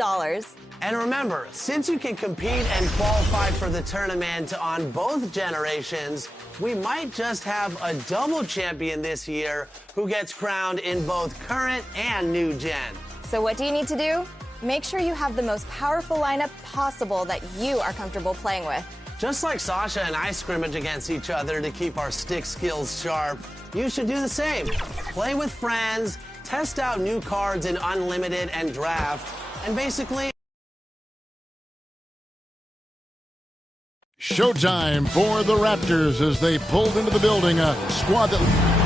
And remember, since you can compete and qualify for the tournament on both generations, we might just have a double champion this year who gets crowned in both current and new gen. So what do you need to do? Make sure you have the most powerful lineup possible that you are comfortable playing with. Just like Sasha and I scrimmage against each other to keep our stick skills sharp, you should do the same. Play with friends, test out new cards in Unlimited and Draft, and basically... Showtime for the Raptors as they pulled into the building, a squad that...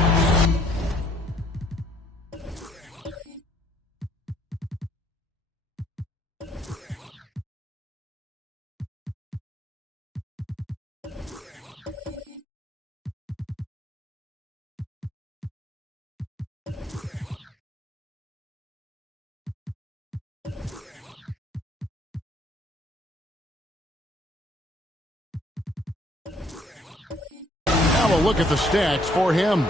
Now a look at the stats for him.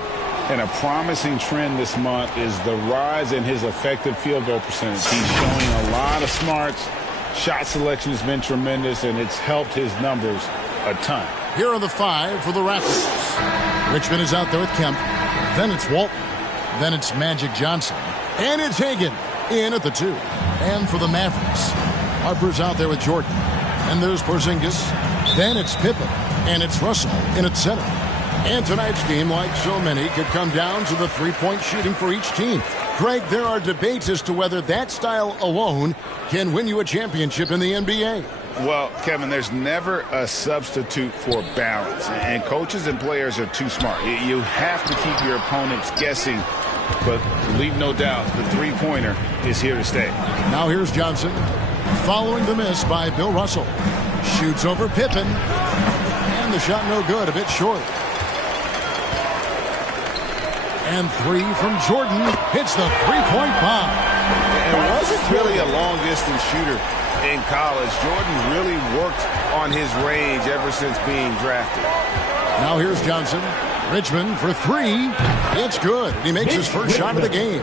And a promising trend this month is the rise in his effective field goal percentage. He's showing a lot of smarts. Shot selection has been tremendous, and it's helped his numbers a ton. Here are the five for the Raptors. Richmond is out there with Kemp. Then it's Walton. Then it's Magic Johnson. And it's Hagan in at the 2. And for the Mavericks, Harper's out there with Jordan. And there's Porzingis. Then it's Pippen. And it's Russell in at center. And tonight's game, like so many, could come down to the three-point shooting for each team. Greg, there are debates as to whether that style alone can win you a championship in the NBA. Well, Kevin, there's never a substitute for balance. And coaches and players are too smart. You have to keep your opponents guessing. But leave no doubt, the three-pointer is here to stay. Now here's Johnson. Following the miss by Bill Russell. Shoots over Pippen. And the shot no good, a bit short. And 3 from Jordan hits the three-point bomb. And wasn't really a long-distance shooter in college. Jordan really worked on his range ever since being drafted. Now here's Johnson. Richmond for 3. It's good. He makes his first shot of the game.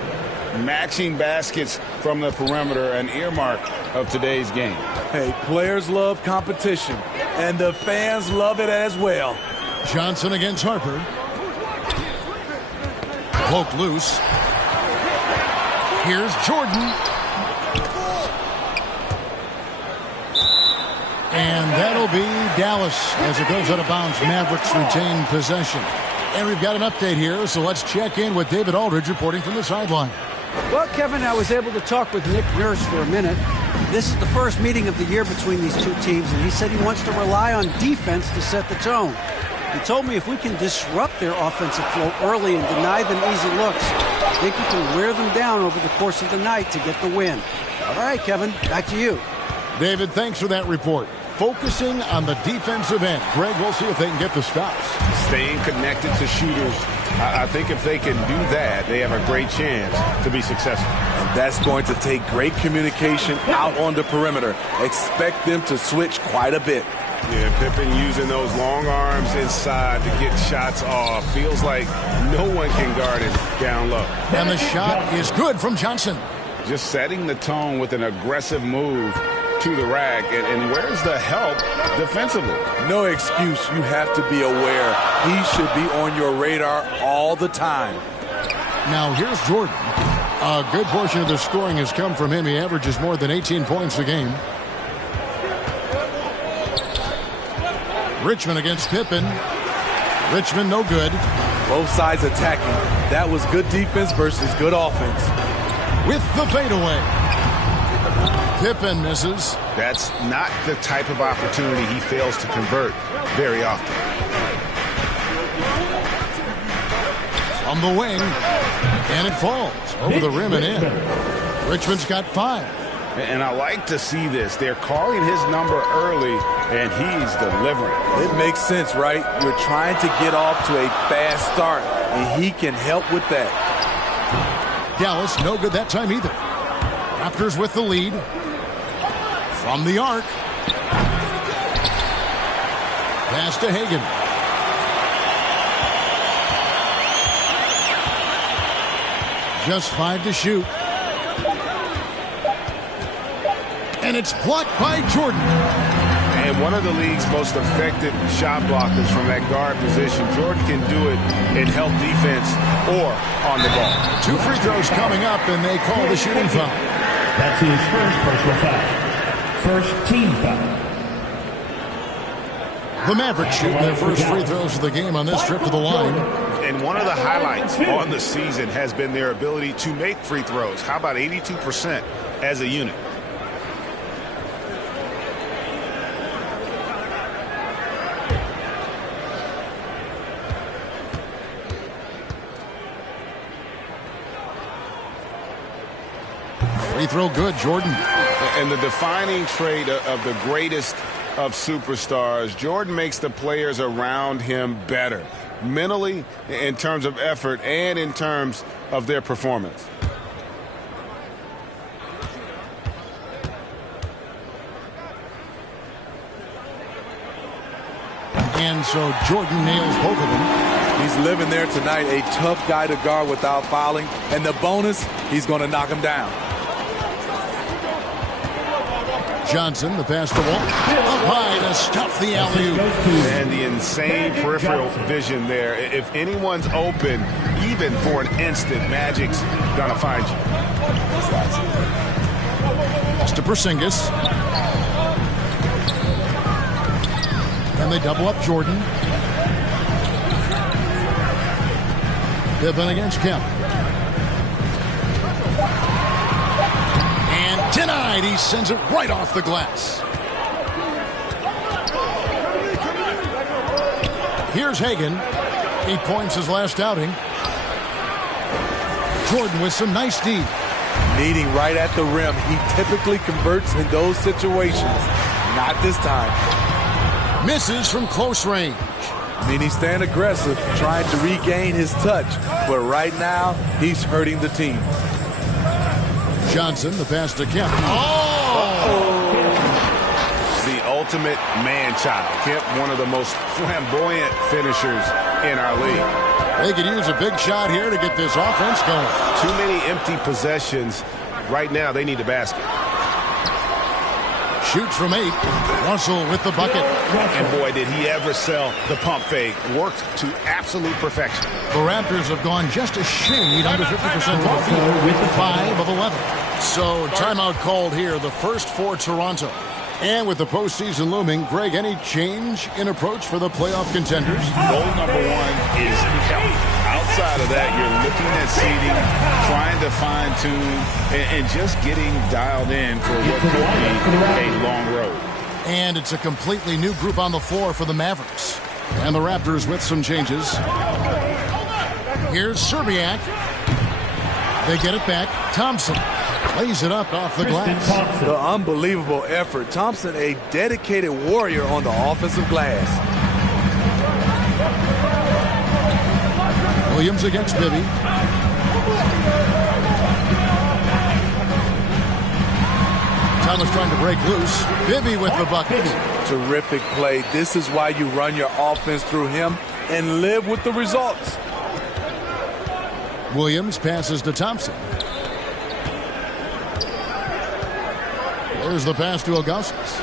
Matching baskets from the perimeter, an earmark of today's game. Hey, players love competition, and the fans love it as well. Johnson against Harper. Poked loose. Here's Jordan. And that'll be Dallas as it goes out of bounds. Mavericks retain possession. And we've got an update here, so let's check in with David Aldridge reporting from the sideline. Well, Kevin, I was able to talk with Nick Nurse for a minute. This is the first meeting of the year between these two teams, and he said he wants to rely on defense to set the tone. He told me if we can disrupt their offensive flow early and deny them easy looks, I think we can wear them down over the course of the night to get the win. All right, Kevin, back to you. David, thanks for that report. Focusing on the defensive end. Greg, we'll see if they can get the stops. Staying connected to shooters. I think if they can do that, they have a great chance to be successful. And that's going to take great communication out on the perimeter. Expect them to switch quite a bit. Yeah, Pippen using those long arms inside to get shots off. Feels like no one can guard him down low. And the shot is good from Johnson. Just setting the tone with an aggressive move to the rack. And where's the help defensively? No excuse. You have to be aware. He should be on your radar all the time. Now here's Jordan. A good portion of the scoring has come from him. He averages more than 18 points a game. Richmond against Pippen. Richmond no good. Both sides attacking. That was good defense versus good offense. With the fadeaway. Pippen misses. That's not the type of opportunity he fails to convert very often. On the wing. And it falls over the rim and in. Richmond's got 5. And I like to see this. They're calling his number early, and he's delivering. It makes sense, right? You're trying to get off to a fast start, and he can help with that. Dallas no good that time either. Raptors with the lead. From the arc. Pass to Hagan. Just 5 to shoot. And it's blocked by Jordan. And one of the league's most effective shot blockers from that guard position. Jordan can do it in help defense or on the ball. 2 free throws coming up, and they call the shooting foul. That's his first personal foul. First team foul. The Mavericks shooting their first free throws of the game on this trip to the line. And one of the highlights on the season has been their ability to make free throws. How about 82% as a unit? Free throw good, Jordan. And the defining trait of the greatest of superstars, Jordan makes the players around him better, mentally, in terms of effort, and in terms of their performance. And so Jordan nails both of them. He's living there tonight, a tough guy to guard without fouling. And the bonus, he's going to knock him down. Johnson, the pass to Walt. Up high to stuff the alley-oop. And the insane peripheral vision there. If anyone's open, even for an instant, Magic's going to find you. Pass to Porzingis. And they double up Jordan. Pippen against Kemp. And denied. He sends it right off the glass. Here's Hagan. 8 points his last outing. Jordan with some nice D. Meeting right at the rim. He typically converts in those situations. Not this time. Misses from close range. I mean, he's staying aggressive, trying to regain his touch. But right now, he's hurting the team. Johnson, the pass to Kemp. Oh! The ultimate man-child. Kemp, one of the most flamboyant finishers in our league. They could use a big shot here to get this offense going. Too many empty possessions. Right now, they need a basket. Shoots from 8. Russell with the bucket. And boy, did he ever sell the pump fake. Worked to absolute perfection. The Raptors have gone just a shade under 50% from the field with 5 of 11. So timeout called here, the first for Toronto. And with the postseason looming, Greg, any change in approach for the playoff contenders? Goal number 1 is health. Outside of that, you're looking at seeding, trying to fine-tune, and just getting dialed in for what could be a long road. And it's a completely new group on the floor for the Mavericks. And the Raptors with some changes. Here's Serbiak. They get it back. Thompson lays it up off the glass. The unbelievable effort. Thompson, a dedicated warrior on the offensive glass. Williams against Bibby. Thomas trying to break loose. Bibby with the bucket. Terrific play. This is why you run your offense through him and live with the results. Williams passes to Thompson. There's the pass to Ilgauskas.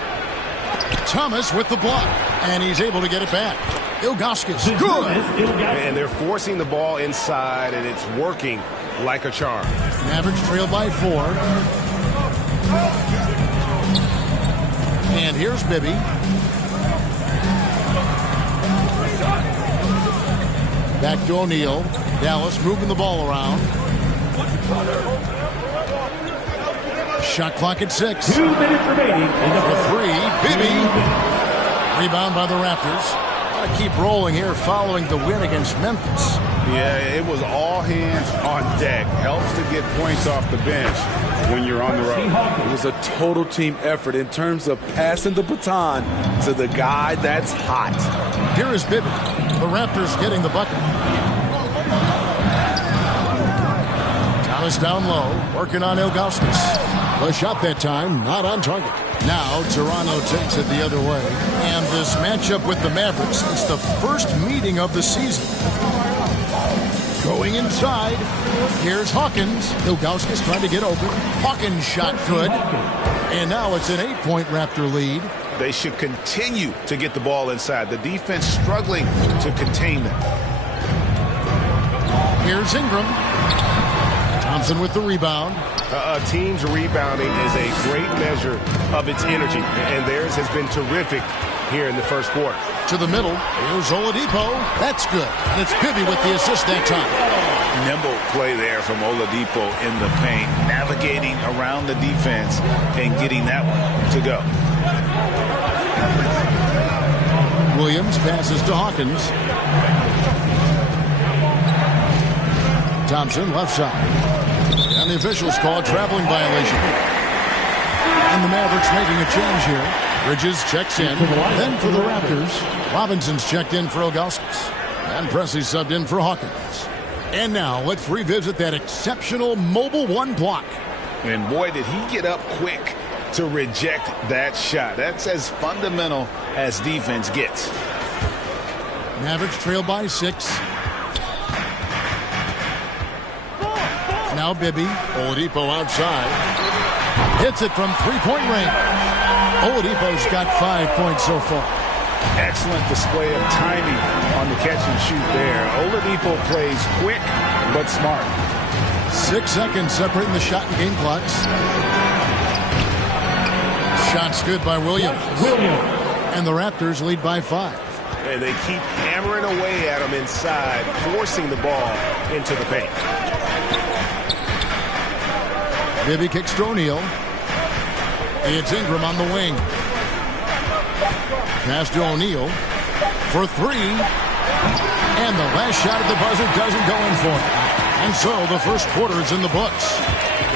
Thomas with the block, and he's able to get it back. Ilgauskas, good. And they're forcing the ball inside, and it's working like a charm. Mavericks trail by 4. And here's Bibby. Back to O'Neal. Dallas moving the ball around. Shot clock at 6. 2 minutes remaining. For 3, Bibby. Rebound by the Raptors. Got to keep rolling here following the win against Memphis. Yeah, it was all hands on deck. Helps to get points off the bench when you're on the road. It was a total team effort in terms of passing the baton to the guy that's hot. Here is Bibby. The Raptors getting the bucket. Thomas down low, working on Ilgauskas. The shot that time, not on target. Now Toronto takes it the other way. And this matchup with the Mavericks is the first meeting of the season. Going inside. Here's Hawkins. Ilgauskas trying to get open. Hawkins shot good. And now it's an 8-point Raptor lead. They should continue to get the ball inside. The defense struggling to contain them. Here's Ingram. Thompson with the rebound. A team's rebounding is a great measure of its energy, and theirs has been terrific here in the first quarter. To the middle. Here's Oladipo. That's good. And it's Bibby with the assist that time. Nimble play there from Oladipo in the paint, navigating around the defense and getting that one to go. Williams passes to Hawkins. Thompson left side. And the officials call a traveling violation. And the Mavericks making a change here. Bridges checks in. Then for the Raptors, Robinson's checked in for Ilgauskas. And Presley subbed in for Hawkins. And now let's revisit that exceptional mobile one block. And boy, did he get up quick to reject that shot. That's as fundamental as defense gets. Mavericks trail by 6. Now Bibby. Oladipo outside. Hits it from 3-point range. Oladipo's got 5 points so far. Excellent display of timing on the catch and shoot there. Oladipo plays quick but smart. 6 seconds separating the shot and game clocks. Shot's good by Williams. And the Raptors lead by 5. And they keep hammering away at him inside, forcing the ball into the paint. Bibby kicks to O'Neal. It's Ingram on the wing. Pass to O'Neal for 3. And the last shot at the buzzer doesn't go in for it. And so the first quarter is in the books.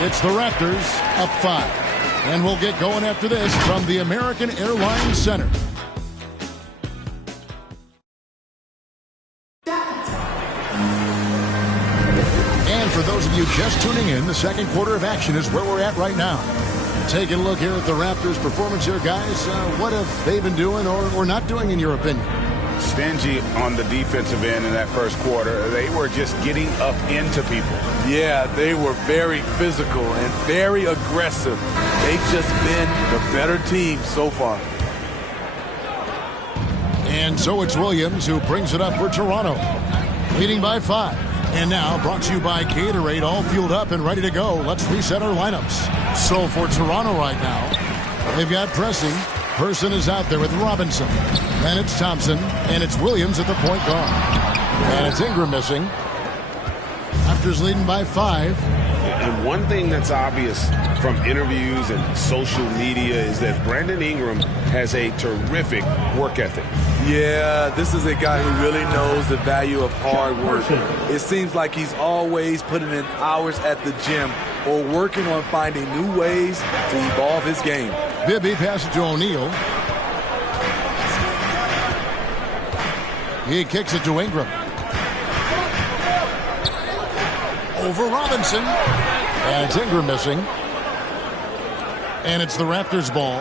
It's the Raptors up 5. And we'll get going after this from the American Airlines Center. And for those of you just tuning in, the second quarter of action is where we're at right now. Taking a look here at the Raptors' performance here, guys. What have they been doing or not doing, in your opinion? Stingy on the defensive end in that first quarter. They were just getting up into people. Yeah, they were very physical and very aggressive. They've just been the better team so far. And so it's Williams who brings it up for Toronto, leading by 5. And now, brought to you by Gatorade, all fueled up and ready to go. Let's reset our lineups. So for Toronto right now, they've got pressing. Person is out there with Robinson. Then it's Thompson, and it's Williams at the point guard. And it's Ingram missing. Raptors leading by 5. And one thing that's obvious from interviews and social media is that Brandon Ingram has a terrific work ethic. Yeah, this is a guy who really knows the value of hard work. It seems like he's always putting in hours at the gym or working on finding new ways to evolve his game. Bibby passes to O'Neal. He kicks it to Ingram. Over Robinson. And it's Ingram missing. And it's the Raptors' ball.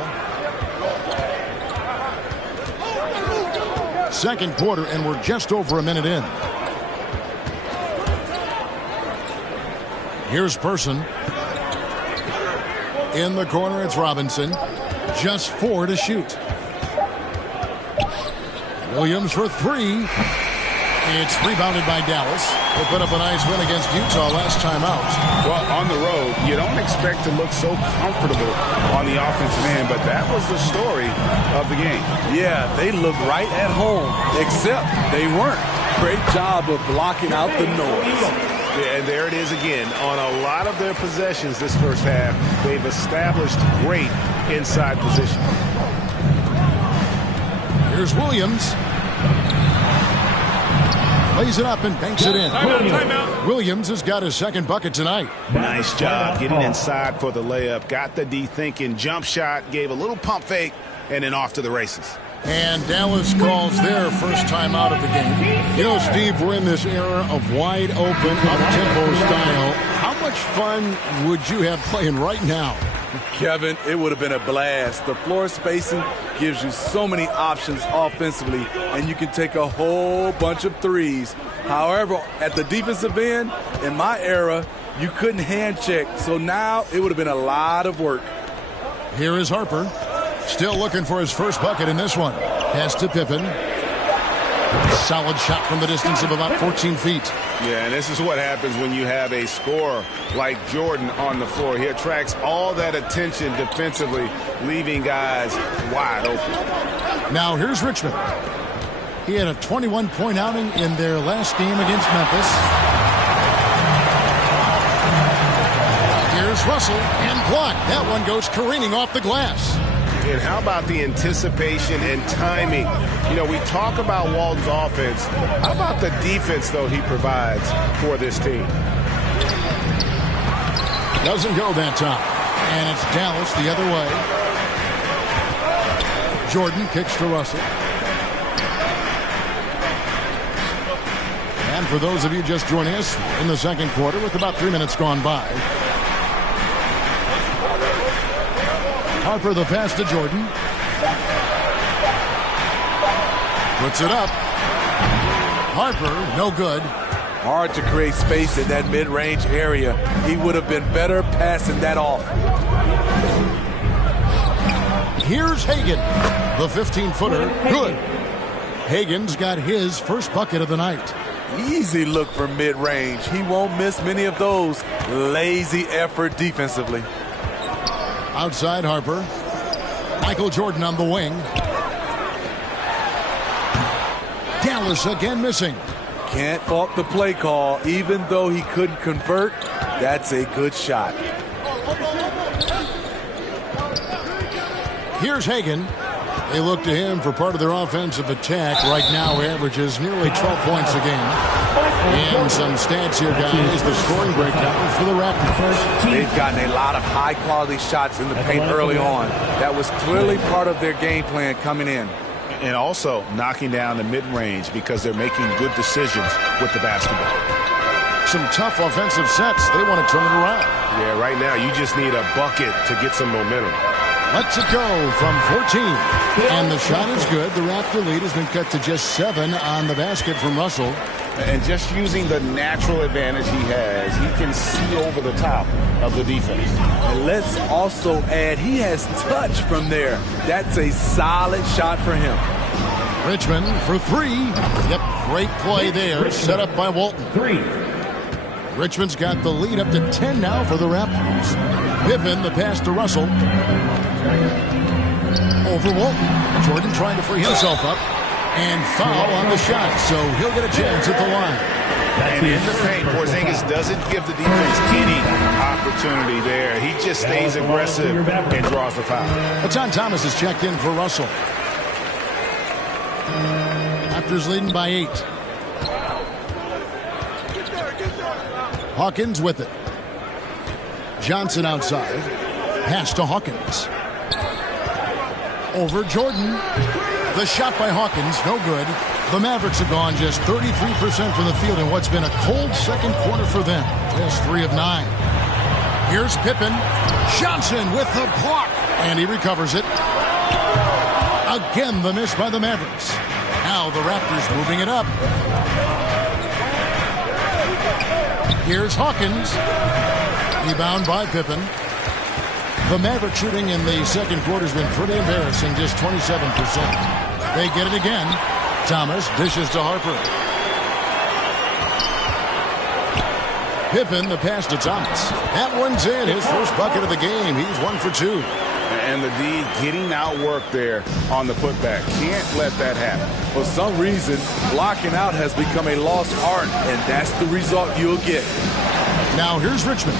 Second quarter, and we're just over a minute in. Here's Person. In the corner, it's Robinson. Just 4 to shoot. Williams for 3. It's rebounded by Dallas. They put up a nice win against Utah last time out. Well, on the road, you don't expect to look so comfortable on the offensive end, but that was the story of the game. Yeah, they looked right at home, except they weren't. Great job of blocking out the noise. Yeah, and there it is again. On a lot of their possessions this first half, they've established great inside position. Here's Williams. Lays it up and banks it in. Williams has got his second bucket tonight. Nice job getting inside for the layup. Got the D thinking. Jump shot. Gave a little pump fake. And then off to the races. And Dallas calls their first time out of the game. You know, Steve, we're in this era of wide open, up-tempo style. How much fun would you have playing right now? Kevin, it would have been a blast. The floor spacing gives you so many options offensively, and you can take a whole bunch of threes. However, at the defensive end, in my era, you couldn't hand check. So now it would have been a lot of work. Here is Harper. Still looking for his first bucket in this one. Pass to Pippen. Solid shot from the distance of about 14 feet. Yeah, and this is what happens when you have a scorer like Jordan on the floor. He attracts all that attention defensively, leaving guys wide open. Now here's Richmond. He had a 21-point outing in their last game against Memphis. Here's Russell and blocked. That one goes careening off the glass. And how about the anticipation and timing? You know, we talk about Walton's offense. How about the defense, though, he provides for this team? Doesn't go that time. And it's Dallas the other way. Jordan kicks to Russell. And for those of you just joining us in the second quarter with about 3 minutes gone by. Harper the pass to Jordan. Puts it up. Harper, no good. Hard to create space in that mid-range area. He would have been better passing that off. Here's Hagan. The 15-footer. Good. Hagan's got his first bucket of the night. Easy look for mid-range. He won't miss many of those. Lazy effort defensively. Outside Harper. Michael Jordan on the wing. Dallas again missing. Can't fault the play call. Even though he couldn't convert, that's a good shot. Here's Hagan. They look to him for part of their offensive attack. Right now, averages nearly 12 points a game. And some stats here, guys. The scoring breakdown for the Raptors. They've gotten a lot of high-quality shots in the paint early on. That was clearly part of their game plan coming in. And also knocking down the mid-range because they're making good decisions with the basketball. Some tough offensive sets. They want to turn it around. Yeah, right now you just need a bucket to get some momentum. Lets it go from 14. And the shot is good. The Raptor lead has been cut to just 7 on the basket from Russell. And just using the natural advantage he has, he can see over the top of the defense. And let's also add, he has touch from there. That's a solid shot for him. Richmond for 3. Yep, great play there. Set up by Walton. 3. Richmond's got the lead up to 10 now for the Raptors. Pippen, the pass to Russell. Over Walton. Jordan trying to free himself up. And foul on the shot, so he'll get a chance at the line. And in the paint, Porzingis doesn't give the defense any opportunity there. He just stays aggressive and draws the foul. Baton Thomas is checked in for Russell. Raptors leading by 8. Hawkins with it. Johnson outside. Pass to Hawkins. Over Jordan. The shot by Hawkins, no good. The Mavericks have gone just 33% from the field in what's been a cold second quarter for them. Just 3 of 9. Here's Pippen. Johnson with the block. And he recovers it. Again, the miss by the Mavericks. Now the Raptors moving it up. Here's Hawkins. Rebound by Pippen. The Maverick shooting in the second quarter has been pretty embarrassing, just 27%. They get it again. Thomas dishes to Harper. Pippen, the pass to Thomas. That one's in. His first bucket of the game. He's 1 for 2. And the D getting outworked there on the putback. Can't let that happen. For some reason, blocking out has become a lost art, and that's the result you'll get. Now here's Richmond.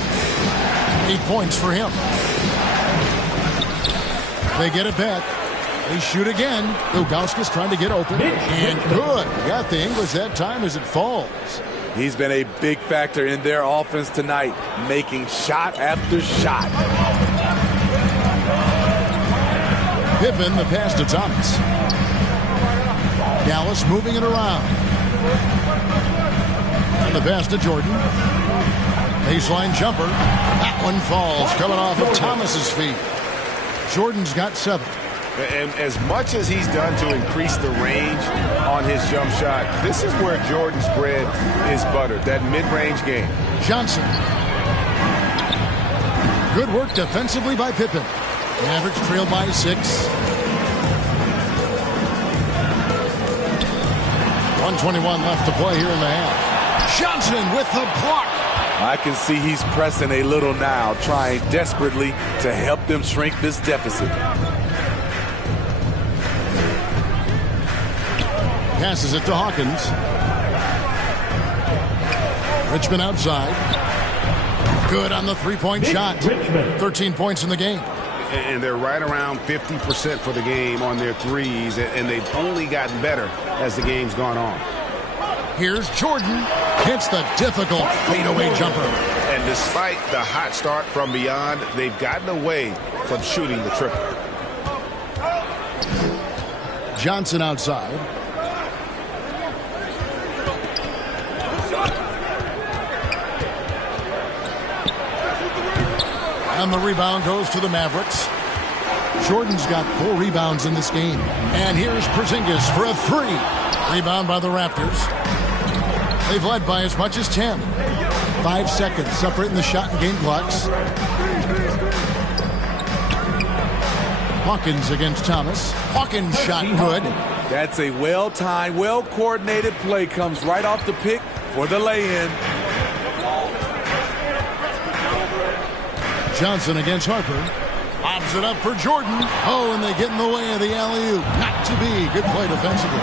8 points for him. They get it back. They shoot again. Ilgauskas trying to get open. And good. Got the English that time as it falls. He's been a big factor in their offense tonight, making shot after shot. Pippen, the pass to Thomas. Dallas moving it around. And the pass to Jordan. Baseline jumper. That one falls, coming off of Thomas's feet. Jordan's got 7. And as much as he's done to increase the range on his jump shot, this is where Jordan's bread is buttered, that mid-range game. Johnson. Good work defensively by Pippen. Mavericks trail by 6. 1:21 left to play here in the half. Johnson with the block. I can see he's pressing a little now, trying desperately to help them shrink this deficit. Passes it to Hawkins. Richmond outside. Good on the three-point shot. 13 points in the game. And they're right around 50% for the game on their threes, and they've only gotten better as the game's gone on. Here's Jordan. Hits the difficult fadeaway jumper. And despite the hot start from beyond, they've gotten away from shooting the triple. Johnson outside. And the rebound goes to the Mavericks. Jordan's got 4 rebounds in this game. And here's Porzingis for a 3. Rebound by the Raptors. They've led by as much as 10. 5 seconds separating the shot and game clocks. Hawkins against Thomas. Hawkins shot good. That's a well-timed, well-coordinated play. Comes right off the pick for the lay-in. Johnson against Harper. Lobs it up for Jordan. Oh, and they get in the way of the alley-oop. Not to be. Good play defensively.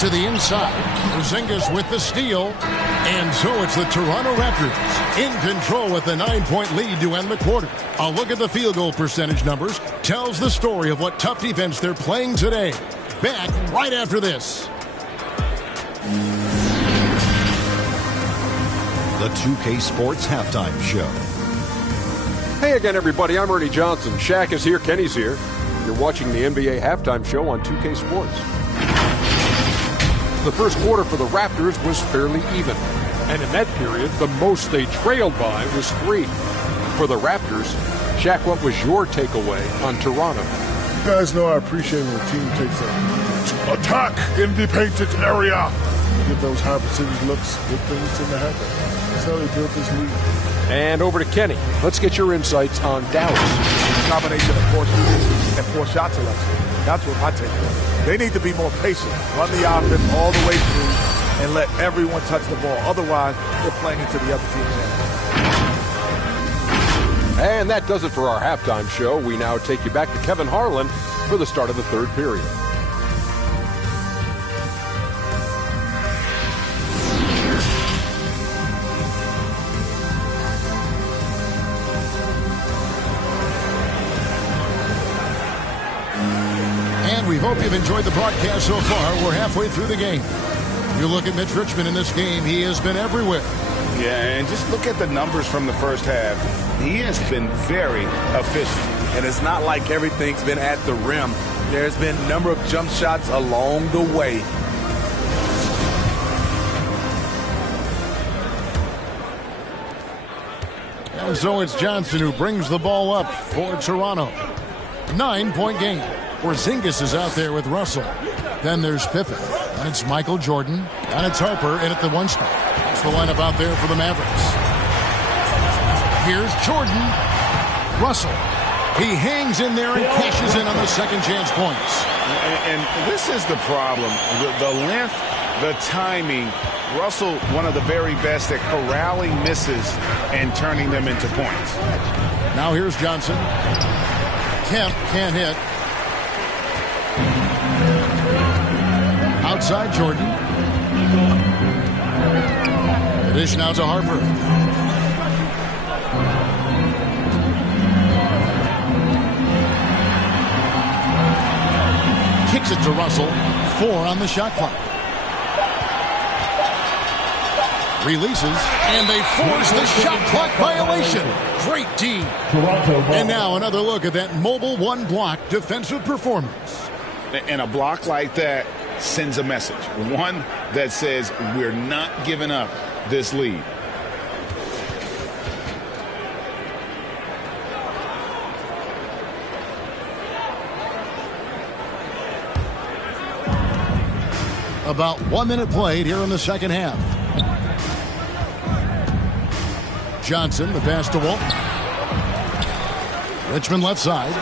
To the inside. Porzingis with the steal. And so it's the Toronto Raptors in control with the 9-point lead to end the quarter. A look at the field goal percentage numbers tells the story of what tough defense they're playing today. Back right after this. The 2K Sports Halftime Show. Hey again, everybody. I'm Ernie Johnson. Shaq is here. Kenny's here. You're watching the NBA Halftime Show on 2K Sports. The first quarter for the Raptors was fairly even. And in that period, the most they trailed by was 3. For the Raptors, Shaq, what was your takeaway on Toronto? You guys know I appreciate when the team takes a attack in the painted area. Give those high percentage looks. Good things tend to happen. That's how they built this league. And over to Kenny. Let's get your insights on Dallas. Combination of poor shooting and poor shot selection. That's what my take is. They need to be more patient. Run the offense all the way through and let everyone touch the ball. Otherwise, they're playing into the other team's hands. And that does it for our halftime show. We now take you back to Kevin Harlan for the start of the third period. We hope you've enjoyed the broadcast so far. We're halfway through the game. You look at Mitch Richmond in this game, he has been everywhere. Yeah, and just look at the numbers from the first half. He has been very efficient. And it's not like everything's been at the rim. There's been a number of jump shots along the way. And so it's Johnson who brings the ball up for Toronto. 9-point game. Porzingis is out there with Russell. Then there's Pippen. And it's Michael Jordan. And it's Harper in at the 1 spot. That's the lineup out there for the Mavericks. Here's Jordan. Russell. He hangs in there and cashes in on the second chance points. And this is the problem. The length, the timing. Russell, one of the very best at corralling misses and turning them into points. Now here's Johnson. Kemp can't hit. Outside Jordan. The dish now to Harper. Kicks it to Russell. 4 on the shot clock. Releases, and they force the shot clock violation. Great D. And now another look at that mobile 1 block defensive performance. And a block like that sends a message. One that says we're not giving up this lead. About 1 minute played here in the second half. Johnson, the pass to Walton. Richmond left side.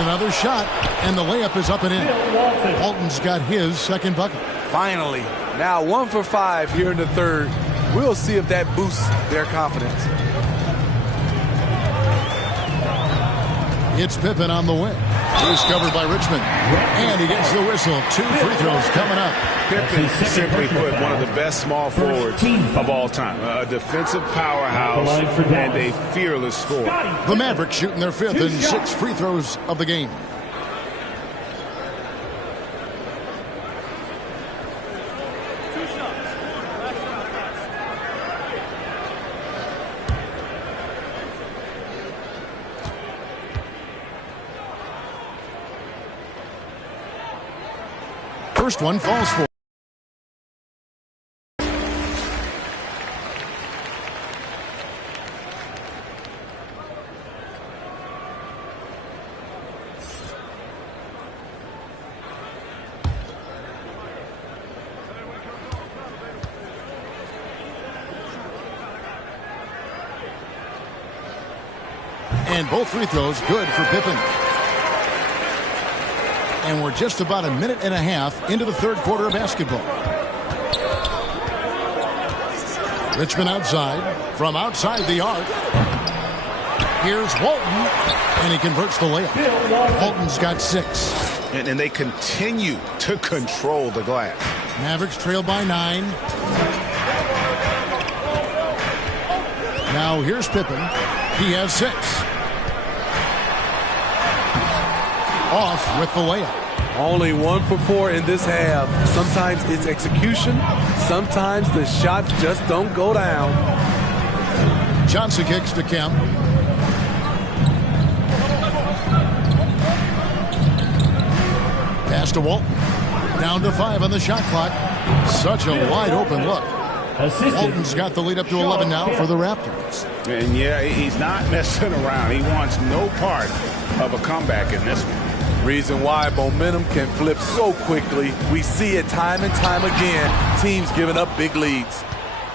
And another shot, and the layup is up and in. Walton's got his second bucket. Finally. Now 1 for 5 here in the third. We'll see if that boosts their confidence. It's Pippen on the wing. He's covered by Richmond. And he gets the whistle. 2 free throws coming up. Pippen, simply put, one of the best small forwards of all time. A defensive powerhouse and a fearless scorer. The Mavericks shooting their 5th and 6 free throws of the game. First one falls for. And both free throws good for Pippen. And we're just about a minute and a half into the third quarter of basketball. Richmond outside. From outside the arc. Here's Walton. And he converts the layup. Walton's got 6. And they continue to control the glass. Mavericks trail by 9. Now here's Pippen. He has 6. Off with the layup. Only 1 for 4 in this half. Sometimes it's execution. Sometimes the shots just don't go down. Johnson kicks to Kemp. Pass to Walton. Down to 5 on the shot clock. Such a wide open look. Walton's got the lead up to 11 now for the Raptors. And yeah, he's not messing around. He wants no part of a comeback in this one. Reason why momentum can flip so quickly. We see it time and time again. Teams giving up big leads.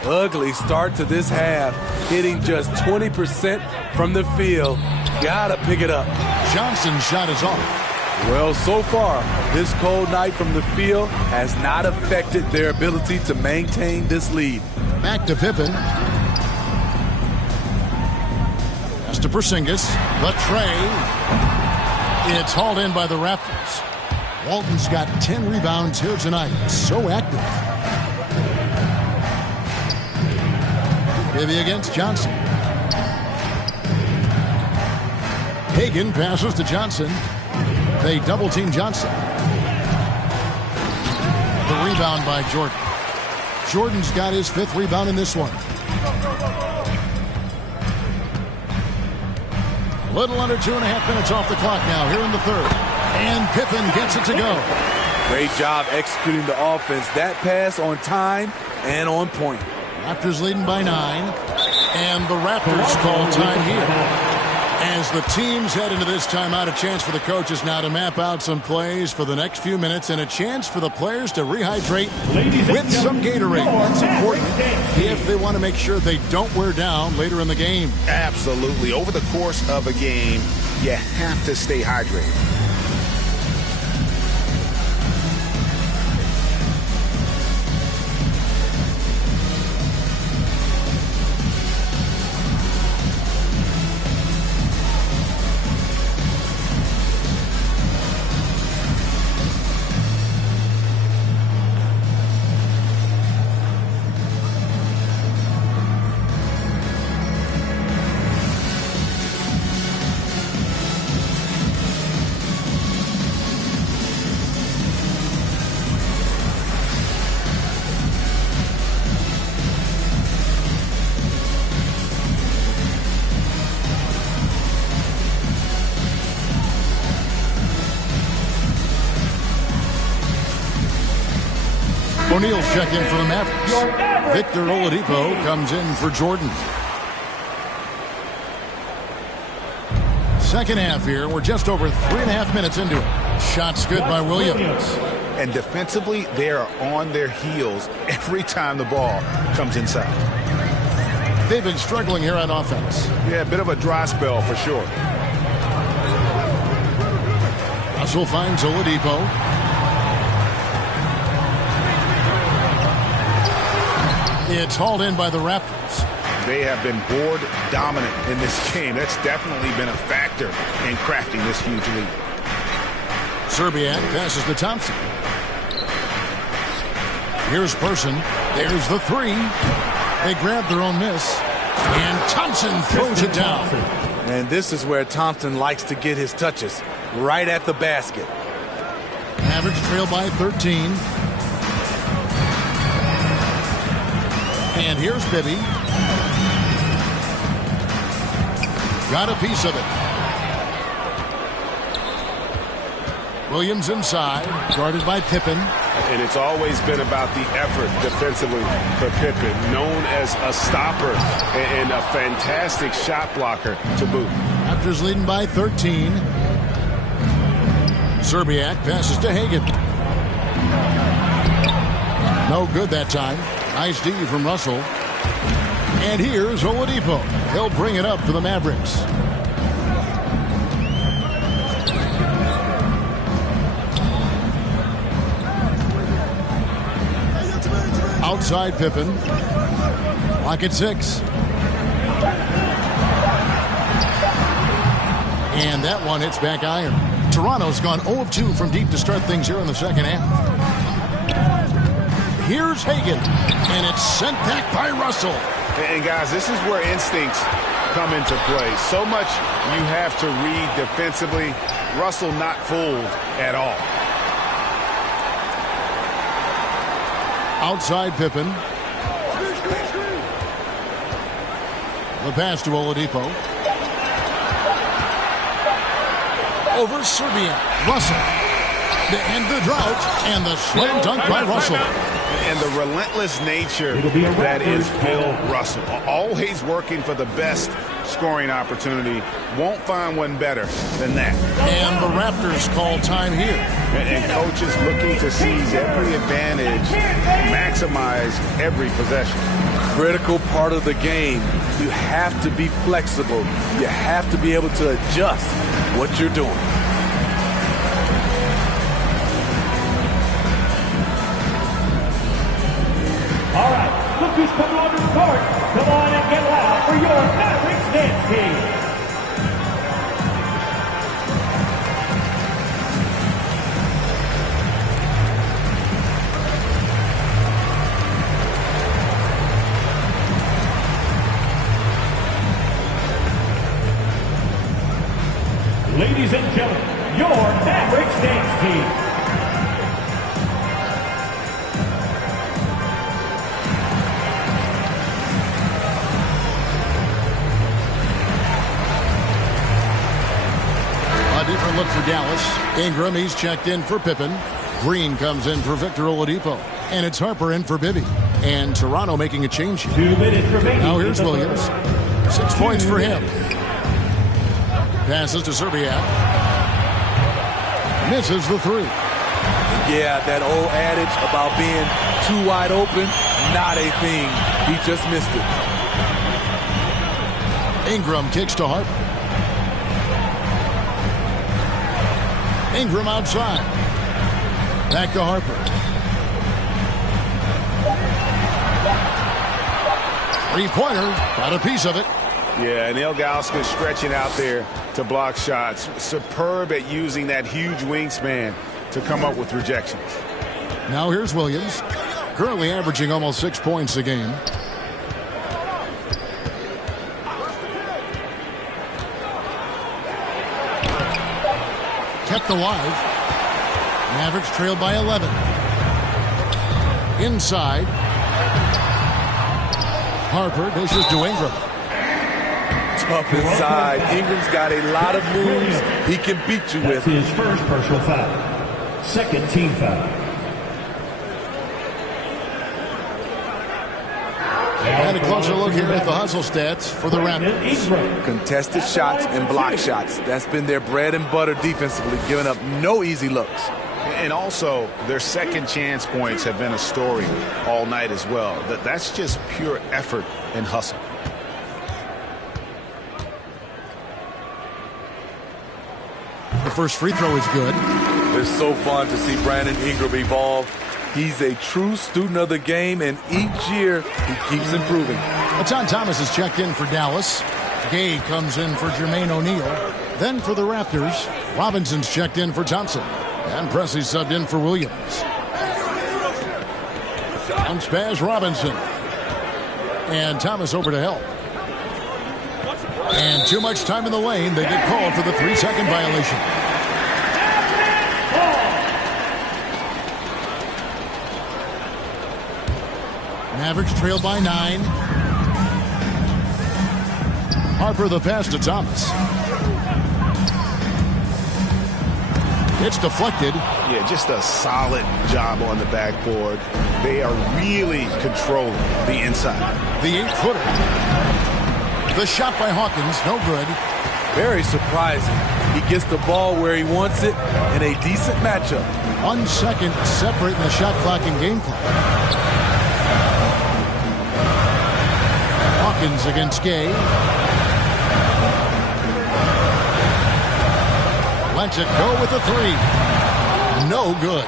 Ugly start to this half. Hitting just 20% from the field. Gotta pick it up. Johnson's shot is off. Well, so far, this cold night from the field has not affected their ability to maintain this lead. Back to Pippen. Pass to Porzingis. The tray. It's hauled in by the Raptors. Walton's got 10 rebounds here tonight. So active. Bibby against Johnson. Hagan passes to Johnson. They double team Johnson. The rebound by Jordan. Jordan's got his 5th rebound in this one. A little under 2.5 minutes off the clock now here in the third. And Pippen gets it to go. Great job executing the offense. That pass on time and on point. Raptors leading by 9. And the Raptors call time here. As the teams head into this timeout, a chance for the coaches now to map out some plays for the next few minutes and a chance for the players to rehydrate with some Gatorade. That's important if they want to make sure they don't wear down later in the game. Absolutely. Over the course of a game, you have to stay hydrated. O'Neal's check in for the Mavericks. Victor Oladipo comes in for Jordan. Second half here. We're just over 3.5 minutes into it. Shots good by Williams. And defensively, they are on their heels every time the ball comes inside. They've been struggling here on offense. Yeah, a bit of a dry spell for sure. Russell finds Oladipo. It's hauled in by the Raptors. They have been board dominant in this game. That's definitely been a factor in crafting this huge lead. Serbiak passes to Thompson. Here's Person. There's the three. They grab their own miss. And Thompson throws it down. And this is where Thompson likes to get his touches, right at the basket. Mavericks trail by 13. And here's Bibby. Got a piece of it. Williams inside, guarded by Pippen. And it's always been about the effort defensively for Pippen, known as a stopper and a fantastic shot blocker to boot. Raptors leading by 13. Serbiak passes to Hagan. No good that time. Nice D from Russell. And here's Oladipo. He'll bring it up for the Mavericks. Outside Pippen. Lock at 6. And that one hits back iron. Toronto's gone 0 of 2 from deep to start things here in the second half. Here's Hagan. And it's sent back by Russell. And guys, this is where instincts come into play. So much you have to read defensively. Russell not fooled at all. Outside Pippen. The pass to Oladipo. Over Serbia. Russell. To end the drought. And the slam dunk by Russell. And the relentless nature that is Bill Russell. Always working for the best scoring opportunity. Won't find one better than that. And the Raptors call time here. And coaches looking to seize every advantage, maximize every possession. Critical part of the game. You have to be flexible. You have to be able to adjust what you're doing. All right, look who's coming on the court. Come on and get loud for your Mavericks dance team. Ladies and gentlemen, your Mavericks dance team. Different look for Dallas. Ingram, he's checked in for Pippen. Green comes in for Victor Oladipo. And it's Harper in for Bibby. And Toronto making a change here. 2 minutes remaining. Now here's Williams. 6 points for him. Passes to Serbiak. Misses the three. Yeah, that old adage about being too wide open, not a thing. He just missed it. Ingram kicks to Harper. Ingram outside. Back to Harper. Three-pointer. Got a piece of it. Yeah, and Ilgauskas stretching out there to block shots. Superb at using that huge wingspan to come up with rejections. Now here's Williams. Currently averaging almost 6 points a game. Kept alive. Mavericks trailed by 11. Inside. Harper dishes to Ingram. Tough inside. Ingram's got a lot of moves he can beat you with. That's his first personal foul. Second team foul. And a closer look here at the hustle stats for the Raptors. Contested shots and block shots. That's been their bread and butter defensively, giving up no easy looks. And also, their second chance points have been a story all night as well. That's just pure effort and hustle. first free throw is good. It's so fun to see Brandon Ingram evolve. He's a true student of the game, and each year he keeps improving. John Thomas is checked in for Dallas. Gay comes in for Jermaine O'Neal. Then for the Raptors, Robinson's checked in for Thompson. And Presley subbed in for Williams. Bounce pass Robinson. And Thomas over to help. And too much time in the lane. They get called for the 3-second violation. Mavericks trail by 9. Harper the pass to Thomas. It's deflected. Yeah, just a solid job on the backboard. They are really controlling the inside. The 8-footer. The shot by Hawkins, no good. Very surprising. He gets the ball where he wants it in a decent matchup. 1 second separating the shot clock and game clock. Hawkins against Gay. Lets it go with a 3. No good.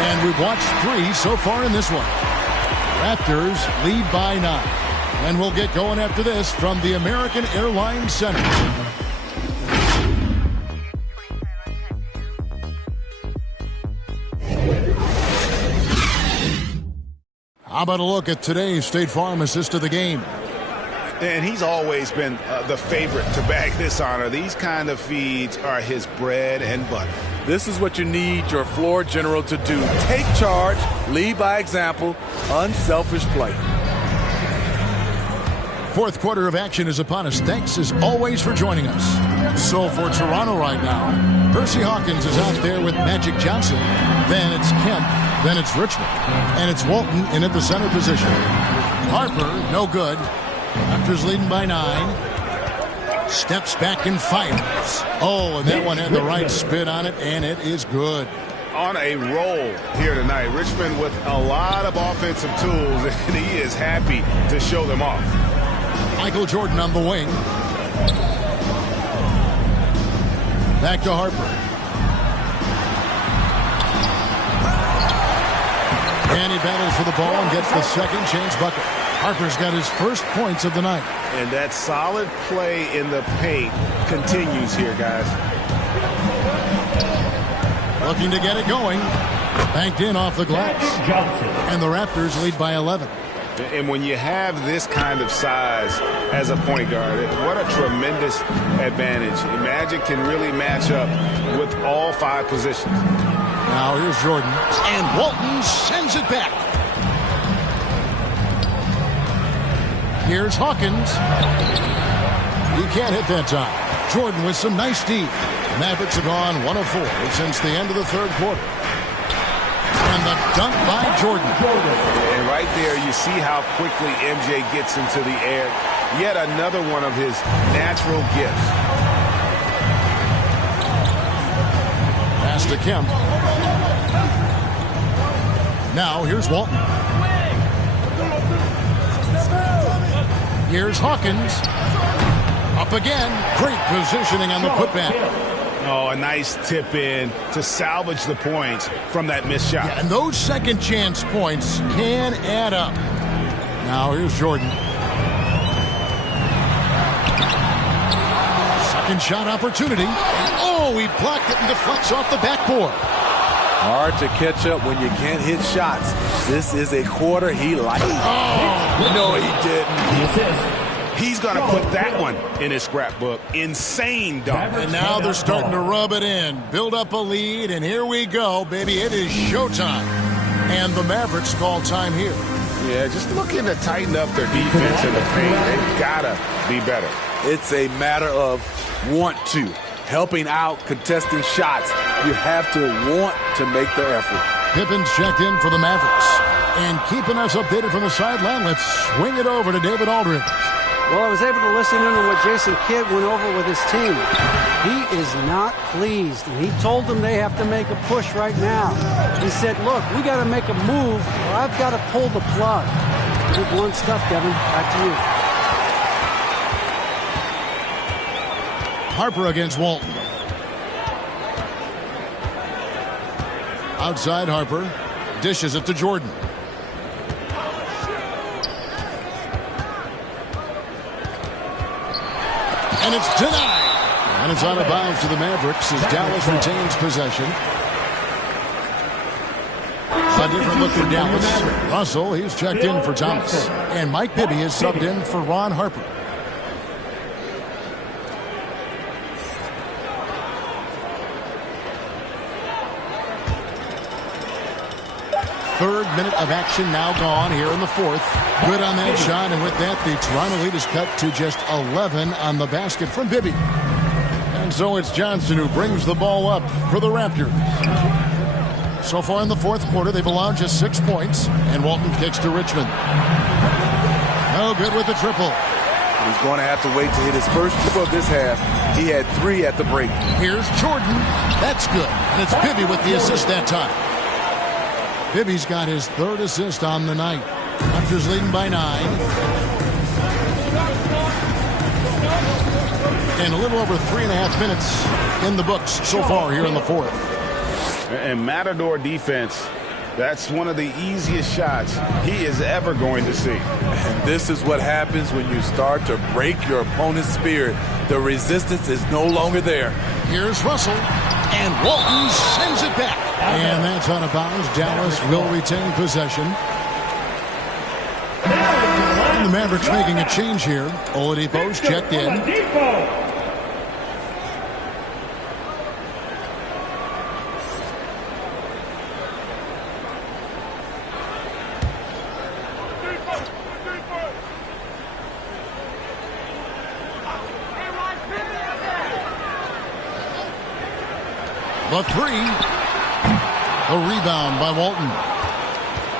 And we've watched 3 so far in this one. Raptors lead by 9. And we'll get going after this from the American Airlines Center. How about a look at today's State Farm assist of the game? And he's always been the favorite to bag this honor. These kind of feeds are his bread and butter. This is what you need your floor general to do. Take charge, lead by example, unselfish play. Fourth quarter of action is upon us. Thanks as always for joining us. So for Toronto right now, Percy Hawkins is out there with Magic Johnson. Then it's Kemp. Then it's Richmond. And it's Walton in at the center position. Harper, no good. Raptors leading by 9. Steps back and fires. Oh, and that one had the right spin on it, and it is good. On a roll here tonight. Richmond with a lot of offensive tools, and he is happy to show them off. Michael Jordan on the wing. Back to Harper. And he battles for the ball and gets the second chance bucket. Harper's got his first points of the night. And that solid play in the paint continues here, guys. Looking to get it going. Banked in off the glass. And the Raptors lead by 11. And when you have this kind of size as a point guard, what a tremendous advantage. Magic can really match up with all 5 positions. Now here's Jordan. And Walton sends it back. Here's Hawkins. He can't hit that time. Jordan with some nice D. The Mavericks have gone 1 of 4 since the end of the third quarter. And the dunk by Jordan. And right there you see how quickly MJ gets into the air. Yet another one of his natural gifts. Pass to Kemp. Now here's Walton. Here's Hawkins. Up again. Great positioning on the putback. Oh, a nice tip in to salvage the points from that missed shot. Yeah, and those second chance points can add up. Now here's Jordan. Second shot opportunity. Oh, he blocked it and deflects off the backboard. Hard to catch up when you can't hit shots. This is a quarter he liked. Oh, no, he didn't. He's going to put that one in his scrapbook. Insane dunk. And now they're starting to rub it in. Build up a lead, and here we go, baby. It is showtime. And the Mavericks call time here. Yeah, just looking to tighten up their defense in the paint. They've got to be better. It's a matter of want to. Helping out, contesting shots. You have to want to make the effort. Pippen's checked in for the Mavericks. And keeping us updated from the sideline, let's swing it over to David Aldridge. Well, I was able to listen in on what Jason Kidd went over with his team. He is not pleased, and he told them they have to make a push right now. He said, look, we got to make a move, or I've got to pull the plug. Good blunt stuff, Devin. Back to you. Harper against Walton. Outside Harper. Dishes it to Jordan. And it's denied. And it's out of bounds to the Mavericks as Dallas retains possession. A different look for Dallas. Russell, he's checked in for Thomas. And Mike Bibby is subbed in for Ron Harper. Third minute of action now gone here in the fourth. Good on that shot, and with that, the Toronto lead is cut to just 11 on the basket from Bibby. And so it's Johnson who brings the ball up for the Raptors. So far in the fourth quarter, they've allowed just 6 points, and Walton kicks to Richmond. No good with the triple. He's going to have to wait to hit his first triple of this half. He had 3 at the break. Here's Jordan. That's good, and it's Bibby with the assist that time. Bibby's got his 3rd assist on the night. Raptors leading by 9. And a little over 3.5 minutes in the books so far here in the fourth. And Matador defense, that's one of the easiest shots he is ever going to see. And this is what happens when you start to break your opponent's spirit. The resistance is no longer there. Here's Russell, and Walton sends it back. And that's out of bounds. Dallas will retain possession. And the Mavericks making a change here. Oladipo's checked in. The three. A rebound by Walton.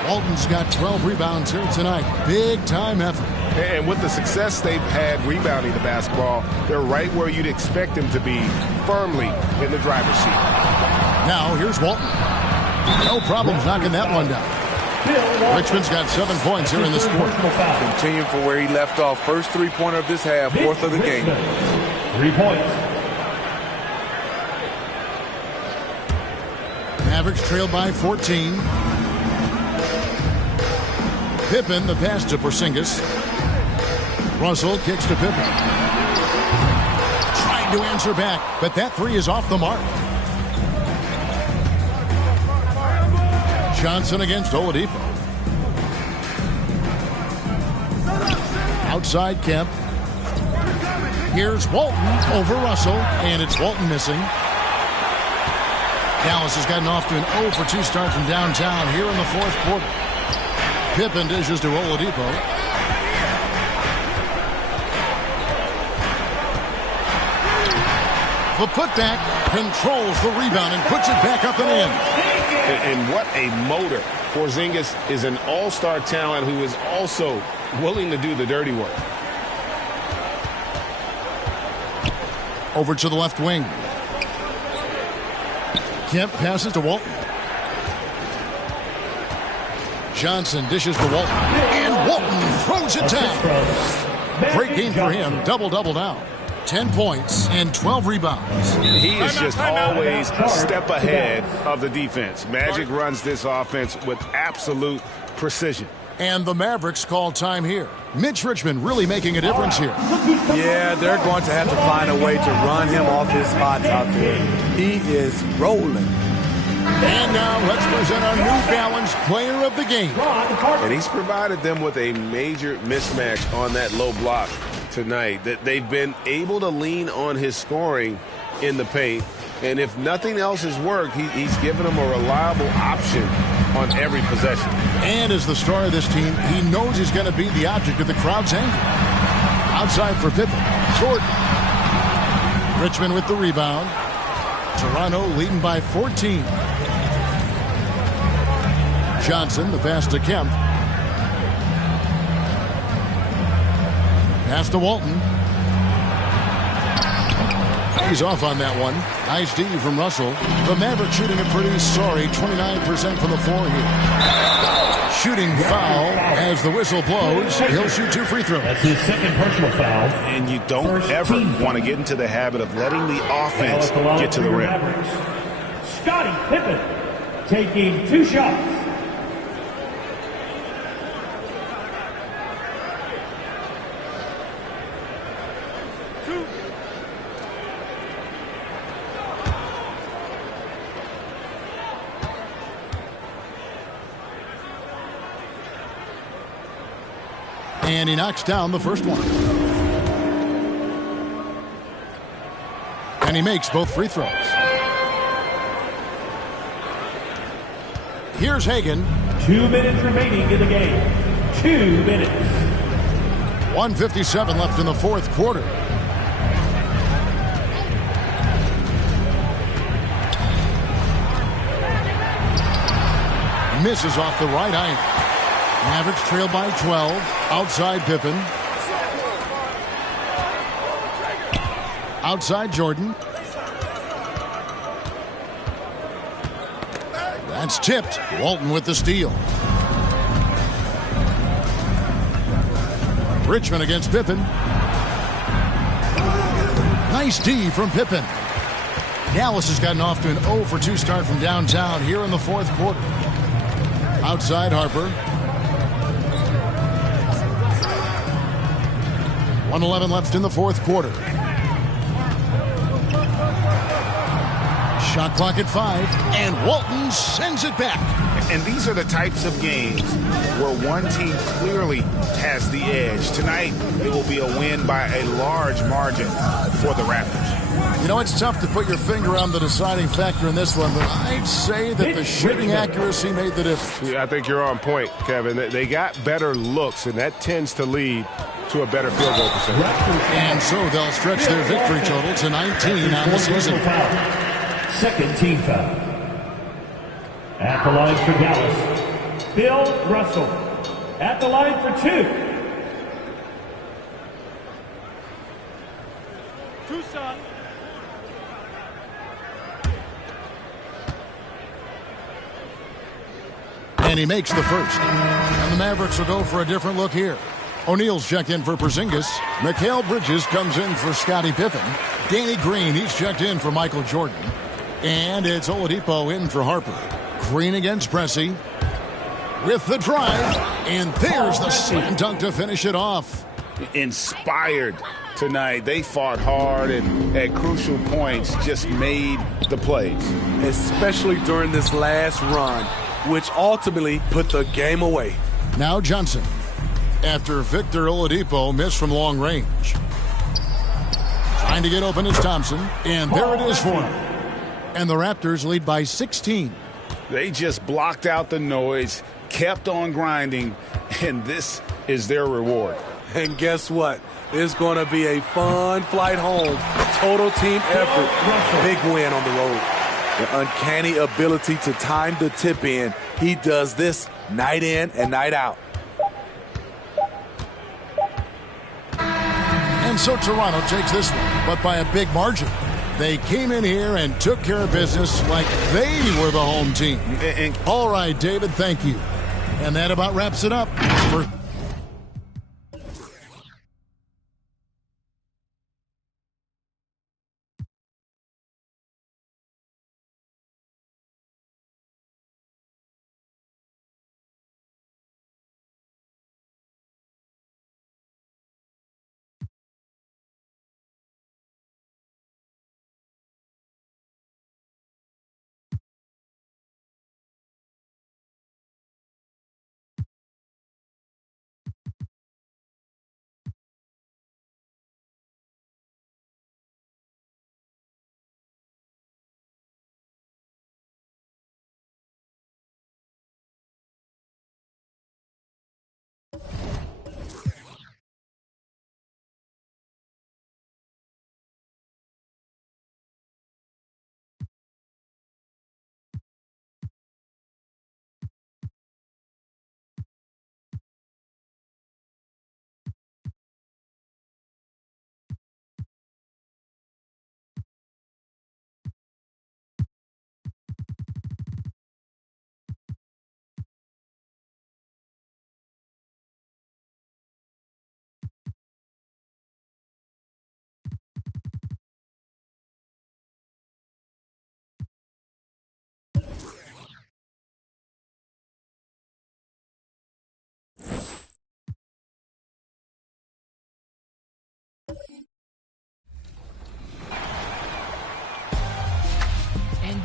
Walton's got 12 rebounds here tonight. Big time effort. And with the success they've had rebounding the basketball, they're right where you'd expect them to be, firmly in the driver's seat. Now here's Walton. No problems knocking that one down. Richmond's got 7 points here in this quarter. Continuing for where he left off. First 3-pointer of this half, 4th of the game. 3 points. Mavericks trail by 14. Pippen, the pass to Porzingis. Russell kicks to Pippen. Trying to answer back, but that 3 is off the mark. Johnson against Oladipo. Outside Kemp. Here's Walton over Russell, and it's Walton missing. Dallas has gotten off to an 0-for-2 start from downtown here in the fourth quarter. Pippen dishes to Oladipo. The putback controls the rebound and puts it back up and in. And what a motor. Porzingis is an all-star talent who is also willing to do the dirty work. Over to the left wing. Kemp passes to Walton. Johnson dishes to Walton. And Walton throws it down. Great game for him. Double-double now. 10 points and 12 rebounds. He is just always a step ahead of the defense. Magic runs this offense with absolute precision. And the Mavericks call time here. Mitch Richmond really making a difference here. Yeah, they're going to have to find a way to run him off his spots out there. He is rolling. And now let's present our New Balance player of the game. And he's provided them with a major mismatch on that low block tonight. That they've been able to lean on his scoring in the paint. And if nothing else has worked, he's given them a reliable option on every possession. And as the star of this team, he knows he's going to be the object of the crowd's anger. Outside for Pippen. Jordan. Richmond with the rebound. Toronto leading by 14. Johnson, the pass to Kemp. Pass to Walton. He's off on that one. Nice D from Russell. The Mavericks shooting a pretty sorry 29% from the floor here. shooting foul as the whistle blows. He'll shoot 2 free throws. That's his second personal foul. And you don't ever want to get into the habit of letting the offense get to the rim. Scottie Pippen taking 2 shots. And he knocks down the first one. And he makes both free throws. Here's Hagan. 2 minutes remaining in the game. 2 minutes. 1:57 left in the fourth quarter. Misses off the right iron. Mavericks trail by 12. Outside Pippen. Outside Jordan. That's tipped. Walton with the steal. Richmond against Pippen. Nice D from Pippen. Dallas has gotten off to an 0 for 2 start from downtown here in the fourth quarter. Outside Harper. 1:11 left in the fourth quarter. Shot clock at 5, and Walton sends it back. And these are the types of games where one team clearly has the edge. Tonight, it will be a win by a large margin for the Raptors. You know, it's tough to put your finger on the deciding factor in this one, but I'd say that the shooting accuracy made the difference. Yeah, I think you're on point, Kevin. They got better looks, and that tends to lead to a better field goal percentage. And so they'll stretch their victory total to 19 on the season. Second team foul. At the line for Dallas, Bill Russell. At the line for 2. Tucson. And he makes the first. And the Mavericks will go for a different look here. O'Neal's checked in for Porzingis. Mikal Bridges comes in for Scottie Pippen. Danny Green, he's checked in for Michael Jordan. And it's Oladipo in for Harper. Green against Pressey. With the drive. And there's the slam dunk to finish it off. Inspired tonight. They fought hard and at crucial points just made the plays. Especially during this last run, which ultimately put the game away. Now Johnson. After Victor Oladipo missed from long range. Trying to get open is Thompson. And there it is for him. And the Raptors lead by 16. They just blocked out the noise, kept on grinding, and this is their reward. And guess what? It's going to be a fun flight home. Total team effort. Big win on the road. The uncanny ability to time the tip in. He does this night in and night out. And so Toronto takes this one, but by a big margin. They came in here and took care of business like they were the home team. All right, David, thank you. And that about wraps it up for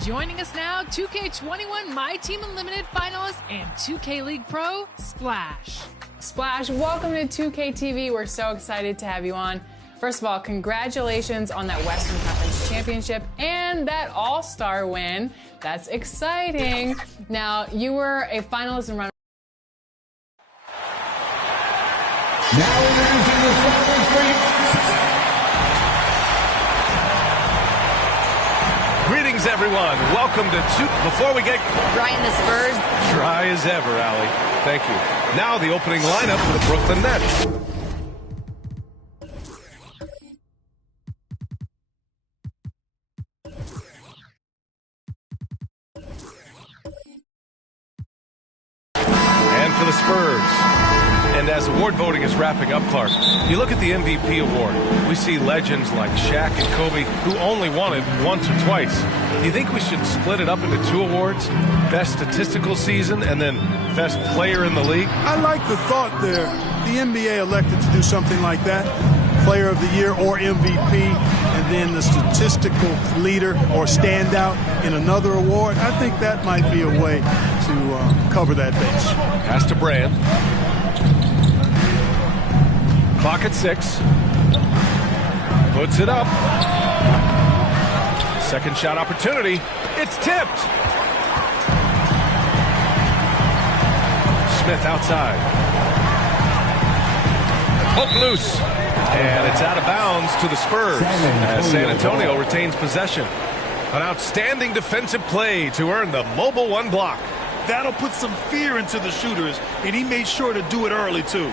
Joining us now, 2K21 My Team Unlimited finalist and 2K League Pro, Splash. Splash, welcome to 2K TV. We're so excited to have you on. First of all, congratulations on that Western Conference Championship and that All-Star win. That's exciting. Now, you were a finalist and runner. Now introducing the Celtics League. Greetings, everyone. Welcome to Before we get Brian, the Spurs. Dry as ever, Allie. Thank you. Now the opening lineup for the Brooklyn Nets. And for the Spurs. And as award voting is wrapping up, Clark, you look at the MVP award. We see legends like Shaq and Kobe who only won it once or twice. Do you think we should split it up into 2 awards? Best statistical season and then best player in the league? I like the thought there. The NBA elected to do something like that. Player of the year or MVP, and then the statistical leader or standout in another award. I think that might be a way to cover that base. Pass to Brand. Clock at 6. Puts it up. Second shot opportunity. It's tipped. Smith outside. Hook loose. And it's out of bounds to the Spurs as San Antonio retains possession. An outstanding defensive play to earn the mobile 1 block. That'll put some fear into the shooters, and he made sure to do it early, too.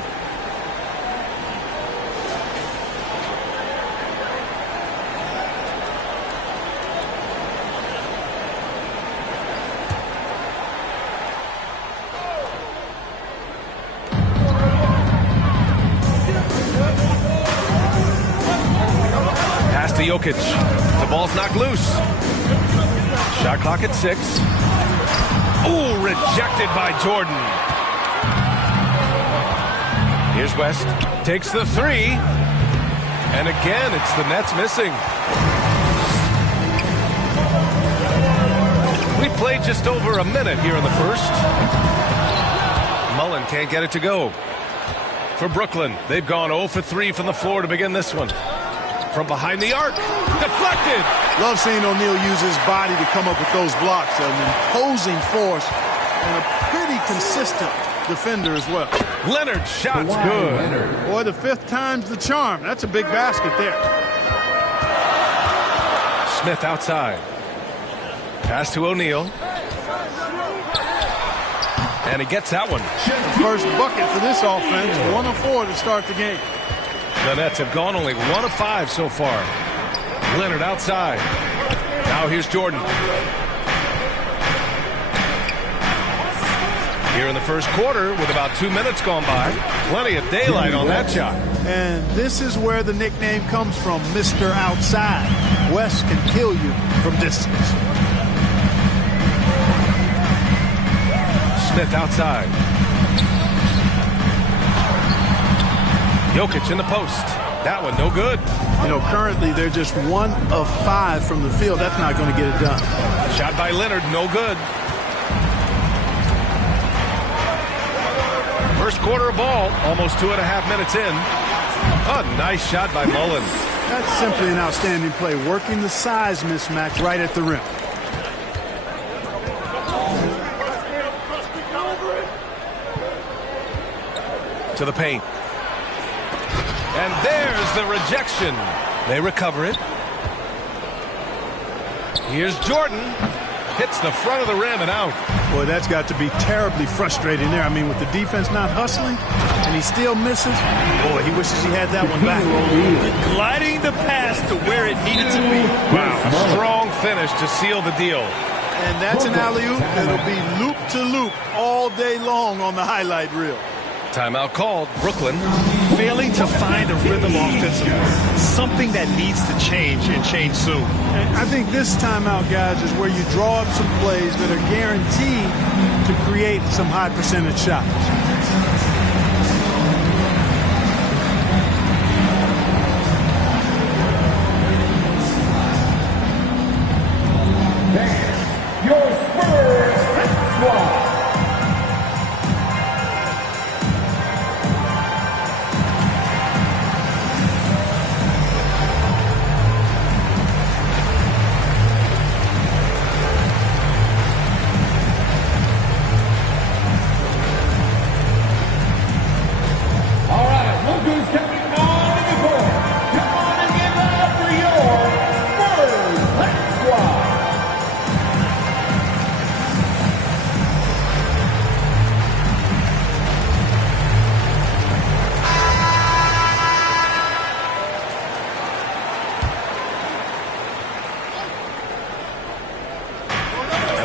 Jokic. The ball's knocked loose. Shot clock at 6. Ooh, rejected by Jordan. Here's West. Takes the 3. And again, it's the Nets missing. We played just over a minute here in the first. Mullen can't get it to go. For Brooklyn, they've gone 0 for 3 from the floor to begin this one. From behind the arc, deflected. Love seeing O'Neal use his body to come up with those blocks. An imposing force and a pretty consistent defender as well. Leonard, shot's good. Boy, the 5th time's the charm. That's a big basket there. Smith outside. Pass to O'Neal. And he gets that one. First bucket for this offense. 1 of 4 to start the game. The Nets have gone only 1 of 5 so far. Leonard outside. Now here's Jordan. Here in the first quarter with about 2 minutes gone by. Plenty of daylight on that shot. And this is where the nickname comes from, Mr. Outside. West can kill you from distance. Smith outside. Jokic in the post. That one no good. You know, currently they're just 1 of 5 from the field. That's not going to get it done. Shot by Leonard, no good. First quarter of ball, almost 2.5 minutes in. A nice shot by Mullen. That's simply an outstanding play, working the size mismatch right at the rim. To the paint. And there's the rejection. They recover it. Here's Jordan. Hits the front of the rim and out. Boy, that's got to be terribly frustrating there. I mean, with the defense not hustling and he still misses, boy, he wishes he had that one back. Gliding the pass to where it needed to be. Wow, a strong finish to seal the deal. And that's an alley-oop that'll be loop to loop all day long on the highlight reel. Timeout called. Brooklyn. Failing to find a rhythm offensively. Something that needs to change and change soon. And I think this timeout, guys, is where you draw up some plays that are guaranteed to create some high percentage shots.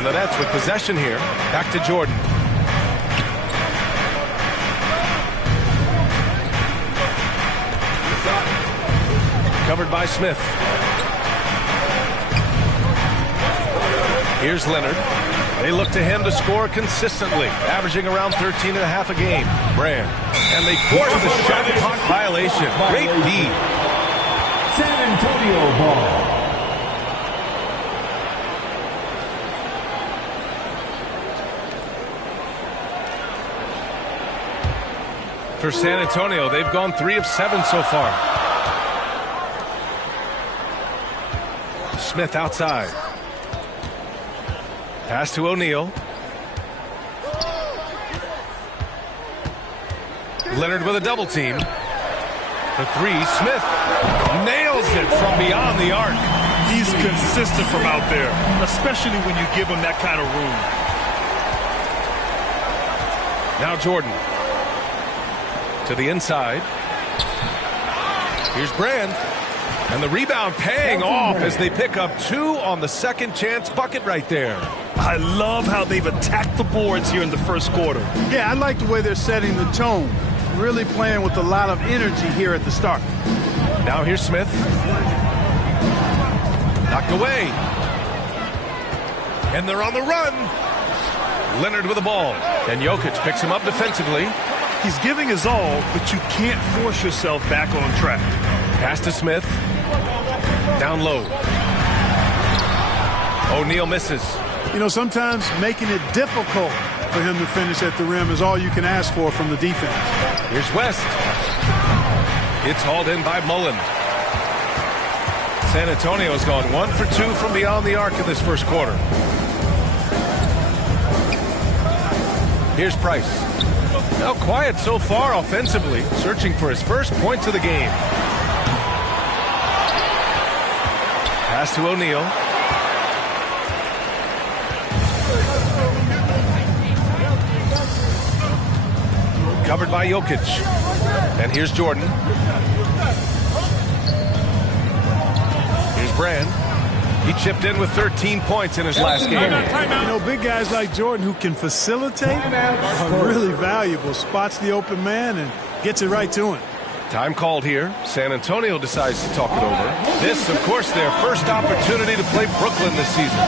And the Nets with possession here. Back to Jordan. Covered by Smith. Here's Leonard. They look to him to score consistently, averaging around 13.5 a game. Brand. And they force the shot clock violation. Great D. San Antonio ball. For San Antonio, they've gone 3 of 7 so far. Smith outside. Pass to O'Neal. Leonard with a double team. The 3, Smith nails it from beyond the arc. He's consistent from out there, especially when you give him that kind of room. Now Jordan. To the inside. Here's Brand. And the rebound paying off as they pick up 2 on the second chance bucket right there. I love how they've attacked the boards here in the first quarter. Yeah, I like the way they're setting the tone. Really playing with a lot of energy here at the start. Now here's Smith. Knocked away. And they're on the run. Leonard with the ball. And Jokic picks him up defensively. He's giving his all, but you can't force yourself back on track. Pass to Smith. Down low. O'Neal misses. You know, sometimes making it difficult for him to finish at the rim is all you can ask for from the defense. Here's West. It's hauled in by Mullen. San Antonio's gone 1 for 2 from beyond the arc in this first quarter. Here's Price. Now quiet so far offensively, searching for his first points of the game. Pass to O'Neal. Covered by Jokic. And here's Jordan. Here's Brand. He chipped in with 13 points in his last game. You know, big guys like Jordan who can facilitate are really valuable. Spots the open man and gets it right to him. Time called here. San Antonio decides to talk it over. This, of course, their first opportunity to play Brooklyn this season.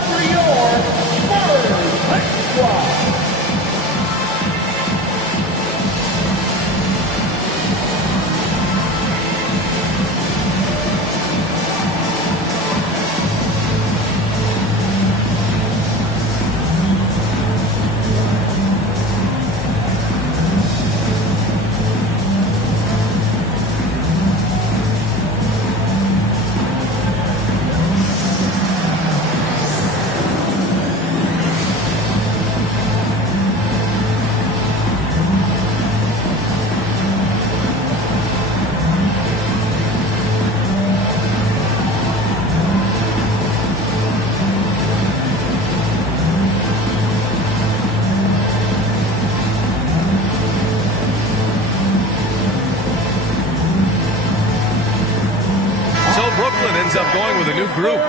Ends up going with a new group.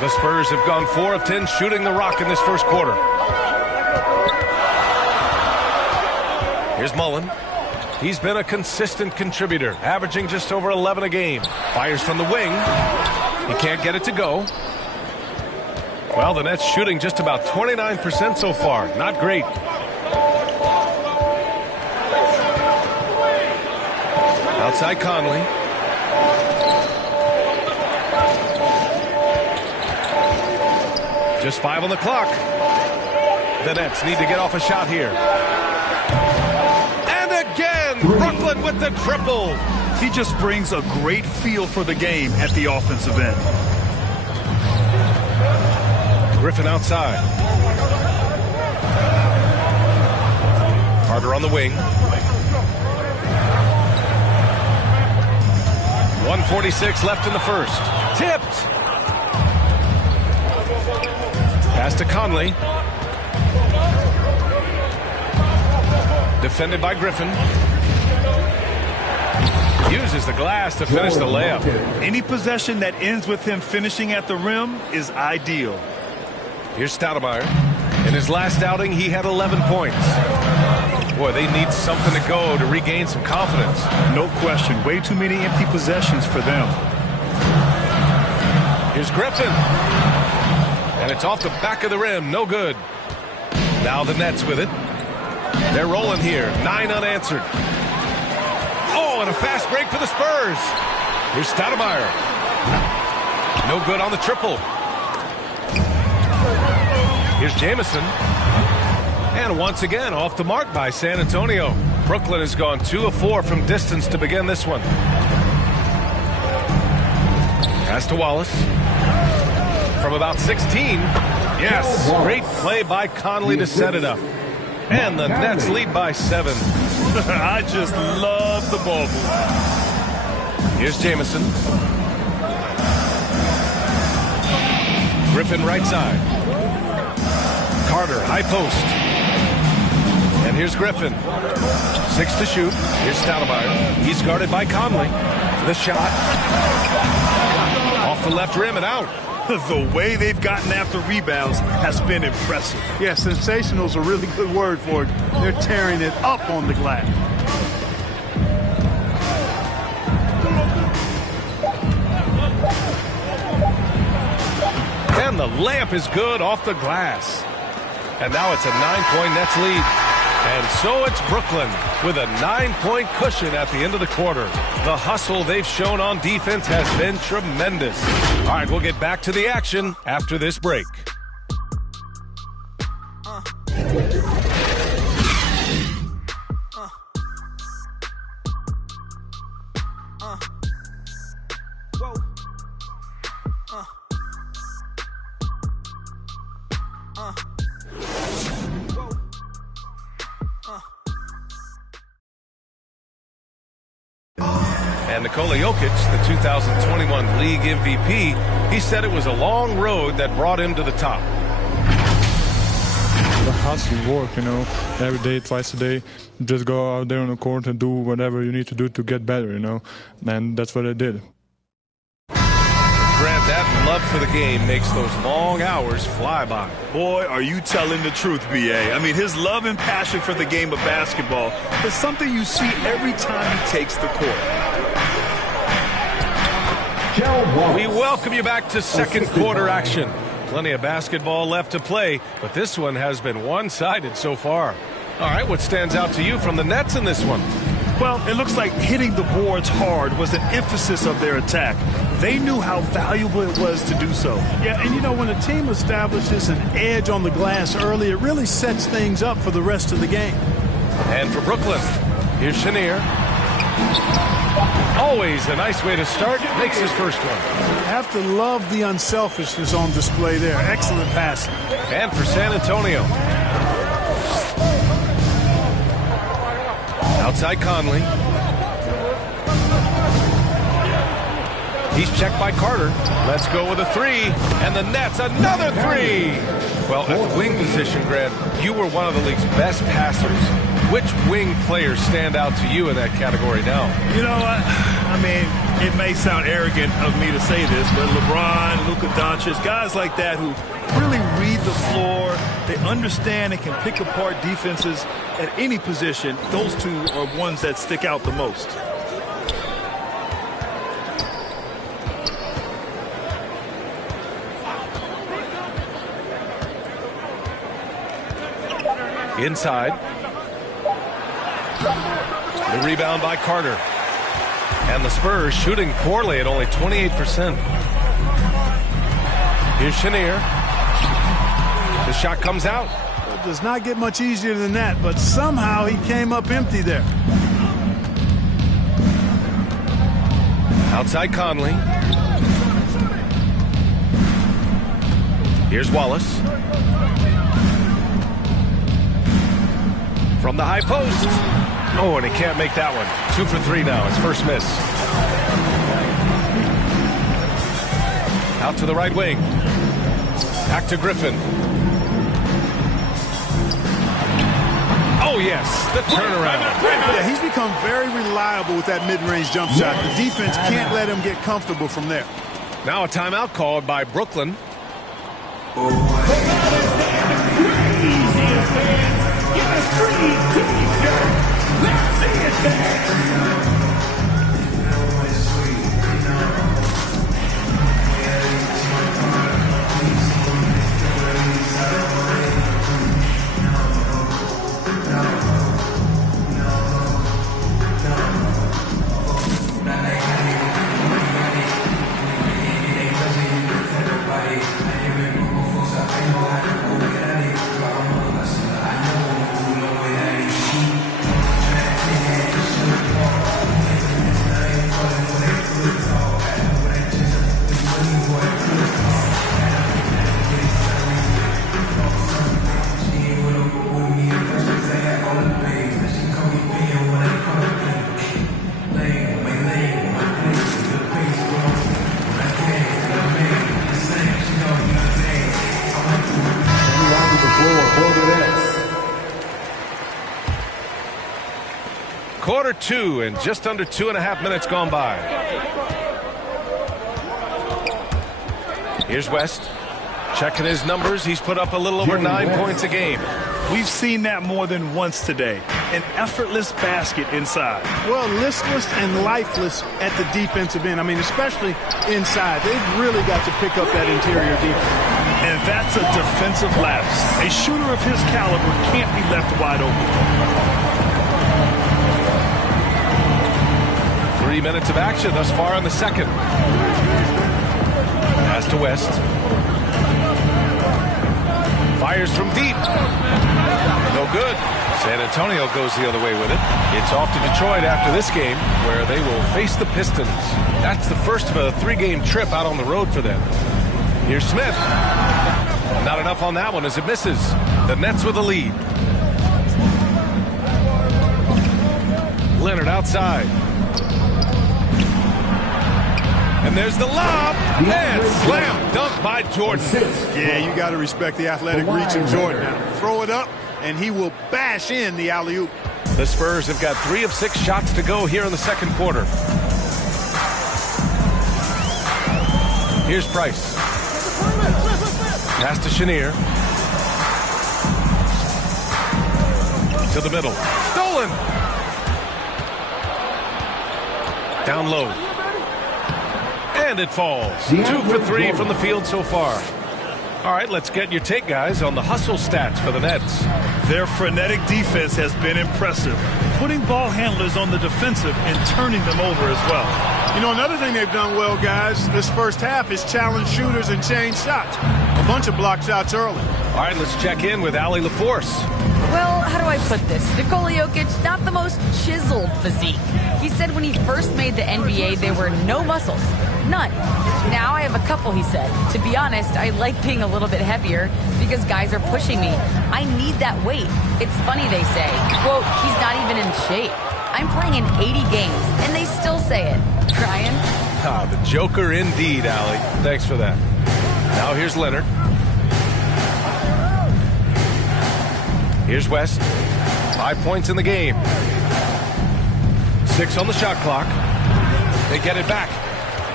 The Spurs have gone 4 of 10 shooting the rock in this first quarter. Here's Mullen. He's been a consistent contributor, averaging just over 11 a game. Fires from the wing. He can't get it to go. Well, the Nets shooting just about 29% so far. Not great. Outside Conley. Just 5 on the clock. The Nets need to get off a shot here. And again, Brooklyn with the triple. He just brings a great feel for the game at the offensive end. Griffin outside. Carter on the wing. 1:46 left in the first. Tipped. Pass to Conley. Defended by Griffin. Uses the glass to finish the layup. Any possession that ends with him finishing at the rim is ideal. Here's Stoudemire. In his last outing, he had 11 points. Boy, they need something to go to regain some confidence. No question. Way too many empty possessions for them. Here's Griffin. And it's off the back of the rim. No good. Now the Nets with it. They're rolling here. 9 unanswered. Oh, and a fast break for the Spurs. Here's Stoudemire. No good on the triple. Here's Jamison. And once again, off the mark by San Antonio. Brooklyn has gone 2 of 4 from distance to begin this one. Pass to Wallace. From about 16. Yes, great play by Conley to set it up. And the Nets lead by 7. I just love the ball move. Here's Jamison. Griffin right side. Carter, high post. And here's Griffin. 6 to shoot. Here's Stoudemire. He's guarded by Conley. The shot. Off the left rim and out. The way they've gotten after rebounds has been impressive. Yeah, sensational is a really good word for it. They're tearing it up on the glass. And the layup is good off the glass. And now it's a 9-point Nets lead. And so it's Brooklyn with a 9-point cushion at the end of the quarter. The hustle they've shown on defense has been tremendous. All right, we'll get back to the action after this break. And Nikola Jokic, the 2021 league MVP, he said it was a long road that brought him to the top. The hustle work, every day, twice a day. Just go out there on the court and do whatever you need to do to get better, and that's what I did. Grant, that love for the game makes those long hours fly by. Boy, are you telling the truth, B.A. I mean, his love and passion for the game of basketball is something you see every time he takes the court. We welcome you back to second quarter action. Plenty of basketball left to play, but this one has been one-sided so far. All right, what stands out to you from the Nets in this one? Well, it looks like hitting the boards hard was an emphasis of their attack. They knew how valuable it was to do so. Yeah, and when a team establishes an edge on the glass early, it really sets things up for the rest of the game. And for Brooklyn, here's Chenier. Always a nice way to start. Makes his first one. You have to love the unselfishness on display there. Excellent passing. And for San Antonio. Outside Conley. He's checked by Carter. Let's go with a 3. And the Nets, another 3. Well, at the wing position, Grant, you were one of the league's best passers. Which wing players stand out to you in that category now? You know what? I mean, it may sound arrogant of me to say this, but LeBron, Luka Doncic, guys like that who really read the floor, they understand and can pick apart defenses at any position. Those two are ones that stick out the most. Inside. The rebound by Carter. And the Spurs shooting poorly at only 28%. Here's Chenier. The shot comes out. It does not get much easier than that, but somehow he came up empty there. Outside Conley. Here's Wallace. From the high post. Oh, and he can't make that one. 2 for 3 now. His first miss. Out to the right wing. Back to Griffin. Oh, yes, the turnaround. Yeah, he's become very reliable with that mid-range jump shot. The defense can't let him get comfortable from there. Now a timeout called by Brooklyn. Quarter two and just under 2.5 minutes gone by. Here's West. Checking his numbers. He's put up a little over 9 points a game. We've seen that more than once today. An effortless basket inside. Well, listless and lifeless at the defensive end. I mean, especially inside. They've really got to pick up that interior defense. And that's a defensive lapse. A shooter of his caliber can't be left wide open. 3 minutes of action thus far in the second. Pass to West. Fires from deep. No good. San Antonio goes the other way with it. It's off to Detroit after this game, where they will face the Pistons. That's the first of a 3-game trip out on the road for them. Here's Smith. Not enough on that one as it misses. The Nets with a lead. Leonard outside. And there's the lob, and slam dunk by Jordan. Yeah, you got to respect the athletic reach of Jordan. Now, throw it up, and he will bash in the alley-oop. The Spurs have got 3 of 6 shots to go here in the second quarter. Here's Price. Pass to Chenier. To the middle. Stolen. Down low. And it falls. 2 for 3 from the field so far. All right, let's get your take, guys, on the hustle stats for the Nets. Their frenetic defense has been impressive, putting ball handlers on the defensive and turning them over as well. You know, another thing they've done well, guys, this first half is challenge shooters and change shots. A bunch of block shots early. All right, let's check in with Allie LaForce. Well, how do I put this? Nikola Jokic, not the most chiseled physique. He said when he first made the NBA, there were no muscles. None. Now I have a couple, he said. To be honest, I like being a little bit heavier because guys are pushing me. I need that weight. It's funny they say, quote, he's not even in shape. I'm playing in 80 games, and they still say it. Ryan? Ah, the Joker indeed, Allie. Thanks for that. Now here's Leonard. Here's West. 5 points in the game. 6 on the shot clock. They get it back.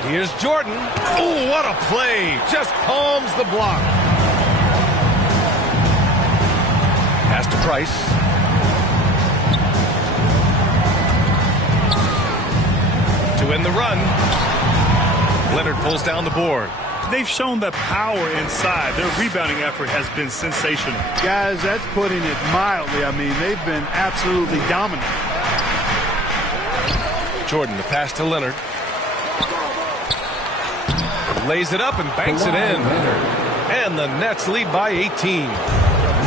Here's Jordan. Oh, what a play. Just palms the block. Pass to Price. To end the run. Leonard pulls down the board. They've shown the power inside. Their rebounding effort has been sensational. Guys, that's putting it mildly. I mean, they've been absolutely dominant. Jordan, the pass to Leonard. Lays it up and banks it in. And the Nets lead by 18.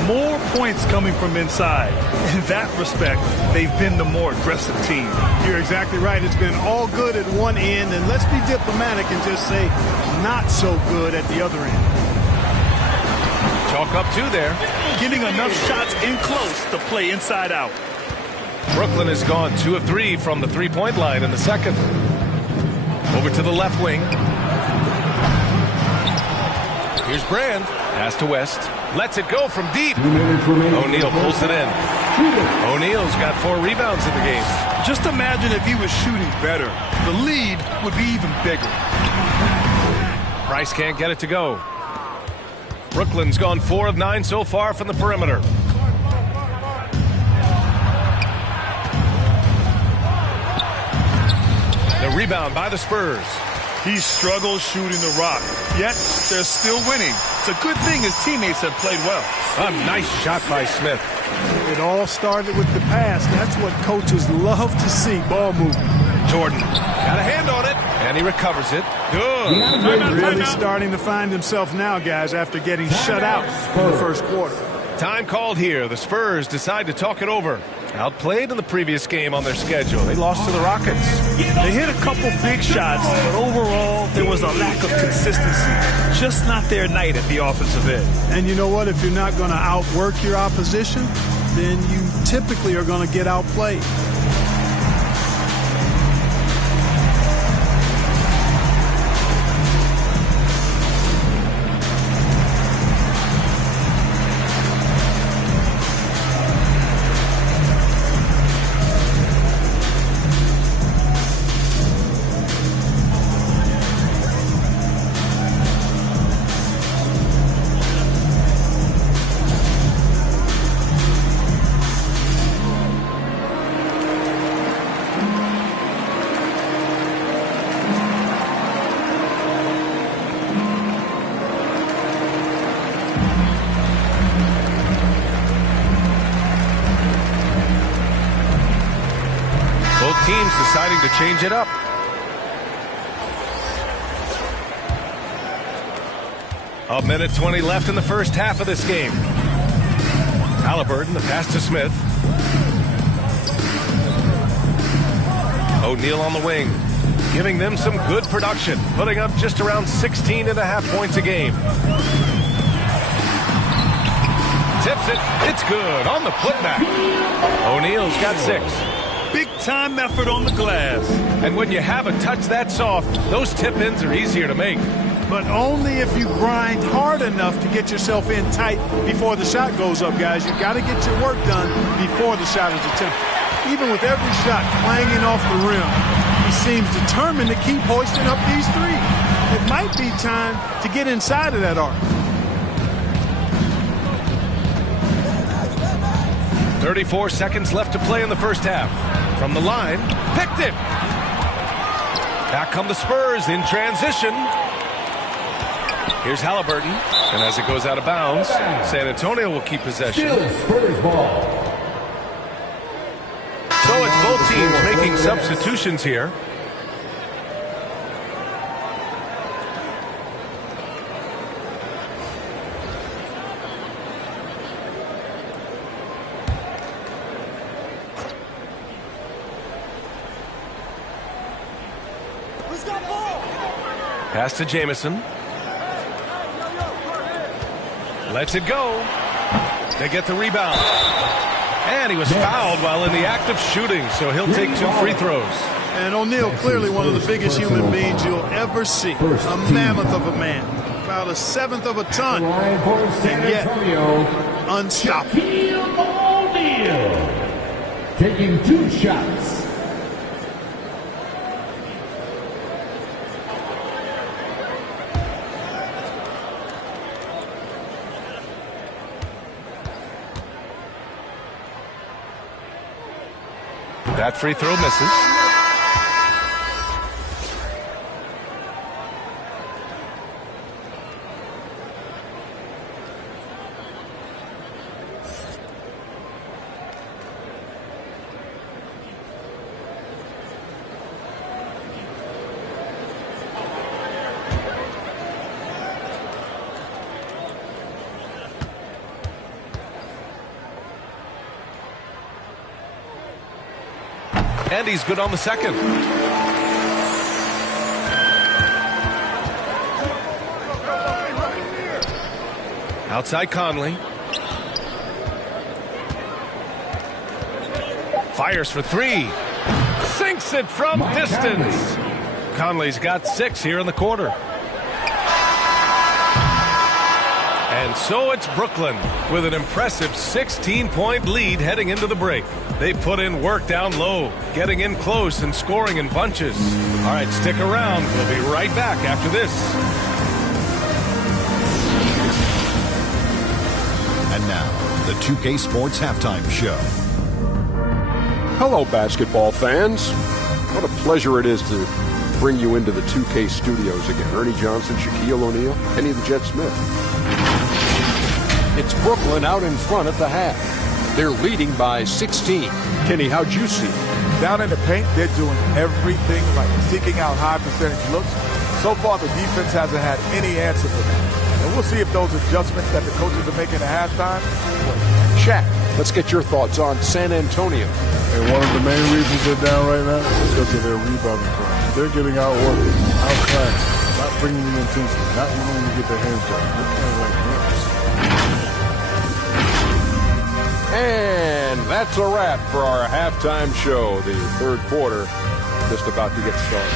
More points coming from inside. In that respect, they've been the more aggressive team. You're exactly right. It's been all good at one end, and let's be diplomatic and just say not so good at the other end. Chalk up 2 there. Getting enough shots in close to play inside out. Brooklyn has gone 2 of 3 from the 3-point line in the second. Over to the left wing. Here's Brand. Pass to West. Lets it go from deep. O'Neal pulls it in. O'Neal's got 4 rebounds in the game. Just imagine if he was shooting better. The lead would be even bigger. Price can't get it to go. Brooklyn's gone 4 of 9 so far from the perimeter. The rebound by the Spurs. He struggles shooting the rock, yet they're still winning. It's a good thing his teammates have played well. A nice shot by Smith. It all started with the pass. That's what coaches love to see, ball movement. Jordan got a hand on it, and he recovers it. Good. Really starting to find himself now, guys, after getting shut out in the first quarter. Time called here. The Spurs decide to talk it over. Outplayed in the previous game on their schedule. They lost to the Rockets. They hit a couple big shots, but overall there was a lack of consistency. Just not their night at the offensive end. And you know what? If you're not going to outwork your opposition, then you typically are going to get outplayed. Teams deciding to change it up. A minute 20 left in the first half of this game. Halliburton, the pass to Smith. O'Neal on the wing, giving them some good production, putting up just around 16.5 points a game. Tips it. It's good on the putback. O'Neal's got 6. Big-time effort on the glass. And when you have a touch that soft, those tip-ins are easier to make. But only if you grind hard enough to get yourself in tight before the shot goes up, guys. You've got to get your work done before the shot is attempted. Even with every shot clanging off the rim, he seems determined to keep hoisting up these threes. It might be time to get inside of that arc. 34 seconds left to play in the first half. From the line, picked it. Back come the Spurs in transition. Here's Halliburton, and as it goes out of bounds, San Antonio will keep possession. Still Spurs ball. So it's both teams making substitutions here. Pass to Jamison. Lets it go. They get the rebound. And he was fouled while in the act of shooting, so he'll take 2 free throws. And O'Neal, clearly one of the biggest human beings you'll ever see. A mammoth of a man. About 1/7 of a ton. And yet, unstoppable. O'Neal taking 2 shots. That free throw misses. And he's good on the second. Outside Conley. Fires for 3. Sinks it from distance. Conley's got 6 here in the quarter. And so it's Brooklyn with an impressive 16-point lead heading into the break. They put in work down low, getting in close and scoring in bunches. All right, stick around. We'll be right back after this. And now, the 2K Sports Halftime Show. Hello, basketball fans. What a pleasure it is to bring you into the 2K studios again. Ernie Johnson, Shaquille O'Neal, Kenny the Jet Smith. It's Brooklyn out in front at the half. They're leading by 16. Kenny, how'd you see it? Down in the paint, they're doing everything right, seeking out high percentage looks. So far, the defense hasn't had any answer for them. And we'll see if those adjustments that the coaches are making at halftime. Shaq, let's get your thoughts on San Antonio. And one of the main reasons they're down right now is because of their rebounding problem. They're getting outworked, outclassed, not bringing the intensity, not willing to get their hands dirty. They're playing like wimps. And that's a wrap for our halftime show. The third quarter just about to get started.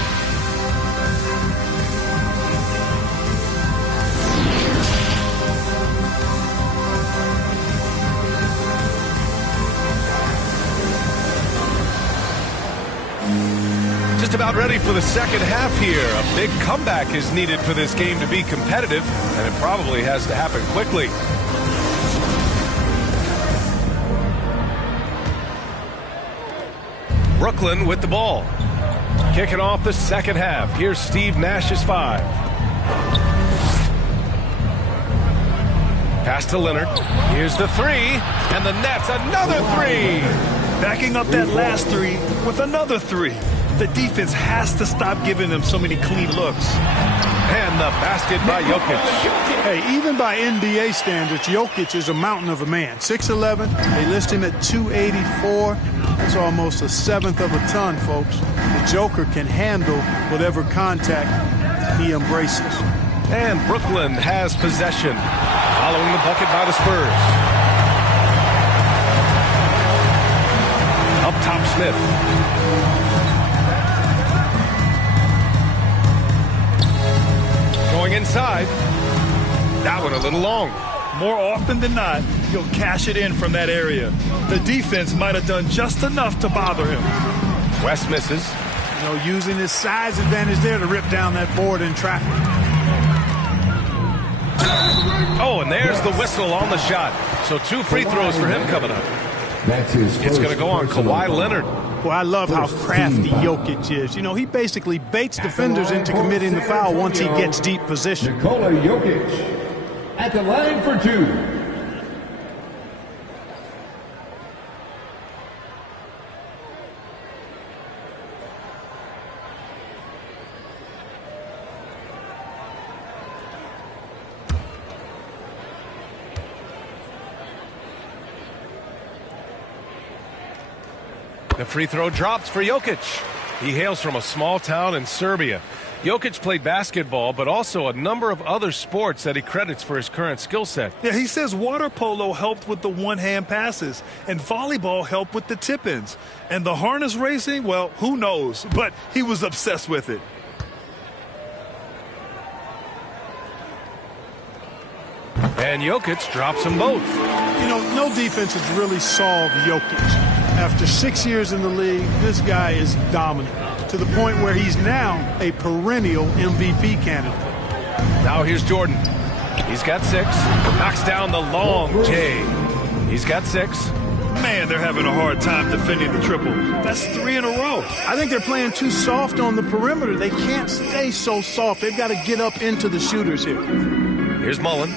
Just about ready for the second half here. A big comeback is needed for this game to be competitive, and it probably has to happen quickly. Brooklyn with the ball. Kicking off the second half. Here's Steve Nash's 5. Pass to Leonard. Here's the 3. And the Nets, another 3. Backing up that last 3 with another 3. The defense has to stop giving them so many clean looks. And the basket by Jokic. Hey, even by NBA standards, Jokic is a mountain of a man. 6'11", they list him at 284. That's almost a seventh of a ton, folks. The Joker can handle whatever contact he embraces. And Brooklyn has possession, following the bucket by the Spurs. Up top, Smith. Going inside. That one a little long. More often than not, he'll cash it in from that area. The defense might have done just enough to bother him. West misses. You know, using his size advantage there to rip down that board in traffic. Oh, and there's the whistle on the shot. So 2 free throws for him coming up. It's going to go on Kawhi Leonard. Well, I love how crafty Jokic is. You know, he basically baits defenders into committing the foul once he gets deep position. Nikola Jokic at the line for 2. The free throw drops for Jokic. He hails from a small town in Serbia. Jokic played basketball, but also a number of other sports that he credits for his current skill set. Yeah, he says water polo helped with the one-hand passes, and volleyball helped with the tip-ins. And the harness racing, well, who knows? But he was obsessed with it. And Jokic drops them both. You know, no defense has really solved Jokic. After 6 years in the league, this guy is dominant to the point where he's now a perennial MVP candidate. Now here's Jordan. He's got 6. Knocks down the long J. He's got 6. Man, they're having a hard time defending the triple. That's 3 in a row. I think they're playing too soft on the perimeter. They can't stay so soft. They've got to get up into the shooters here. Here's Mullen.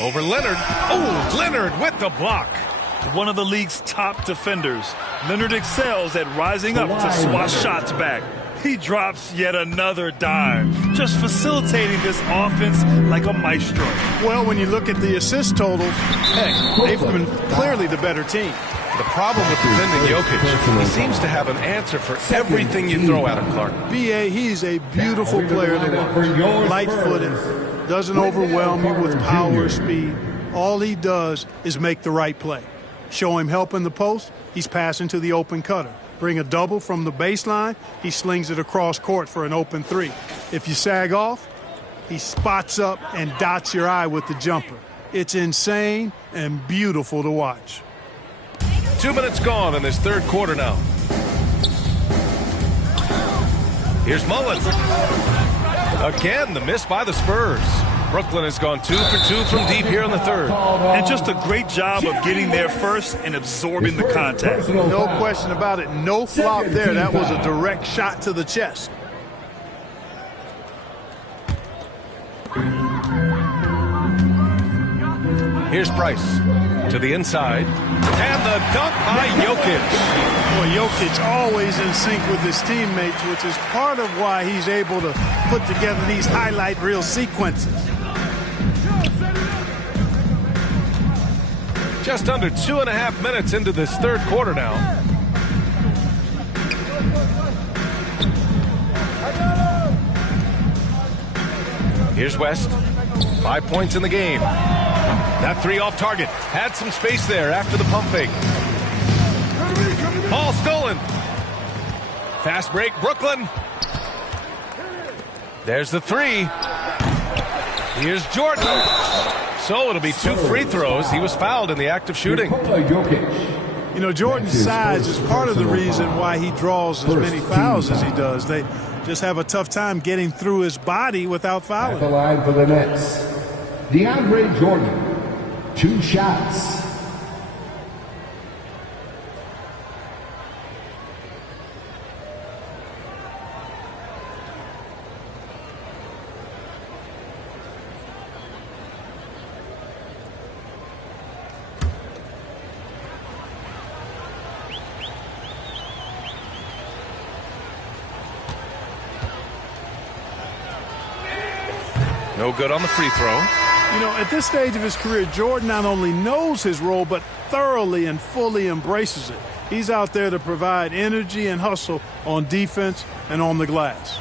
Over Leonard. Oh, Leonard with the block. One of the league's top defenders. Leonard excels at rising up to swat shots back. He drops yet another dime, just facilitating this offense like a maestro. Well, when you look at the assist totals, heck, they've been clearly the better team. The problem with defending Jokic, he seems to have an answer for everything you throw at him, Clark. B.A., he's a beautiful player to watch. Light-footed. Doesn't overwhelm you with power or speed. All he does is make the right play. Show him help in the post, he's passing to the open cutter. bring a double from the baseline, he slings it across court for an open three. If you sag off, he spots up and dots your eye with the jumper. It's insane and beautiful to watch. 2 minutes gone in this third quarter now. Here's Mullen. Again, the miss by the Spurs. Brooklyn has gone 2 for 2 from deep here in the third. And just a great job of getting there first and absorbing the contact. No question about it. No flop there. That was a direct shot to the chest. Here's Price to the inside. And the dunk by Jokic. Boy, Jokic always in sync with his teammates, which is part of why he's able to put together these highlight reel sequences. Just under 2.5 minutes into this third quarter now. Here's West. 5 points in the game. That three off target. Had some space there after the pump fake. Ball stolen. Fast break, Brooklyn. There's the three. Here's Jordan. So it'll be 2 free throws. He was fouled in the act of shooting. You know, Jordan's size is part of the reason why he draws as many fouls as he does. They just have a tough time getting through his body without fouling. At the line for the Nets, DeAndre Jordan, 2 shots. No good on the free throw. You know, at this stage of his career, Jordan not only knows his role, but thoroughly and fully embraces it. He's out there to provide energy and hustle on defense and on the glass.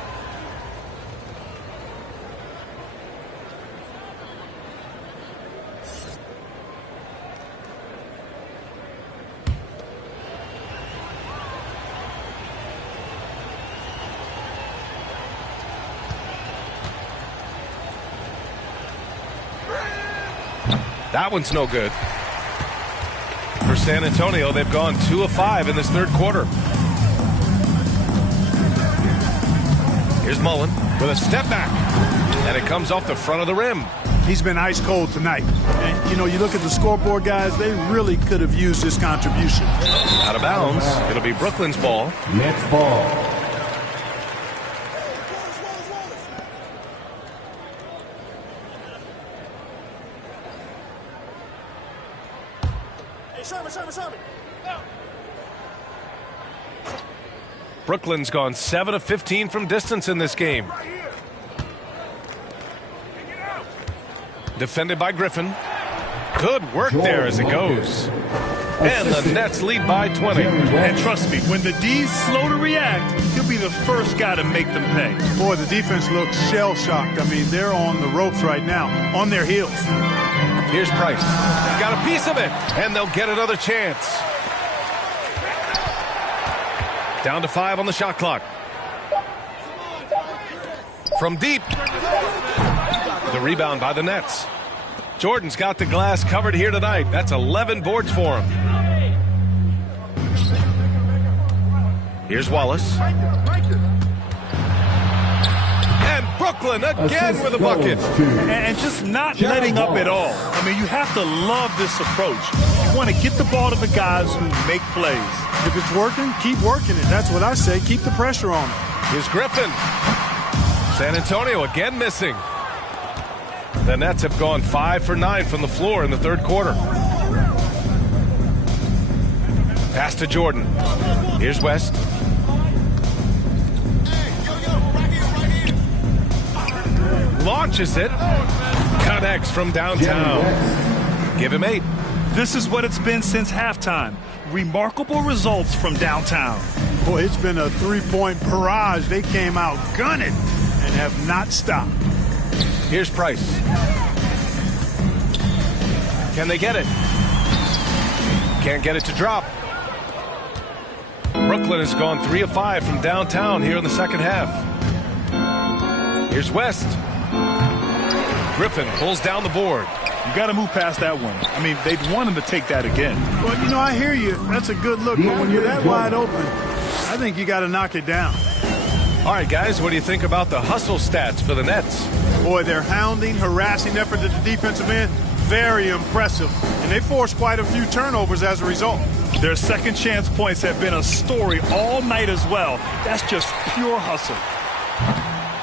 That one's no good. For San Antonio, they've gone 2 of 5 in this third quarter. Here's Mullen with a step back. And it comes off the front of the rim. He's been ice cold tonight. And, you know, you look at the scoreboard, guys, they really could have used his contribution. Out of bounds. It'll be Brooklyn's ball. Nets ball. Brooklyn's gone 7 of 15 from distance in this game. Defended by Griffin. Good work there as it goes. And the Nets lead by 20. And trust me, when the D's slow to react, he'll be the first guy to make them pay. Boy, the defense looks shell-shocked. I mean, they're on the ropes right now, on their heels. Here's Price. Got a piece of it, and they'll get another chance. Down to 5 on the shot clock. From deep. The rebound by the Nets. Jordan's got the glass covered here tonight. That's 11 boards for him. Here's Wallace. And Brooklyn again with a bucket. And just not letting up at all. I mean, you have to love this approach. You want to get the ball to the guys who make plays. If it's working, keep working it. That's what I say. Keep the pressure on them. Here's Griffin. San Antonio again missing. The Nets have gone 5 for 9 from the floor in the third quarter. Pass to Jordan. Here's West. Launches it. Connects from downtown. Give him 8. This is what it's been since halftime. Remarkable results from downtown. Boy, it's been a three-point barrage. They came out gunning and have not stopped. Here's Price. Can they get it? Can't get it to drop. Brooklyn has gone 3 of 5 from downtown here in the second half. Here's West. Griffin pulls down the board. You got to move past that one. I mean, they'd want him to take that again. Well, you know, I hear you. That's a good look. But when you're that wide open, I think you got to knock it down. All right, guys, what do you think about the hustle stats for the Nets? Boy, their hounding, harassing effort at the defensive end, very impressive. And they forced quite a few turnovers as a result. Their second chance points have been a story all night as well. That's just pure hustle.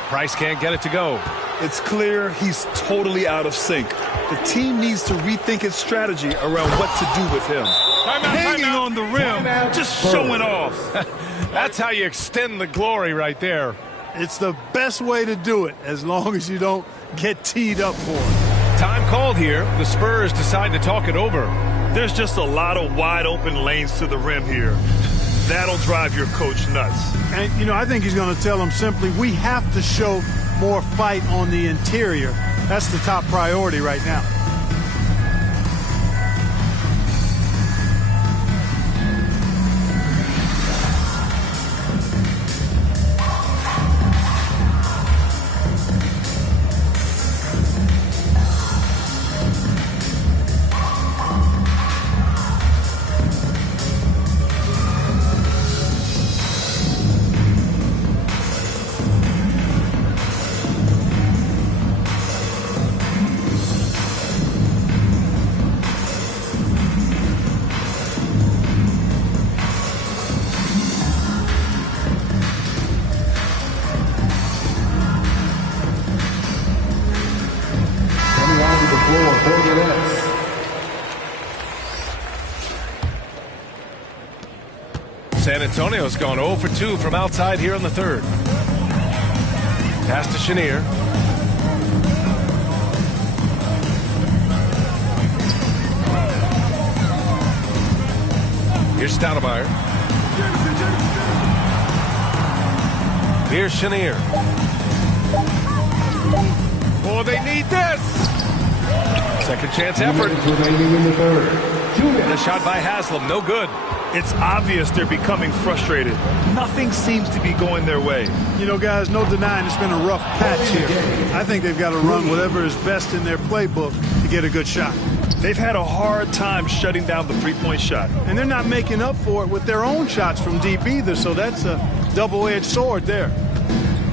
Price can't get it to go. It's clear he's totally out of sync. The team needs to rethink its strategy around what to do with him. Hanging on the rim, just showing off. That's how you extend the glory right there. It's the best way to do it, as long as you don't get teed up for it. Time called here. The Spurs decide to talk it over. There's just a lot of wide open lanes to the rim here. That'll drive your coach nuts. And, you know, I think he's going to tell them simply, we have to show more fight on the interior. That's the top priority right now. San Antonio's gone 0 for 2 from outside here in the third. Pass to Chenier. Here's Stoudemire. Here's Chenier. Oh, they need this! Second chance effort. The shot by Haslam, no good. It's obvious they're becoming frustrated. Nothing seems to be going their way. You know, guys, no denying it's been a rough patch here. I think they've got to run whatever is best in their playbook to get a good shot. They've had a hard time shutting down the three-point shot. And they're not making up for it with their own shots from deep either, so that's a double-edged sword there.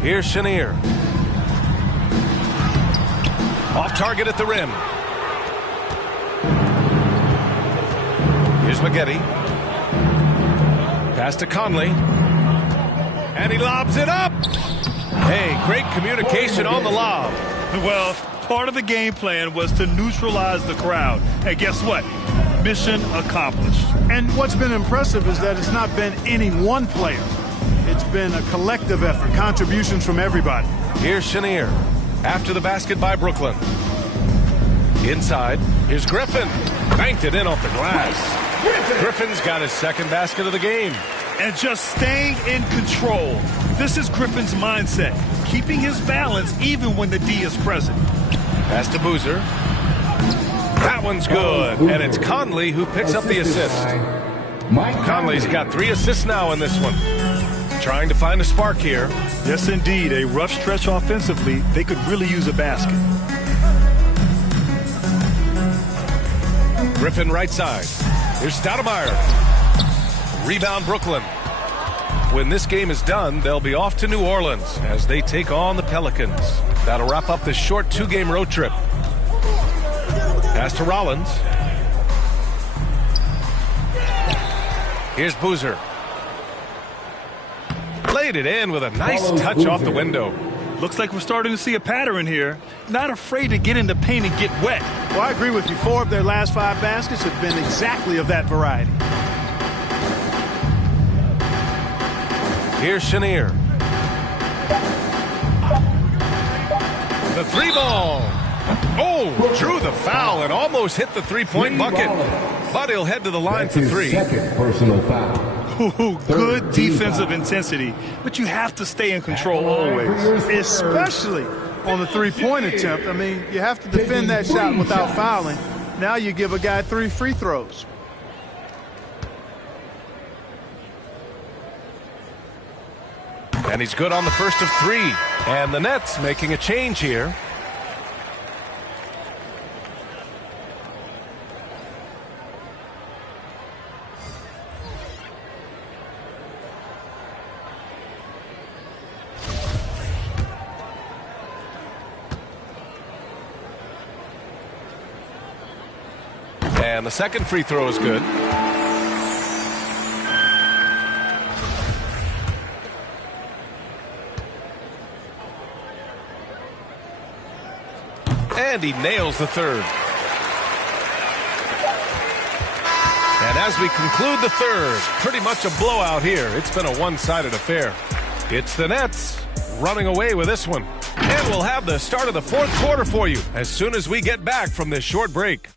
Here's Chenier. Off target at the rim. Here's Maggette. Pass to Conley. And he lobs it up. Hey, great communication on the lob. Well, part of the game plan was to neutralize the crowd. And guess what? Mission accomplished. And what's been impressive is that it's not been any one player. It's been a collective effort, contributions from everybody. Here's Chenier. After the basket by Brooklyn. Inside, here's Griffin. Banked it in off the glass. Griffin's got his second basket of the game. And just staying in control. This is Griffin's mindset. Keeping his balance even when the D is present. Pass to Boozer. That one's good. And it's Conley who picks up the assist. Conley's got 3 assists now in this one. Trying to find a spark here. Yes, indeed. A rough stretch offensively. They could really use a basket. Griffin right side. Here's Stoudemire. Rebound Brooklyn. When this game is done, they'll be off to New Orleans as they take on the Pelicans. That'll wrap up this short 2-game road trip. Pass to Rollins. Here's Boozer. Laid it in with a nice touch off the window. Looks like we're starting to see a pattern here. Not afraid to get in the paint and get wet. Well, I agree with you. 4 of their last 5 baskets have been exactly of that variety. Here's Chenier. The 3-ball. Oh, drew the foul and almost hit the 3-point bucket. But he'll head to the line for 3. Second personal foul. Ooh, good defensive intensity, but you have to stay in control always. Especially on the 3-point attempt. I mean, you have to defend that shot without fouling. Now you give a guy 3 free throws. And he's good on the first of 3. And the Nets making a change here. And the second free throw is good. And he nails the third. And as we conclude the third, pretty much a blowout here. It's been a one-sided affair. It's the Nets running away with this one. And we'll have the start of the fourth quarter for you as soon as we get back from this short break.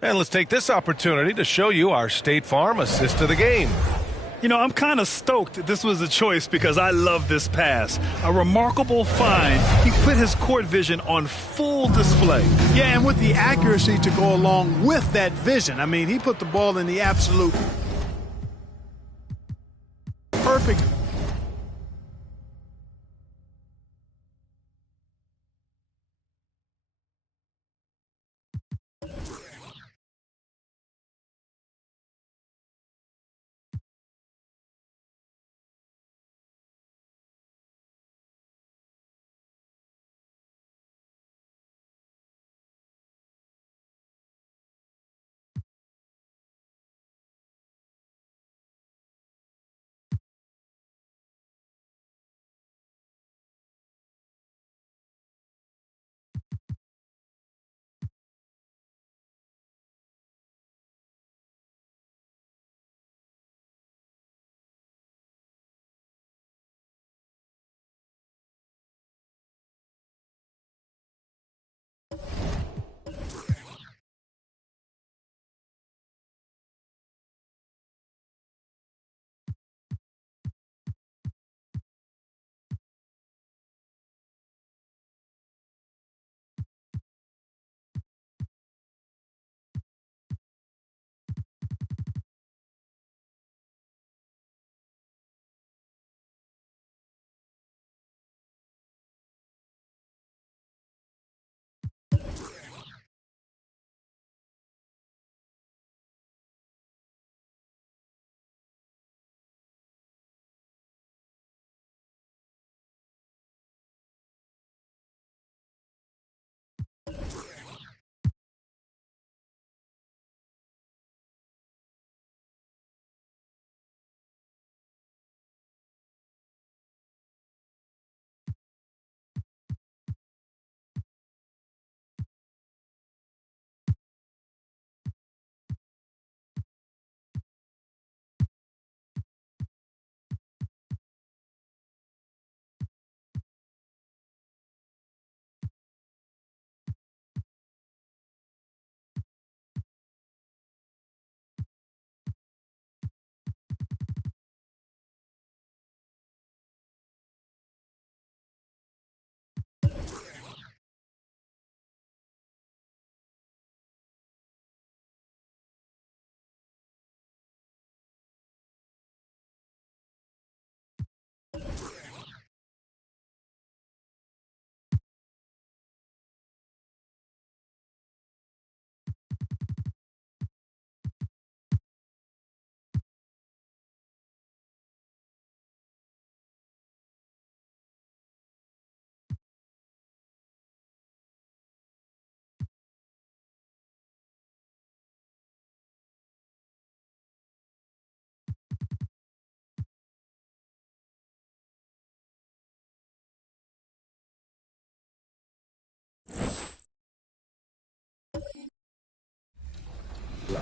And let's take this opportunity to show you our State Farm assist of the game. You know, I'm kind of stoked this was a choice because I love this pass. A remarkable find. He put his court vision on full display. Yeah, and with the accuracy to go along with that vision. I mean, he put the ball in the absolute perfect.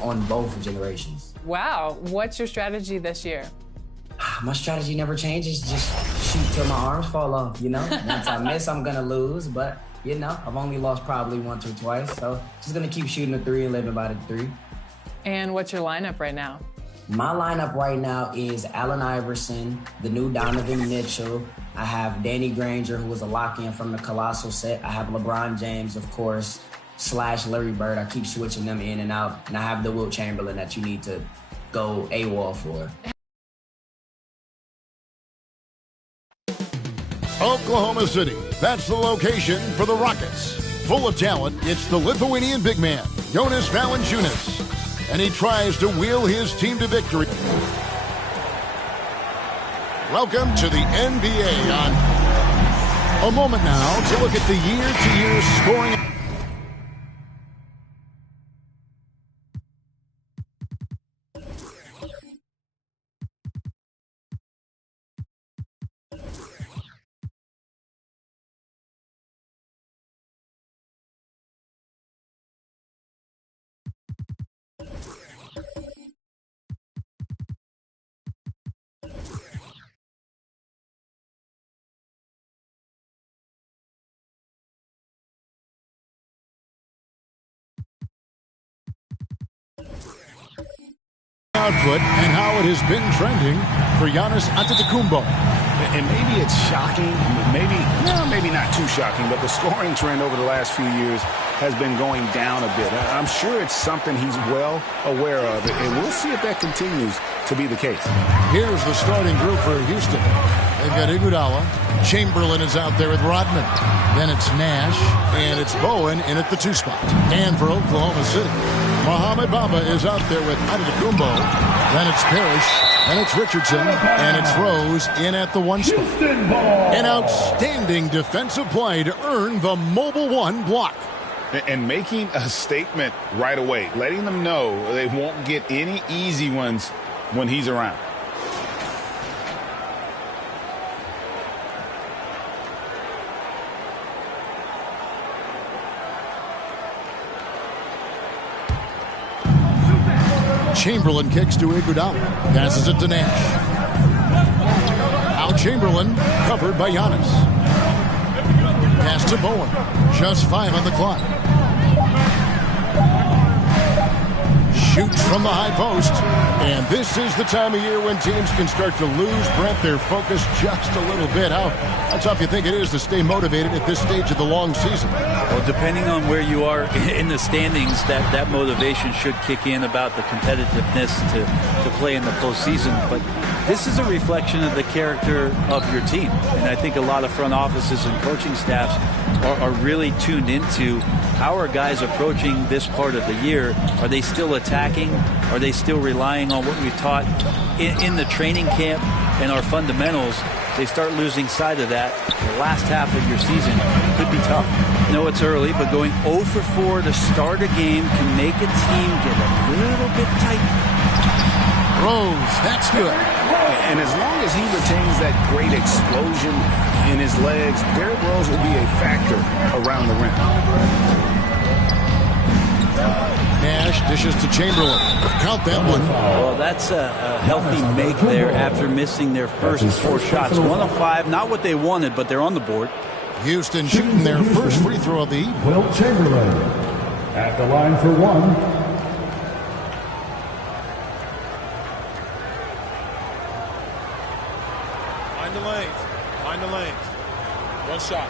On both generations. Wow, what's your strategy this year? My strategy never changes, just shoot till my arms fall off, you know? Once I miss, I'm gonna lose, but, you know, I've only lost probably once or twice, so just gonna keep shooting the 3 and living by the 3. And what's your lineup right now? My lineup right now is Allen Iverson, the new Donovan Mitchell. I have Danny Granger, who was a lock-in from the Colossal set. I have LeBron James, of course, / Larry Bird. I keep switching them in and out. And I have the Wilt Chamberlain that you need to go AWOL for. Oklahoma City. That's the location for the Rockets. Full of talent, it's the Lithuanian big man, Jonas Valanciunas. And he tries to wheel his team to victory. Welcome to the NBA on a moment now to look at the year-to-year scoring. Output and how it has been trending for Giannis Antetokounmpo. And maybe it's shocking, maybe not too shocking, but the scoring trend over the last few years has been going down a bit. I'm sure it's something he's well aware of, and we'll see if that continues to be the case. Here's the starting group for Houston. They've got Iguodala. Chamberlain is out there with Rodman. Then it's Nash, and it's Bowen in at the 2 spot. And for Oklahoma City, Mohamed Bamba is out there with Antetokounmpo. Then it's Parrish, then it's Richardson, and it's Rose in at the 1 spot. An outstanding defensive play to earn the mobile 1 block. And making a statement right away, letting them know they won't get any easy ones when he's around. Chamberlain kicks to Iguodala. Passes it to Nash. Out Chamberlain, covered by Giannis. Pass to Bowen. Just 5 on the clock. Shoots from the high post. And this is the time of year when teams can start to lose, Brent, their focus just a little bit. How tough you think it is to stay motivated at this stage of the long season? Well, depending on where you are in the standings, that motivation should kick in about the competitiveness to play in the postseason. But this is a reflection of the character of your team. And I think a lot of front offices and coaching staffs are really tuned into how are guys approaching this part of the year. Are they still attacking? Are they still relying on what we've taught in the training camp and our fundamentals? They start losing sight of that. The last half of your season could be tough. I know it's early, but going 0 for 4 to start a game can make a team get a little bit tight. Rose, that's good. And as long as he retains that great explosion in his legs, Derrick Rose will be a factor around the rim. Nash dishes to Chamberlain. Count that one. Well, that's a healthy make there after missing their first 4 shots. 1 of 5, not what they wanted, but they're on the board. Houston shooting their first free throw of the evening. Will Chamberlain at the line for 1. Find the lanes. 1 shot.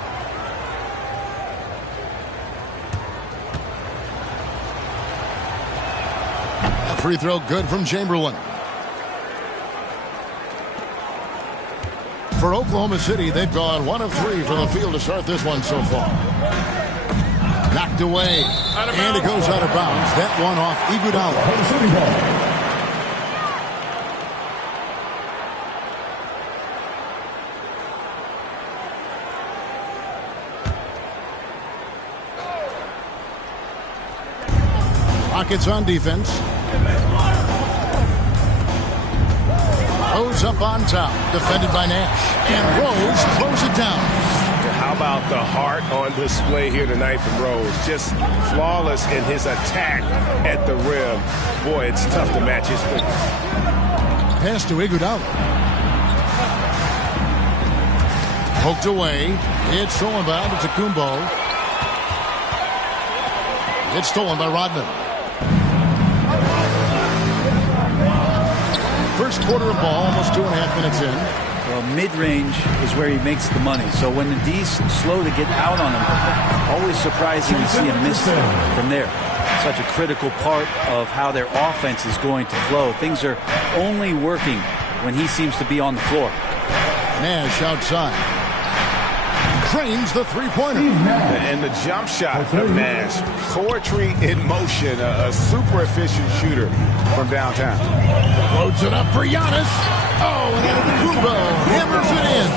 A free throw good from Chamberlain. For Oklahoma City, they've gone 1 of 3 from the field to start this one so far. Knocked away. And it goes out of bounds. That one off Iguodala. Rockets on defense. Rose up on top, defended by Nash. And Rose throws it down. How about the heart on display here tonight from Rose? Just flawless in his attack at the rim. Boy, it's tough to match his quickness. Pass to Iguodala. Poked away. It's stolen by Antetokounmpo. It's stolen by Rodman. First quarter of ball, almost 2.5 minutes in. Well, mid-range is where he makes the money. So when the D's slow to get out on him, always surprising to see him miss from there. Such a critical part of how their offense is going to flow. Things are only working when he seems to be on the floor. Nash outside. drains the three-pointer. And the jump shot of Nash. Poetry in motion. A super efficient shooter from downtown. Loads it up for Giannis. Oh, and Antetokounmpo hammers it in.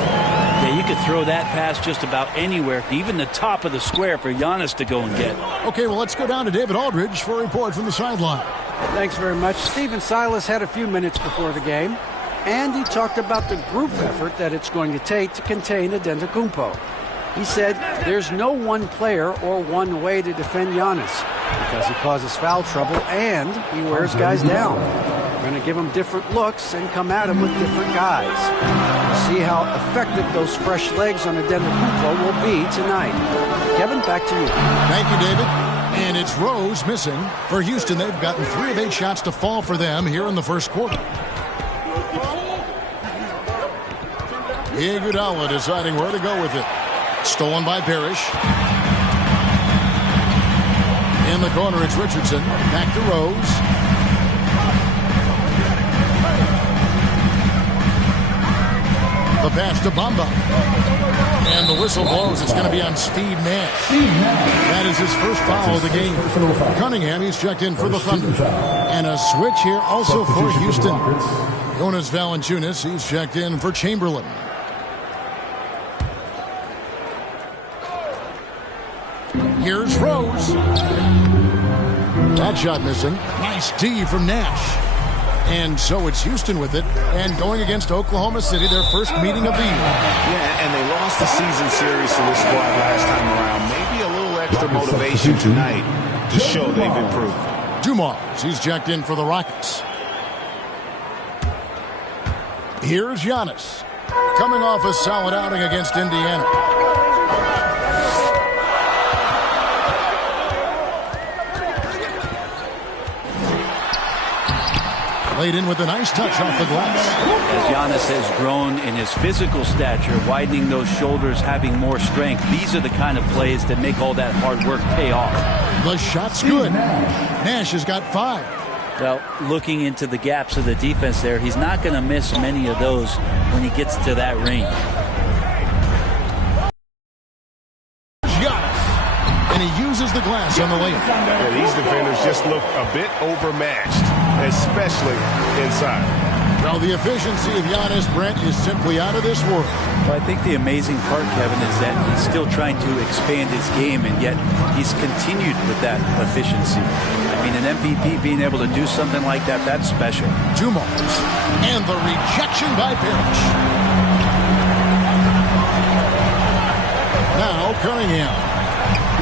Yeah, you could throw that pass just about anywhere, even the top of the square for Giannis to go and get. Okay, well, let's go down to David Aldridge for a report from the sideline. Thanks very much. Stephen Silas had a few minutes before the game, and he talked about the group effort that it's going to take to contain Antetokounmpo. He said there's no one player or one way to defend Giannis because he causes foul trouble and he wears guys down. We're going to give him different looks and come at him with different guys. We'll see how effective those fresh legs on Antetokounmpo will be tonight. Kevin, back to you. Thank you, David. And it's Rose missing. For Houston, they've gotten 3 of 8 shots to fall for them here in the first quarter. Iguodala deciding where to go with it. Stolen by Parrish. In the corner, it's Richardson. Back to Rose. The pass to Bamba. And the whistle blows. It's going to be on Steve Nash. That is his first foul of the game. Cunningham, he's checked in for the Thunder. And a switch here also for Houston. Jonas Valanciunas, he's checked in for Chamberlain. Here's Rose. That shot missing. Nice D from Nash. And so it's Houston with it. And going against Oklahoma City, their first meeting of the year. Yeah, and they lost the season series to this squad last time around. Maybe a little extra motivation tonight to show they've improved. Dumars, he's checked in for the Rockets. Here's Giannis. Coming off a solid outing against Indiana. Laid in with a nice touch off the glass. As Giannis has grown in his physical stature, widening those shoulders, having more strength, these are the kind of plays that make all that hard work pay off. The shot's good. Nash has got 5. Well, looking into the gaps of the defense there, he's not going to miss many of those when he gets to that range. Giannis. And he uses the glass on the layup. Yeah, these defenders just look a bit overmatched, especially inside. Well, the efficiency of Giannis, Brent, is simply out of this world. Well, I think the amazing part, Kevin, is that he's still trying to expand his game, and yet he's continued with that efficiency. I mean, an MVP being able to do something like that, that's special. Dumars. And the rejection by Parrish. Now Cunningham.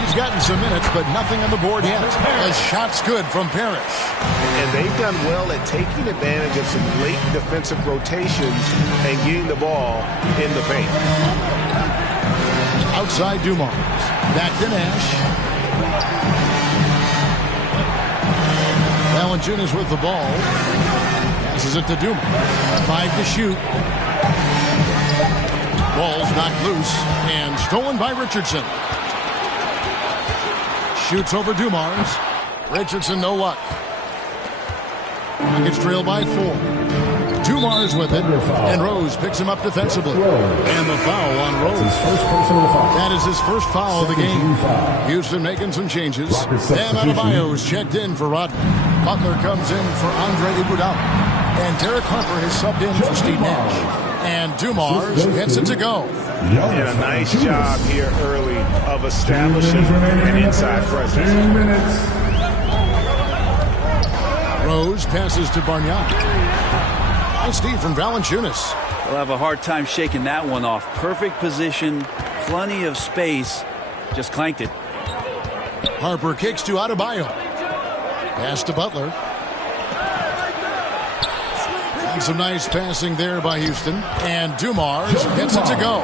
He's gotten some minutes, but nothing on the board yet. A shot's good from Parrish. And they've done well at taking advantage of some late defensive rotations and getting the ball in the paint. Outside Dumars. Back to Nash. Valanciunas with the ball. Passes it to Dumars. 5 to shoot. Ball's knocked loose and stolen by Richardson. Shoots over Dumars. Richardson, no luck. Gets trailed by 4. Dumars with it. And Rose picks him up defensively. And the foul on Rose. That is his first foul of the game. Houston making some changes. Bam Adebayo's checked in for Rodman. Butler comes in for Andre Iguodala. And Derek Harper has subbed in for Steve Nash. And Dumars gets it to go. And a nice job here early of establishing an inside presence. Rose passes to Bargnani. Nice Steve from Valanciunas. They'll have a hard time shaking that one off. Perfect position, plenty of space. Just clanked it. Harper kicks to Adebayo. Pass to Butler. And some nice passing there by Houston. And Dumars gets it to go.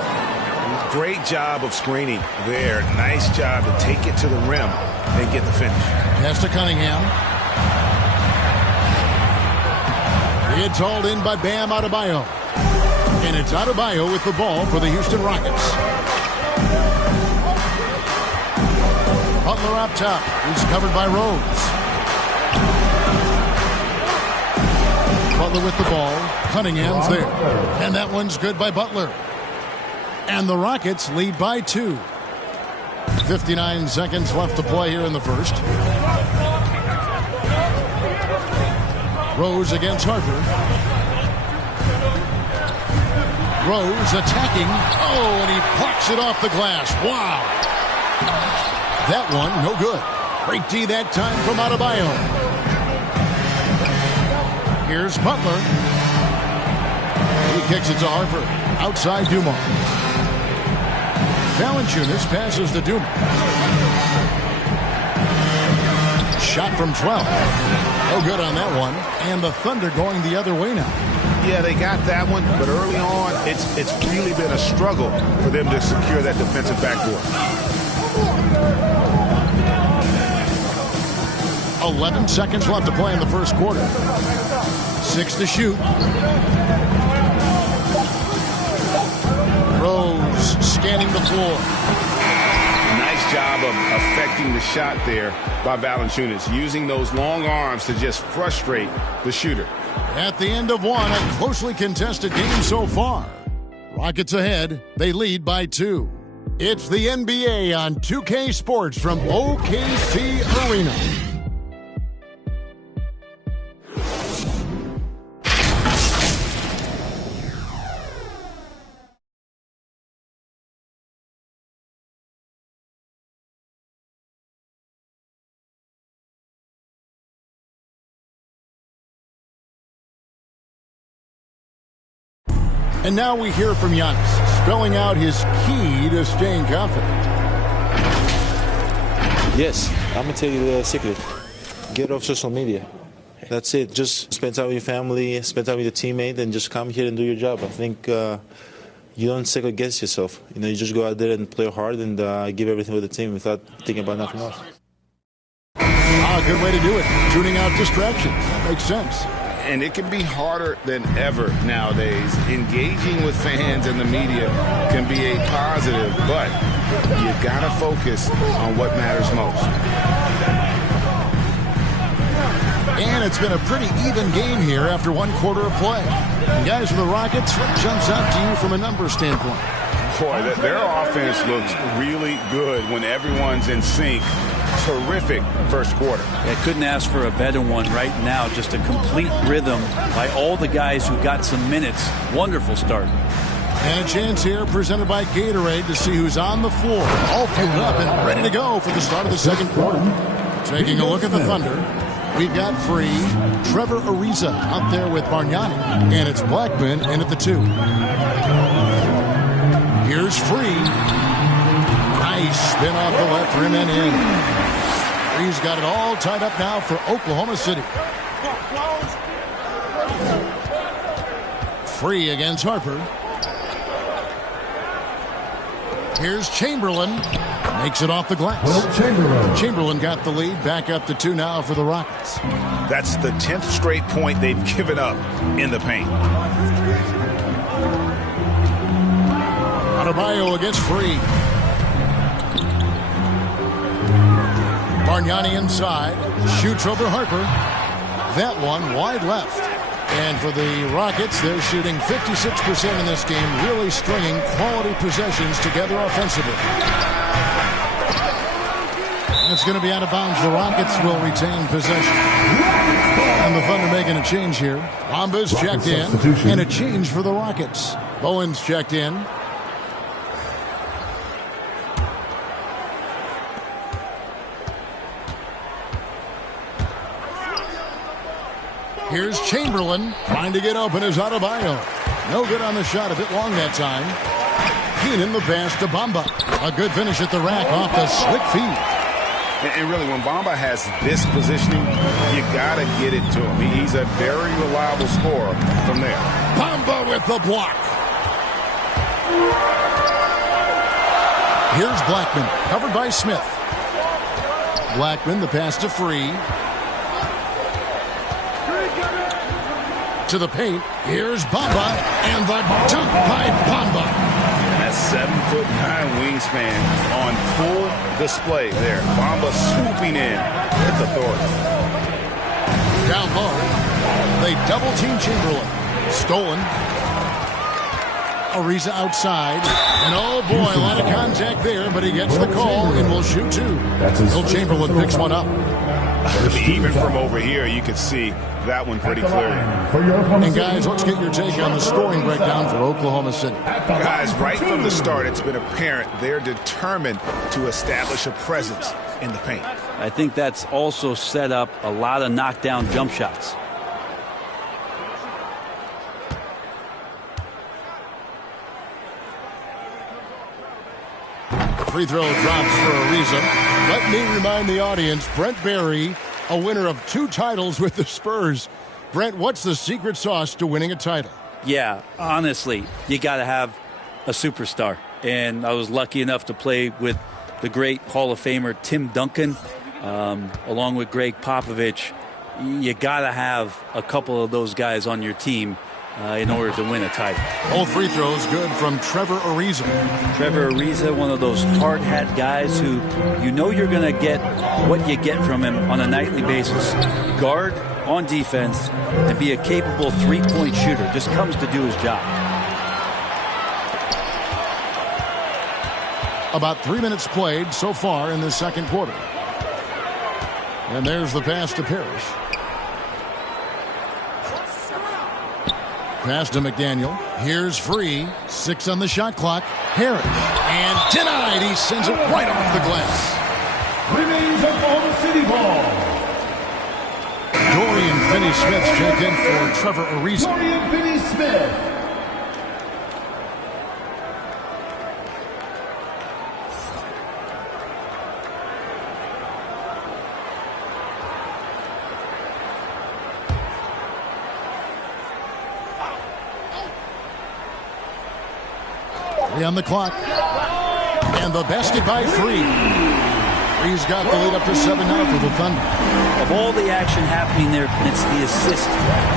Great job of screening there. Nice job to take it to the rim and get the finish. Pass to Cunningham. It's hauled in by Bam Adebayo. And it's Adebayo with the ball for the Houston Rockets. Butler up top. He's covered by Rose. Butler with the ball. Cunningham's there. And that one's good by Butler. And the Rockets lead by 2. 59 seconds left to play here in the first. Rose against Harper. Rose attacking. Oh, and he plucks it off the glass. Wow. That one, no good. Great D that time from Adebayo. Here's Butler. He kicks it to Harper. Outside Dumont. Valanciunas passes to Dumont. Shot from 12. No good on that one. And the Thunder going the other way now. Yeah, they got that one, but early on, it's really been a struggle for them to secure that defensive backboard. 11 seconds left to play in the first quarter. 6 to shoot. Rose scanning the floor. Nice job of affecting the shot there by Valanciunas, using those long arms to just frustrate the shooter. At the end of one, a closely contested game so far. Rockets ahead. They lead by 2. It's the NBA on 2K Sports from OKC Arena. And now we hear from Giannis, spelling out his key to staying confident. Yes, I'm going to tell you the secret. Get off social media. That's it. Just spend time with your family, spend time with your teammate, and just come here and do your job. I think you don't second guess yourself. You just go out there and play hard and give everything with the team without thinking about nothing else. Good way to do it. Tuning out distractions. That makes sense. And it can be harder than ever nowadays. Engaging with fans and the media can be a positive, but you got to focus on what matters most. And it's been a pretty even game here after one quarter of play. And guys, for the Rockets, what jumps out to you from a numbers standpoint? Boy, their offense looks really good when everyone's in sync. Terrific first quarter. I couldn't ask for a better one right now. Just a complete rhythm by all the guys who got some minutes. Wonderful start. And a chance here presented by Gatorade to see who's on the floor. All fueled up and ready to go for the start of the second quarter. Taking a look at the Thunder. We've got free Trevor Ariza out there with Bargnani. And it's Blackman in at the 2. Here's free. Nice spin off the left rim and in. Free's got it all tied up now for Oklahoma City. Free against Harper. Here's Chamberlain. Makes it off the glass. Chamberlain got the lead. Back up to 2 now for the Rockets. That's the 10th straight point they've given up in the paint. Adebayo against Free. Bargnani inside. Shoots over Harper. That one wide left. And for the Rockets, they're shooting 56% in this game, really stringing quality possessions together offensively. That's going to be out of bounds. The Rockets will retain possession. And the Thunder making a change here. Bamba's checked in. And a change for the Rockets. Bowen's checked in. Here's Chamberlain trying to get open as Adebayo. No good on the shot, a bit long that time. Keenan the pass to Bamba. A good finish at the rack off the slick feed. And really, when Bamba has this positioning, you got to get it to him. He's a very reliable scorer from there. Bamba with the block. Here's Blackman, covered by Smith. Blackman, the pass to Free. To the paint. Here's Bamba, and the dunk by Bamba. And that 7'9" wingspan on full display there. Bamba swooping in with authority. Down low. They double team Chamberlain. Stolen. Ariza outside. And oh boy, a lot of contact there, but he gets the call and will shoot two. Will Chamberlain picks one up. Even from over here, you could see that one pretty clearly. And guys, let's get your take on the scoring breakdown for Oklahoma City. Guys, right from the start, it's been apparent they're determined to establish a presence in the paint. I think that's also set up a lot of knockdown jump shots. Free throw drops for Ariza. Let me remind the audience, Brent Berry, a winner of 2 titles with the Spurs. Brent, what's the secret sauce to winning a title? Yeah, honestly, you got to have a superstar. And I was lucky enough to play with the great Hall of Famer Tim Duncan, along with Greg Popovich. You got to have a couple of those guys on your team in order to win a title. All free throws good from Trevor Ariza. Trevor Ariza, one of those hard hat guys who you know you're going to get what you get from him on a nightly basis. Guard on defense and be a capable three-point shooter. Just comes to do his job. About 3 minutes played so far in the second quarter. And there's the pass to Parrish. Pass to McDaniel. Here's free. 6 on the shot clock. Parrish. And denied. He sends it right off the glass. Remains Oklahoma City ball. Dorian Finney-Smith checked in for Trevor Ariza. Dorian Finney-Smith. On the clock. And the basket by Free. Free's got the lead up to 7 now for the Thunder. Of all the action happening there, it's the assist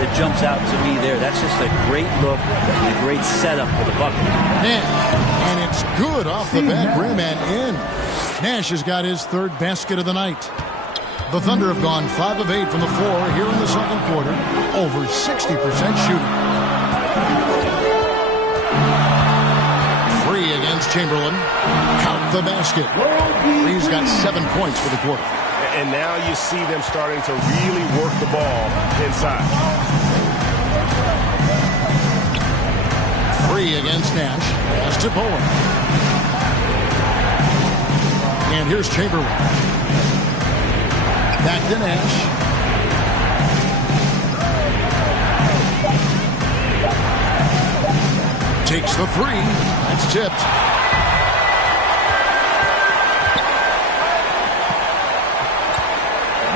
that jumps out to me there. That's just a great look and a great setup for the bucket. And it's good off the back rim and in. Nash has got his 3rd basket of the night. The Thunder have gone 5 of 8 from the floor here in the second quarter. Over 60% shooting. Against Chamberlain. Count the basket. He's got 7 points for the quarter. And now you see them starting to really work the ball inside. Free against Nash. Pass to Bowen. And here's Chamberlain. Back to Nash. Takes the 3. That's tipped.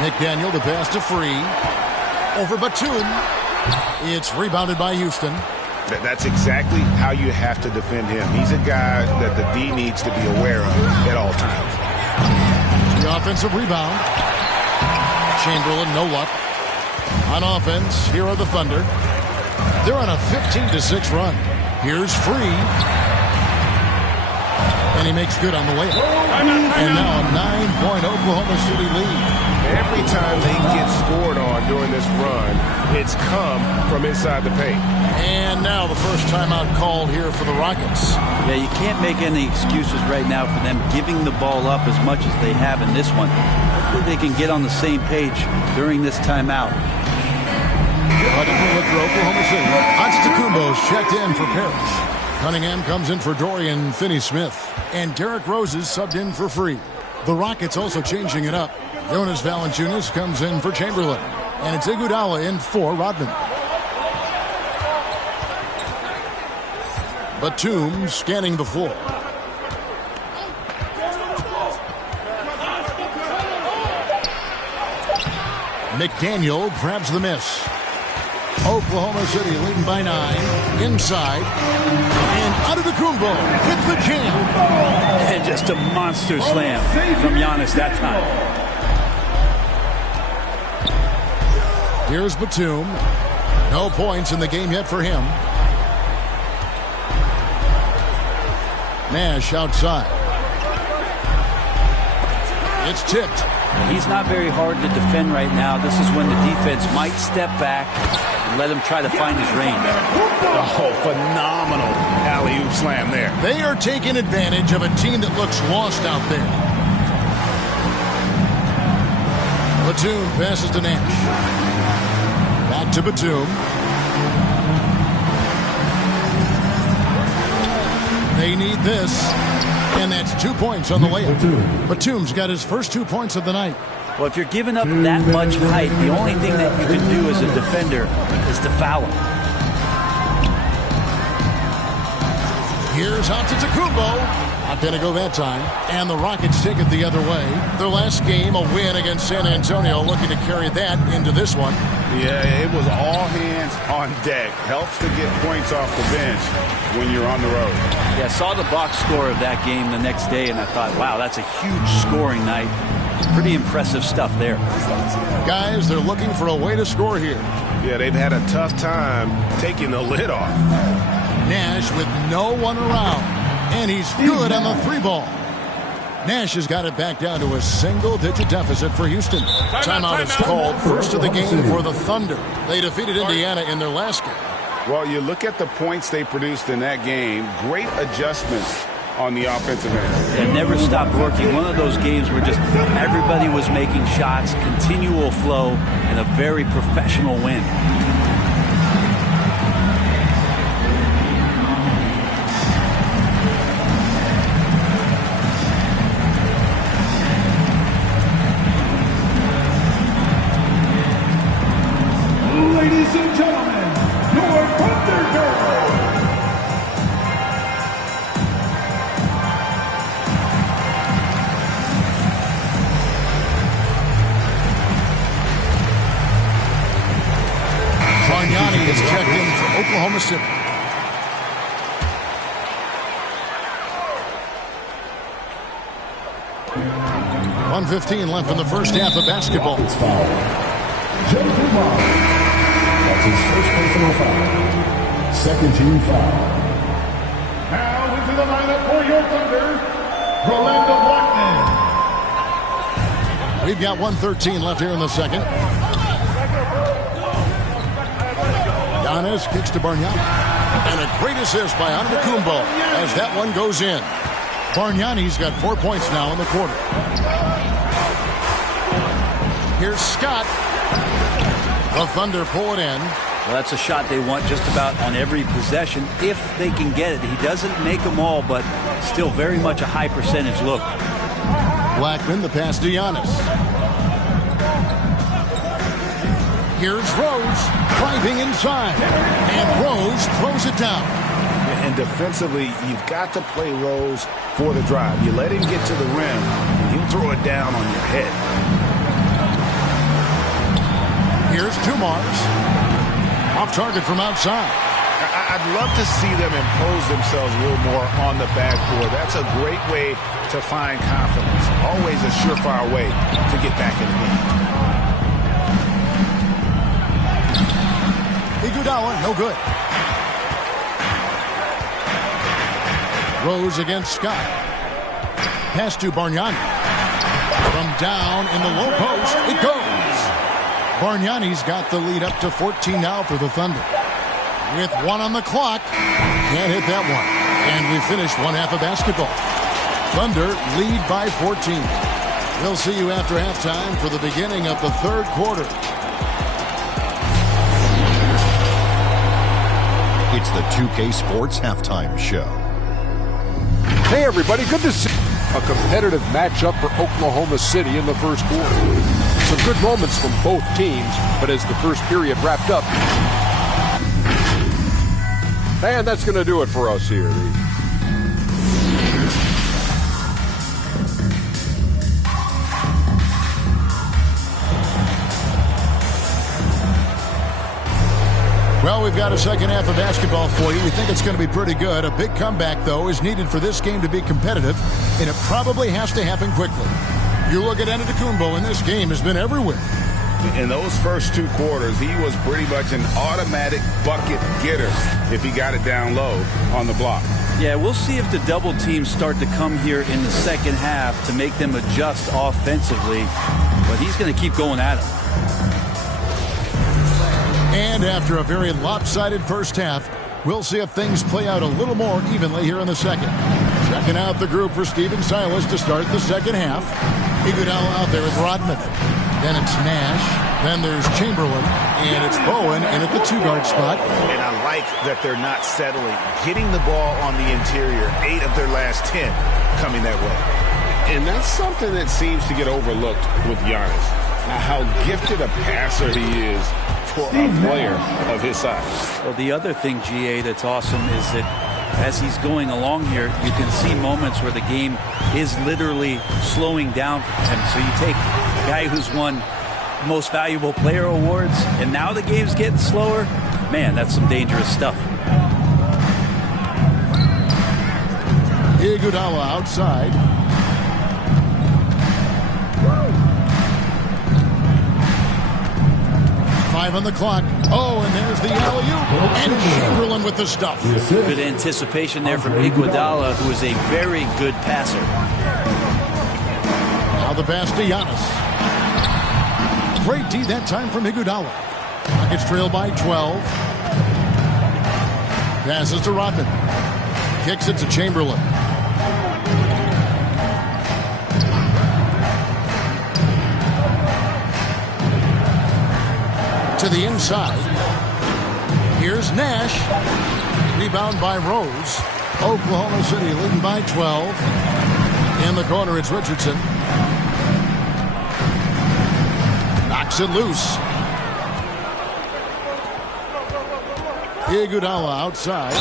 McDaniel to pass to Free. Over Batum. It's rebounded by Houston. That's exactly how you have to defend him. He's a guy that the D needs to be aware of at all times. The offensive rebound. Chamberlain, no luck. On offense, here are the Thunder. They're on a 15-6 run. Here's Free. And he makes good on the layup. And now a 9-point Oklahoma City lead. Every time they get scored on during this run, it's come from inside the paint. And now the first timeout called here for the Rockets. Yeah, you can't make any excuses right now for them giving the ball up as much as they have in this one. Hopefully they can get on the same page during this timeout. For Oklahoma City. Antetokounmpo's checked in for Parrish. Cunningham comes in for Dorian Finney-Smith. And Derrick Rose is subbed in for Free. The Rockets also changing it up. Jonas Valanciunas comes in for Chamberlain. And it's Iguodala in for Rodman. Batum scanning the floor. McDaniel grabs the miss. Oklahoma City leading by 9. Inside. And Antetokounmpo with the jam. And just a monster slam from Giannis that time. Here's Batum. No points in the game yet for him. Nash outside. It's tipped. He's not very hard to defend right now. This is when the defense might step back and let him try to find his range. Oh, phenomenal alley-oop slam there. They are taking advantage of a team that looks lost out there. Batum passes to Nash. Back to Batum. They need this. And that's 2 points on the layup. Batum's got his first 2 points of the night. Well, if you're giving up that much height, the only thing that you can do as a defender is to foul him. Here's Antetokounmpo. Not going to go that time. And the Rockets take it the other way. Their last game, a win against San Antonio, looking to carry that into this one. Yeah, it was all hands on deck. Helps to get points off the bench when you're on the road. Yeah, I saw the box score of that game the next day, and I thought, wow, that's a huge scoring night. Pretty impressive stuff there. Guys, they're looking for a way to score here. Yeah, they've had a tough time taking the lid off. Nash with no one around. And he's good on the 3-ball. Nash has got it back down to a single-digit deficit for Houston. Timeout is called. First of the game for the Thunder. They defeated Indiana in their last game. Well, you look at the points they produced in that game. Great adjustments on the offensive end. It never stopped working. One of those games where just everybody was making shots, continual flow, and a very professional win. Ladies and gentlemen, your Thunder Girl. Bargnani is checked in for Oklahoma City. .115 left in the first half of basketball. That's his first personal foul. Second team foul. Now into the lineup for your Thunder, Rolando Blackman. We've got 1:13 left here in the second. Giannis kicks to Bargnani. And a great assist by Antetokounmpo as that one goes in. Bargnani's got 4 points now in the quarter. Here's Scott. The Thunder pull it in. Well, that's a shot they want just about on every possession if they can get it. He doesn't make them all, but still very much a high percentage look. Blackman, the pass to Giannis. Here's Rose driving inside. And Rose throws it down. And defensively, you've got to play Rose for the drive. You let him get to the rim, and he'll throw it down on your head. Here's Dumars. Off target from outside. I'd love to see them impose themselves a little more on the backboard. That's a great way to find confidence. Always a surefire way to get back in the game. Iguodala, no good. Rose against Scott. Pass to Bargnani. From down in the low post, it goes. Bargnani's got the lead up to 14 now for the Thunder. With 1 on the clock, can't hit that one. And we finished one half of basketball. Thunder lead by 14. We'll see you after halftime for the beginning of the third quarter. It's the 2K Sports Halftime Show. Hey, everybody, good to see a competitive matchup for Oklahoma City in the first quarter. Some good moments from both teams, but as the first period wrapped up, and that's going to do it for us here. Well, we've got a second half of basketball for you. We think it's going to be pretty good. A big comeback, though, is needed for this game to be competitive, and it probably has to happen quickly. You look at Antetokounmpo, and this game has been everywhere. In those first 2 quarters, he was pretty much an automatic bucket getter if he got it down low on the block. Yeah, we'll see if the double teams start to come here in the second half to make them adjust offensively. But he's going to keep going at it. And after a very lopsided first half, we'll see if things play out a little more evenly here in the second. Checking out the group for Stephen Silas to start the second half. Iguodala out there with Rodman. Then it's Nash. Then there's Chamberlain. And it's Bowen in at the 2-guard spot. And I like that they're not settling. Getting the ball on the interior, 8 of their last 10 coming that way. And that's something that seems to get overlooked with Giannis. How gifted a passer he is for a player of his size. Well, the other thing, GA, that's awesome is that as he's going along here, you can see moments where the game is literally slowing down for him. So you take a guy who's won most valuable player awards, and now the game's getting slower. Man, that's some dangerous stuff. Iguodala outside. Five on the clock. Oh, and there's the alley-oop. And Chamberlain with the stuff. Good anticipation there from Iguodala, who is a very good passer. Now the pass to Giannis. Great D that time from Iguodala. Rockets trail by 12. Passes to Rodman. Kicks it to Chamberlain. To the inside. Here's Nash. Rebound by Rose. Oklahoma City leading by 12. In the corner, it's Richardson. Knocks it loose. Iguodala outside.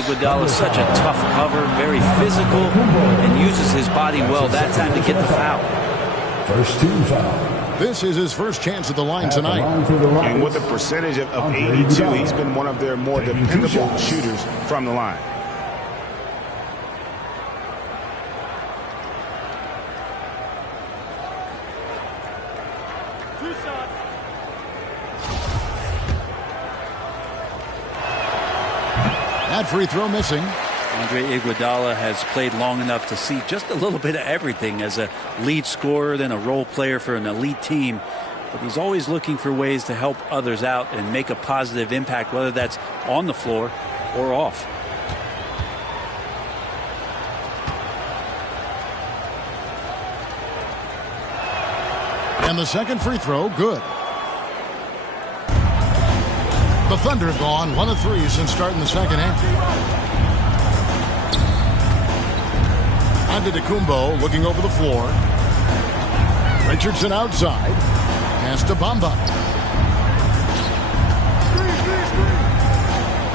Iguodala is such a tough cover, very physical, and uses his body well that time to get the foul. First team foul. This is his first chance at the line tonight. And with a percentage of 82, he's been one of their more dependable shooters from the line. That free throw missing. Andre Iguodala has played long enough to see just a little bit of everything as a lead scorer, then a role player for an elite team. But he's always looking for ways to help others out and make a positive impact, whether that's on the floor or off. And the second free throw, good. The Thunder have gone 1 of 3 since starting the second half. Antetokounmpo looking over the floor. Richardson outside. Pass to Bamba.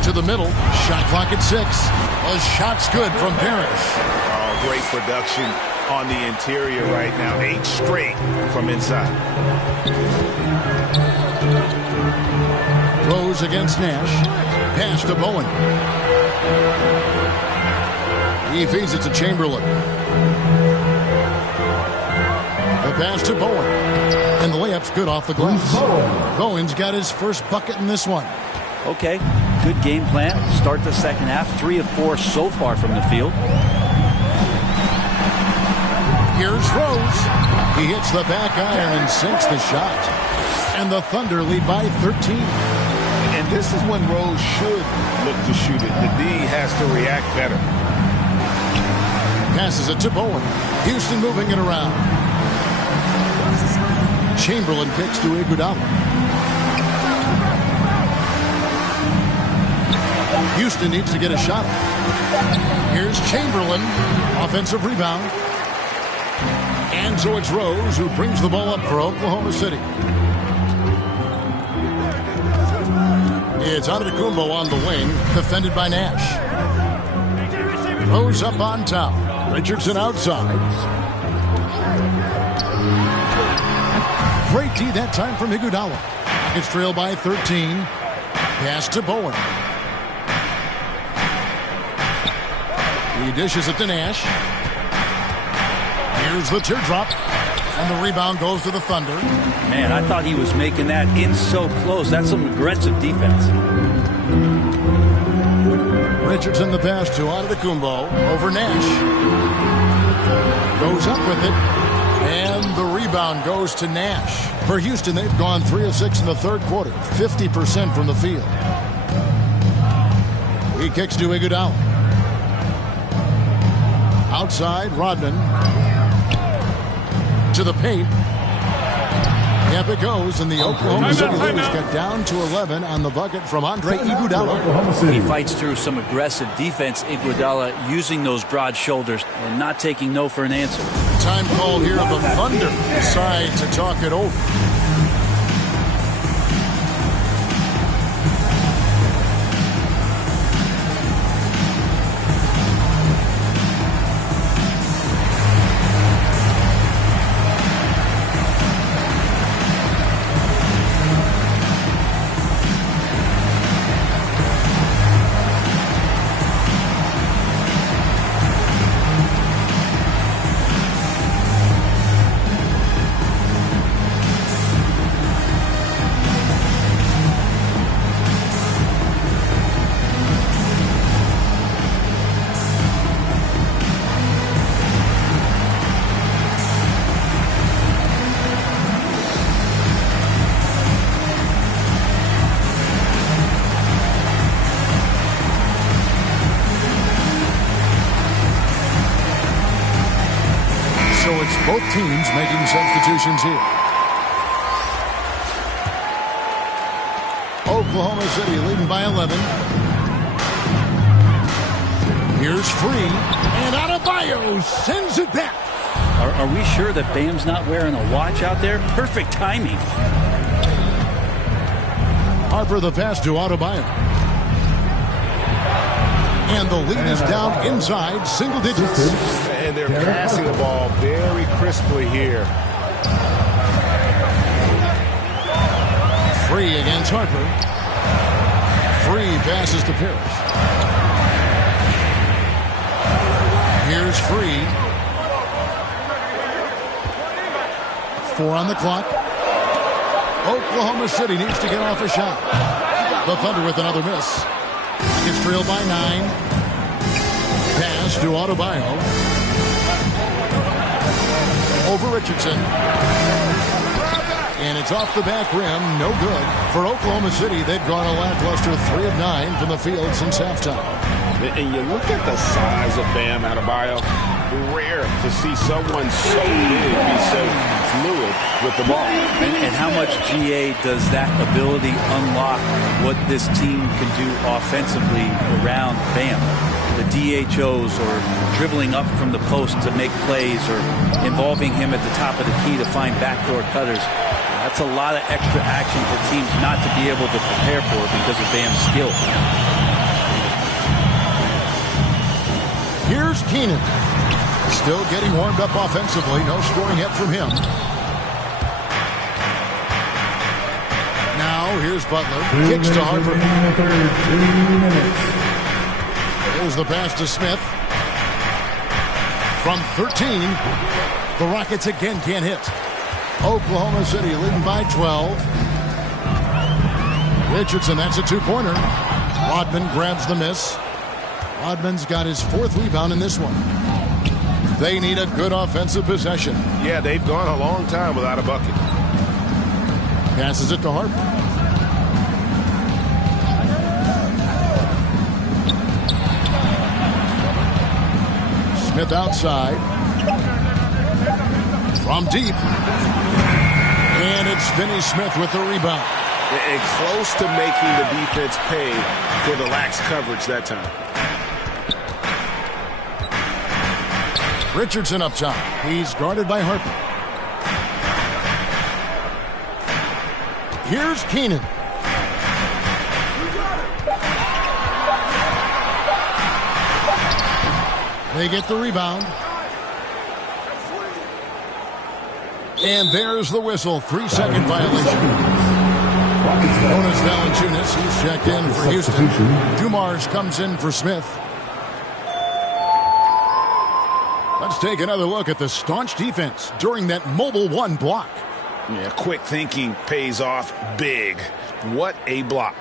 To the middle. Shot clock at 6. A shot's good from Parrish. Oh, great production on the interior right now. 8 straight from inside. Rose against Nash. Pass to Bowen. He feeds it to Chamberlain. The pass to Bowen. And the layup's good off the glass. Bowen's got his first bucket in this one. Okay, good game plan. Start the second half. 3 of 4 so far from the field. Here's Rose. He hits the back iron and sinks the shot. And the Thunder lead by 13. And this is when Rose should look to shoot it. The D has to react better. Passes it to Bowen. Houston moving it around. Chamberlain kicks to Iguodala. Houston needs to get a shot. Here's Chamberlain. Offensive rebound. And so it's Rose who brings the ball up for Oklahoma City. It's Antetokounmpo on the wing, defended by Nash. Rose up on top. Richardson outside. Great D that time from Iguodala. It's trailed by 13. Pass to Bowen. He dishes it to Nash. Here's the teardrop. And the rebound goes to the Thunder. Man, I thought he was making that in so close. That's some aggressive defense. Richardson the pass to Antetokounmpo over Nash. Goes up with it. And the rebound goes to Nash. For Houston, they've gone 3 of 6 in the third quarter. 50% from the field. He kicks to Iguodala. Outside, Rodman. To the paint. Yep, it goes, and the Oklahoma City Lakers get down to 11 on the bucket from Andre Iguodala. He fights through some aggressive defense. Iguodala using those broad shoulders and not taking no for an answer. Time call here. The Thunder decide to talk it over. Both teams making substitutions here. Oklahoma City leading by 11. Here's Free, and Adebayo sends it back. Are we sure that Bam's not wearing a watch out there? Perfect timing. Harper the pass to Adebayo. And the lead is down inside single digits. And they're passing the ball very crisply here. Free against Harper. Free passes to Parrish. Here's Free. 4 on the clock. Oklahoma City needs to get off a shot. The Thunder with another miss. It's trailed by 9. Pass to Adebayo. Over Richardson. And it's off the back rim. No good. For Oklahoma City, they've gone a lackluster 3 of 9 from the field since halftime. And you look at the size of Bam Adebayo. Rare to see someone so big be so fluid with the ball. And how much GA does that ability unlock what this team can do offensively around Bam? The DHOs or dribbling up from the post to make plays or involving him at the top of the key to find backdoor cutters. That's a lot of extra action for teams not to be able to prepare for because of Bam's skill. Here's Keenan. Still getting warmed up offensively. No scoring yet from him. Now here's Butler. Kicks to Harper. 2 minutes. Here's the pass to Smith. From 13, the Rockets again can't hit. Oklahoma City leading by 12. Richardson, that's a 2-pointer. Rodman grabs the miss. Rodman's got his 4th rebound in this one. They need a good offensive possession. Yeah, they've gone a long time without a bucket. Passes it to Harper. Smith outside. From deep. And it's Finney Smith with the rebound. And close to making the defense pay for the lax coverage that time. Richardson up top. He's guarded by Harper. Here's Keenan. They get the rebound. And there's the whistle. 3-second violation. Jonas Valanciunas, he's checked in for Houston. Dumars comes in for Smith. Let's take another look at the staunch defense during that mobile one block. Yeah, quick thinking pays off big. What a block.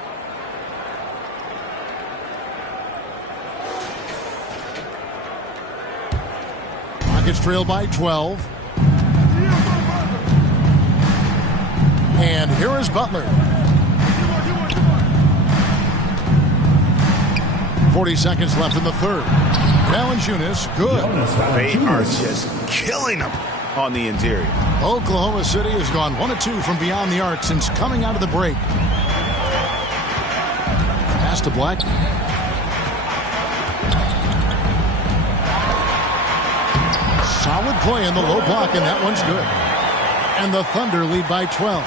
Rockets trail by 12. And here is Butler. 40 seconds left in the third. Valanciunas, good. They are just killing them on the interior. Oklahoma City has gone 1 of 2 from beyond the arc since coming out of the break. Pass to Black. Solid play in the low block, and that one's good. And the Thunder lead by 12.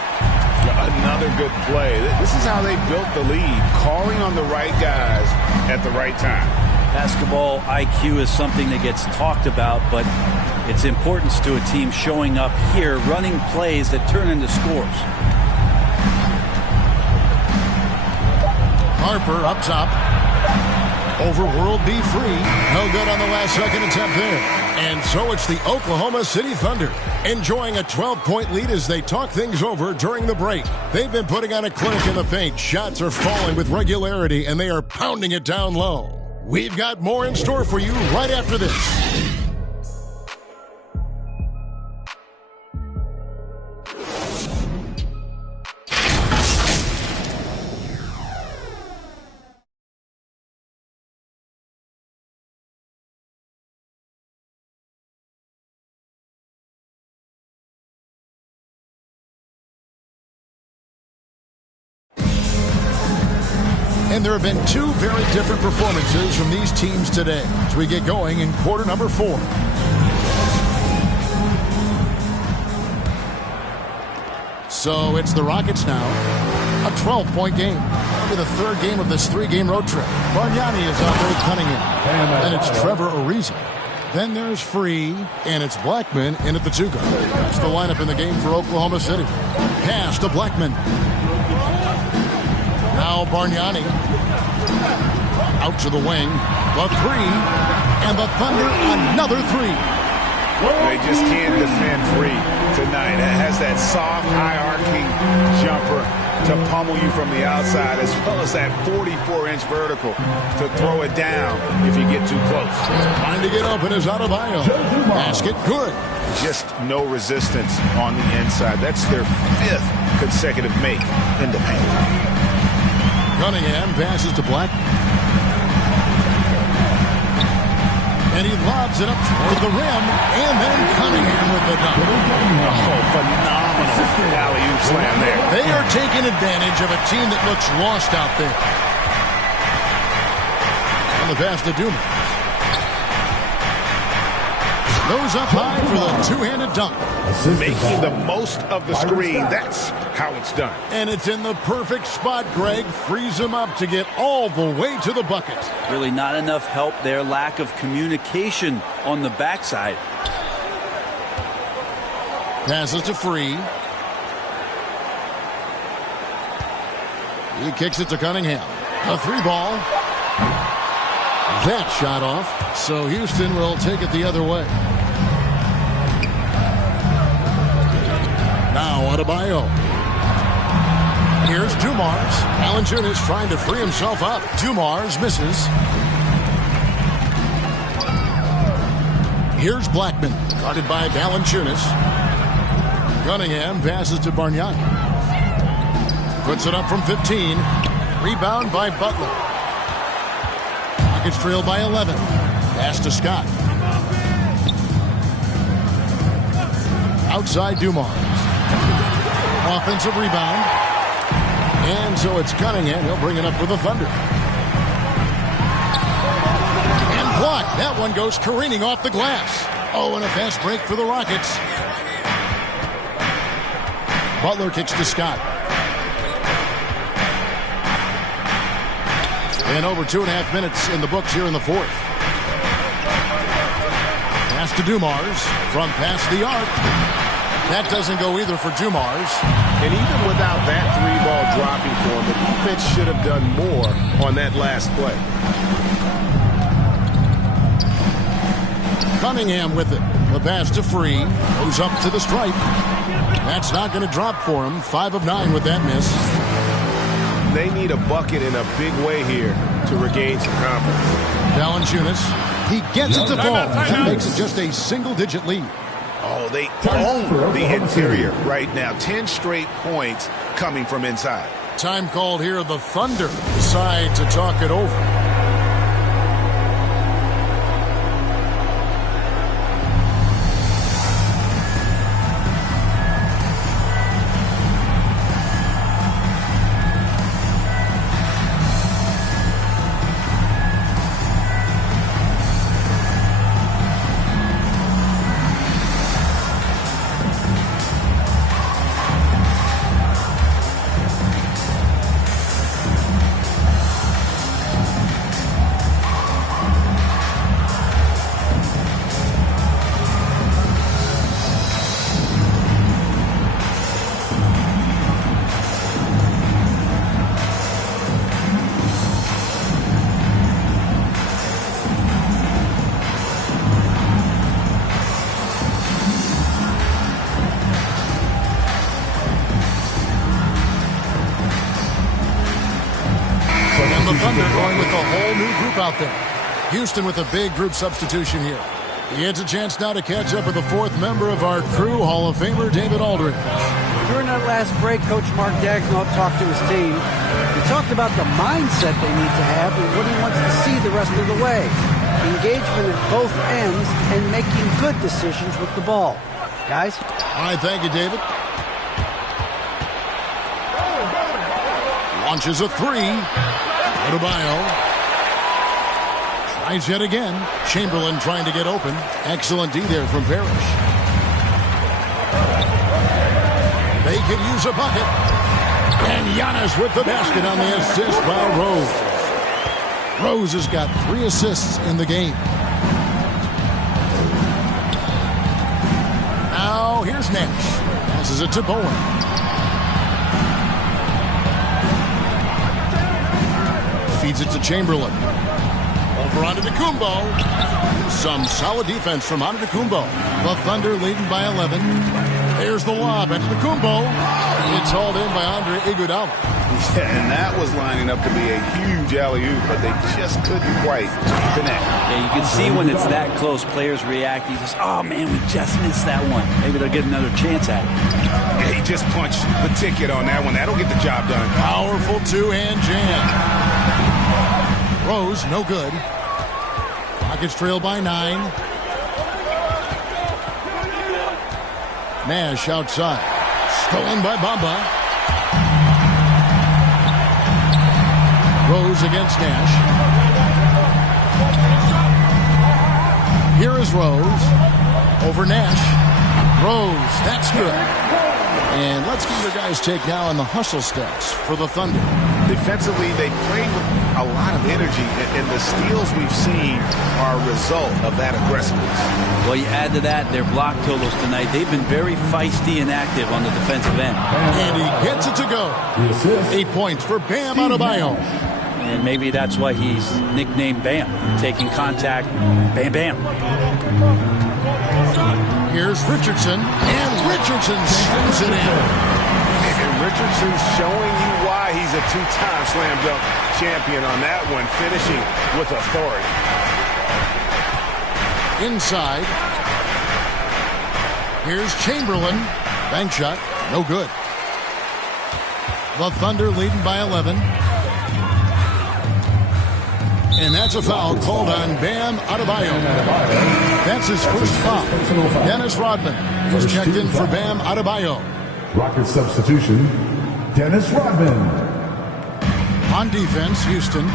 Another good play. This is how they built the lead, calling on the right guys at the right time. Basketball IQ is something that gets talked about, but its importance to a team showing up here, running plays that turn into scores. Harper up top. Over World B free. No good on the last second attempt there. And so it's the Oklahoma City Thunder enjoying a 12-point lead as they talk things over during the break. They've been putting on a clinic in the paint. Shots are falling with regularity, and they are pounding it down low. We've got more in store for you right after this. And there have been 2 very different performances from these teams today as we get going in quarter number 4. So it's the Rockets now. A 12-point game. That'll be the 3rd game of this 3-game road trip. Bargnani is out there with Cunningham. Then it's Trevor Ariza. Then there's Free, and it's Blackman in at the 2 guard. That's the lineup in the game for Oklahoma City. Pass to Blackman. Now Bargnani. Out to the wing. The 3. And the Thunder another 3. They just can't defend Free tonight. It has that soft, high-arcing jumper to pummel you from the outside, as well as that 44-inch vertical to throw it down if you get too close. Trying to get open is Adebayo. Basket good. Just no resistance on the inside. That's their 5th consecutive make in the paint. Cunningham passes to Black. And he lobs it up toward the rim. And then Cunningham with the dunk. Oh, phenomenal alley-oop slam there. They are taking advantage of a team that looks lost out there. On the pass to Dumas. Goes up high for the 2-handed dunk. Making the most of the screen. That's how it's done. And it's in the perfect spot, Greg. Frees him up to get all the way to the bucket. Really not enough help there. Lack of communication on the backside. Passes to Free. He kicks it to Cunningham. A 3-ball. That shot off. So Houston will take it the other way. Now Adebayo. Here's Dumars. Valanciunas trying to free himself up. Dumars misses. Here's Blackman. Guarded by Valanciunas. Cunningham passes to Bargnani. Puts it up from 15. Rebound by Butler. Rockets trail by 11. Pass to Scott. Outside Dumars. Offensive rebound. And so it's Cunningham. He'll bring it up for the Thunder. And blocked. That one goes careening off the glass. Oh, and a fast break for the Rockets. Butler kicks to Scott. And over 2.5 minutes in the books here in the 4th. Pass to Dumars from past the arc. That doesn't go either for Dumars. And even without that 3-ball dropping for him, the defense should have done more on that last play. Cunningham with it. The pass to Free. Goes up to the stripe. That's not going to drop for him. 5 of 9 with that miss. They need a bucket in a big way here to regain some confidence. Valanciunas. He gets it to fall. That makes it just a single-digit lead. Oh, they own the interior right now. 10 straight points coming from inside. Time called here. The Thunder decide to talk it over. Out there. Houston with a big group substitution here. He gets a chance now to catch up with the 4th member of our crew, Hall of Famer David Aldridge. During that last break, Coach Mark Daigneault talked to his team. He talked about the mindset they need to have and what he wants to see the rest of the way. Engagement at both ends and making good decisions with the ball. Guys? All right, thank you, David. Launches a 3. Adebayo. Tries yet again. Chamberlain trying to get open. Excellent D there from Parrish. They could use a bucket. And Giannis with the basket on the assist by Rose. Rose has got 3 assists in the game. Now here's Nash. Passes it to Bowen. Feeds it to Chamberlain. Over Antetokounmpo. Some solid defense from Antetokounmpo. The Thunder leading by 11. There's the lob. Antetokounmpo. It's hauled in by Andre Iguodala. Yeah, and that was lining up to be a huge alley-oop, but they just couldn't quite connect. Yeah, you can see when it's that close, players react. He says, oh, man, we just missed that one. Maybe they'll get another chance at it. Yeah, he just punched the ticket on that one. That'll get the job done. Powerful two-hand jam. Rose, no good. Rockets trail by 9. Nash outside. Stolen by Bamba. Rose against Nash. Here is Rose. Over Nash. Rose, that's good. And let's get your guys' take now on the hustle stats for the Thunder. Defensively, they played with a lot of energy, and the steals we've seen are a result of that aggressiveness. Well, you add to that their block totals tonight. They've been very feisty and active on the defensive end. And he gets it to go. 8 points for Bam Adebayo. And maybe that's why he's nicknamed Bam. Taking contact, bam, bam. Here's Richardson, and Richardson slams it in. And Richardson's showing you why he's a 2-time slam dunk champion on that one, finishing with authority. Inside. Here's Chamberlain. Bank shot, no good. The Thunder leading by 11. And that's a foul called on Bam Adebayo. That's his first foul. Dennis Rodman was checked in for Bam Adebayo. Rocket substitution, Dennis Rodman. On defense, Houston.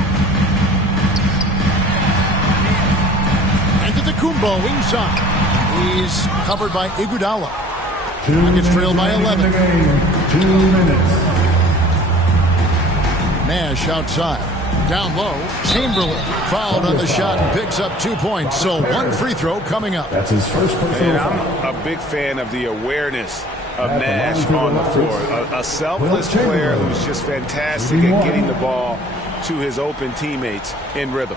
Antetokounmpo inside. He's covered by Iguodala. Rockets trail by 11. 2 minutes. Nash outside. Down low, Chamberlain fouled on the shot and picks up 2 points. So 1 free throw coming up. That's his first personal foul. I'm a big fan of the awareness of Nash on the floor. A selfless player who's just fantastic at getting the ball to his open teammates in rhythm.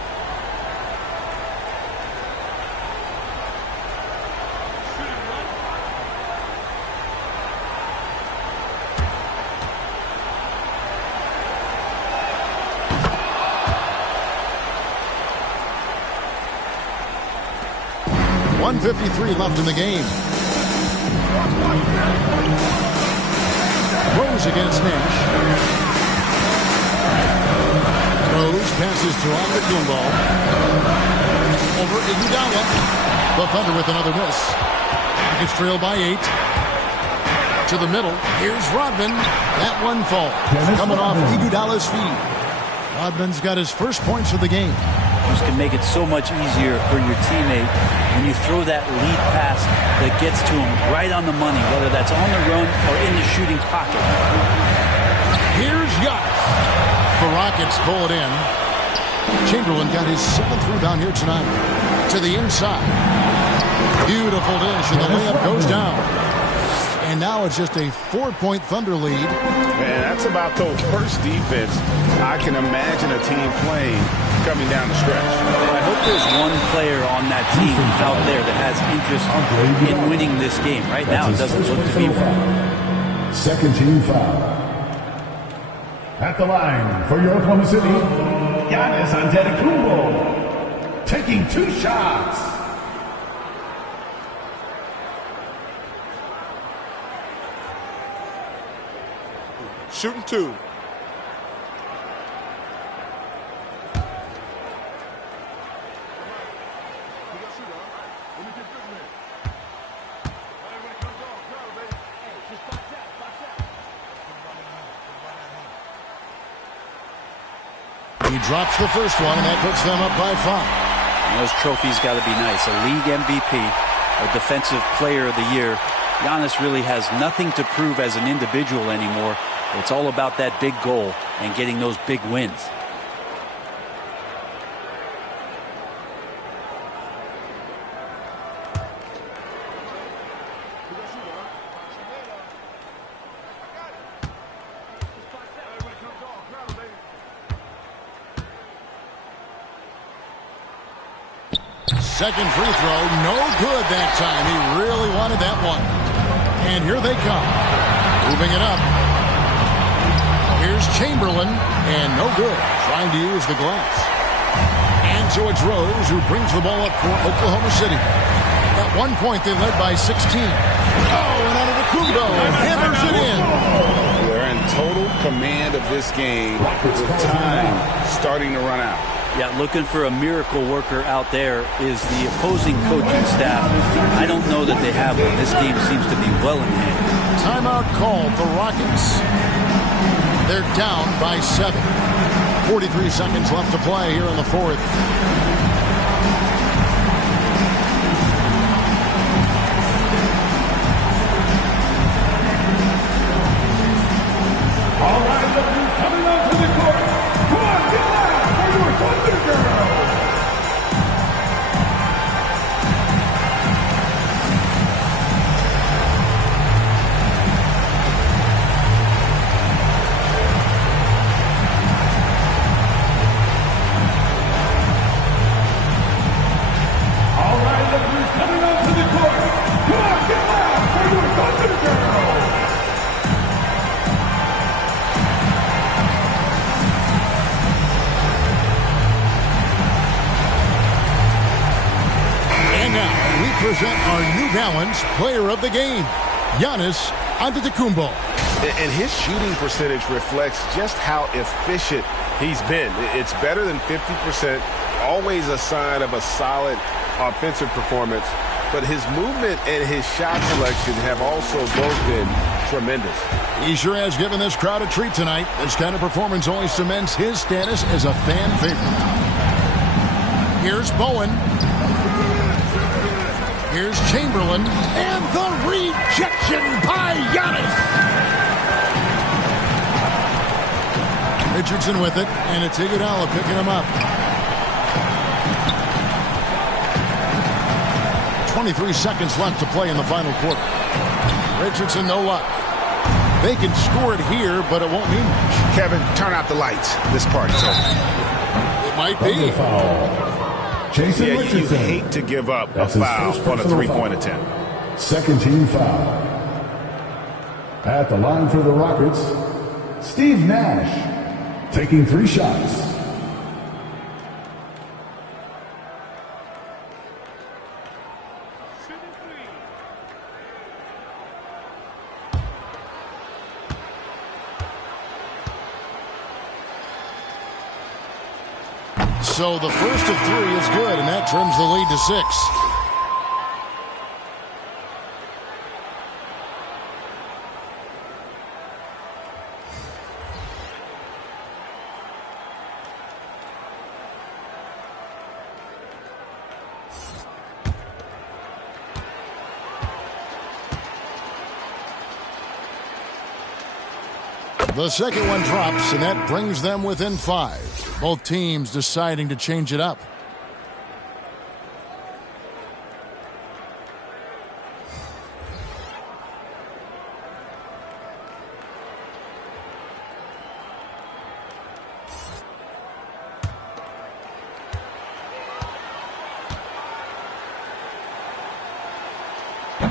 1:53 left in the game. Rose against Nash. Rose passes to Antetokounmpo. Over Iguodala. The Thunder with another miss. Rockets trail by 8. To the middle. Here's Rodman. That one falls. Coming off Iguodala's feet. Rodman's got his first points of the game. This can make it so much easier for your teammate when you throw that lead pass that gets to him right on the money, whether that's on the run or in the shooting pocket. Here's Giannis. The Rockets pull it in. Chamberlain got his 7th rebound here tonight. To the inside. Beautiful dish, and the layup goes down. And now it's just a 4-point Thunder lead. Man, that's about the worst defense I can imagine a team playing coming down the stretch. Well, I hope there's one player on that team out there that has interest in winning this game. Right now, it doesn't look to be one. Second team foul. At the line for your Oklahoma City, Giannis Antetokounmpo, taking 2 shots. Shooting 2. He drops the first one, and that puts them up by 5. And those trophies got to be nice. A league MVP, a defensive player of the year. Giannis really has nothing to prove as an individual anymore. It's all about that big goal and getting those big wins. Second free throw, no good that time. He really wanted that one. And here they come. Moving it up. Here's Chamberlain, and no good. Trying to use the glass. And so it's Rose who brings the ball up for Oklahoma City. At one point, they led by 16. Oh, and Antetokounmpo hammers it in. They're in total command of this game with time starting to run out. Yeah, looking for a miracle worker out there is the opposing coaching staff. I don't know that they have one. This game seems to be well in hand. Timeout called the Rockets. They're down by 7. 43 seconds left to play here in the 4th. All right, look who's coming onto the court. Come on, get loud for your Thunder Girls. All right, look who's coming onto the court. Come on, get loud for your Thunder Girls. And now we present our New Balance player of the game, Giannis Antetokounmpo. And his shooting percentage reflects just how efficient he's been. It's better than 50%, always a sign of a solid offensive performance. But his movement and his shot selection have also both been tremendous. He sure has given this crowd a treat tonight. This kind of performance only cements his status as a fan favorite. Here's Bowen. Here's Chamberlain. And the rejection by Giannis. Richardson with it, and it's Iguodala picking him up. 23 seconds left to play in the final quarter. Richardson, no luck. They can score it here, but it won't mean much. Kevin, turn out the lights. This party's over. It might be. Jason Yeah, you Richardson. hate to give up That's a his foul first on a personal three-point foul. attempt. Second team foul. At the line for the Rockets, Steve Nash, taking 3 shots. So the first of three is good, and that trims the lead to 6. The second one drops, and that brings them within 5. Both teams deciding to change it up.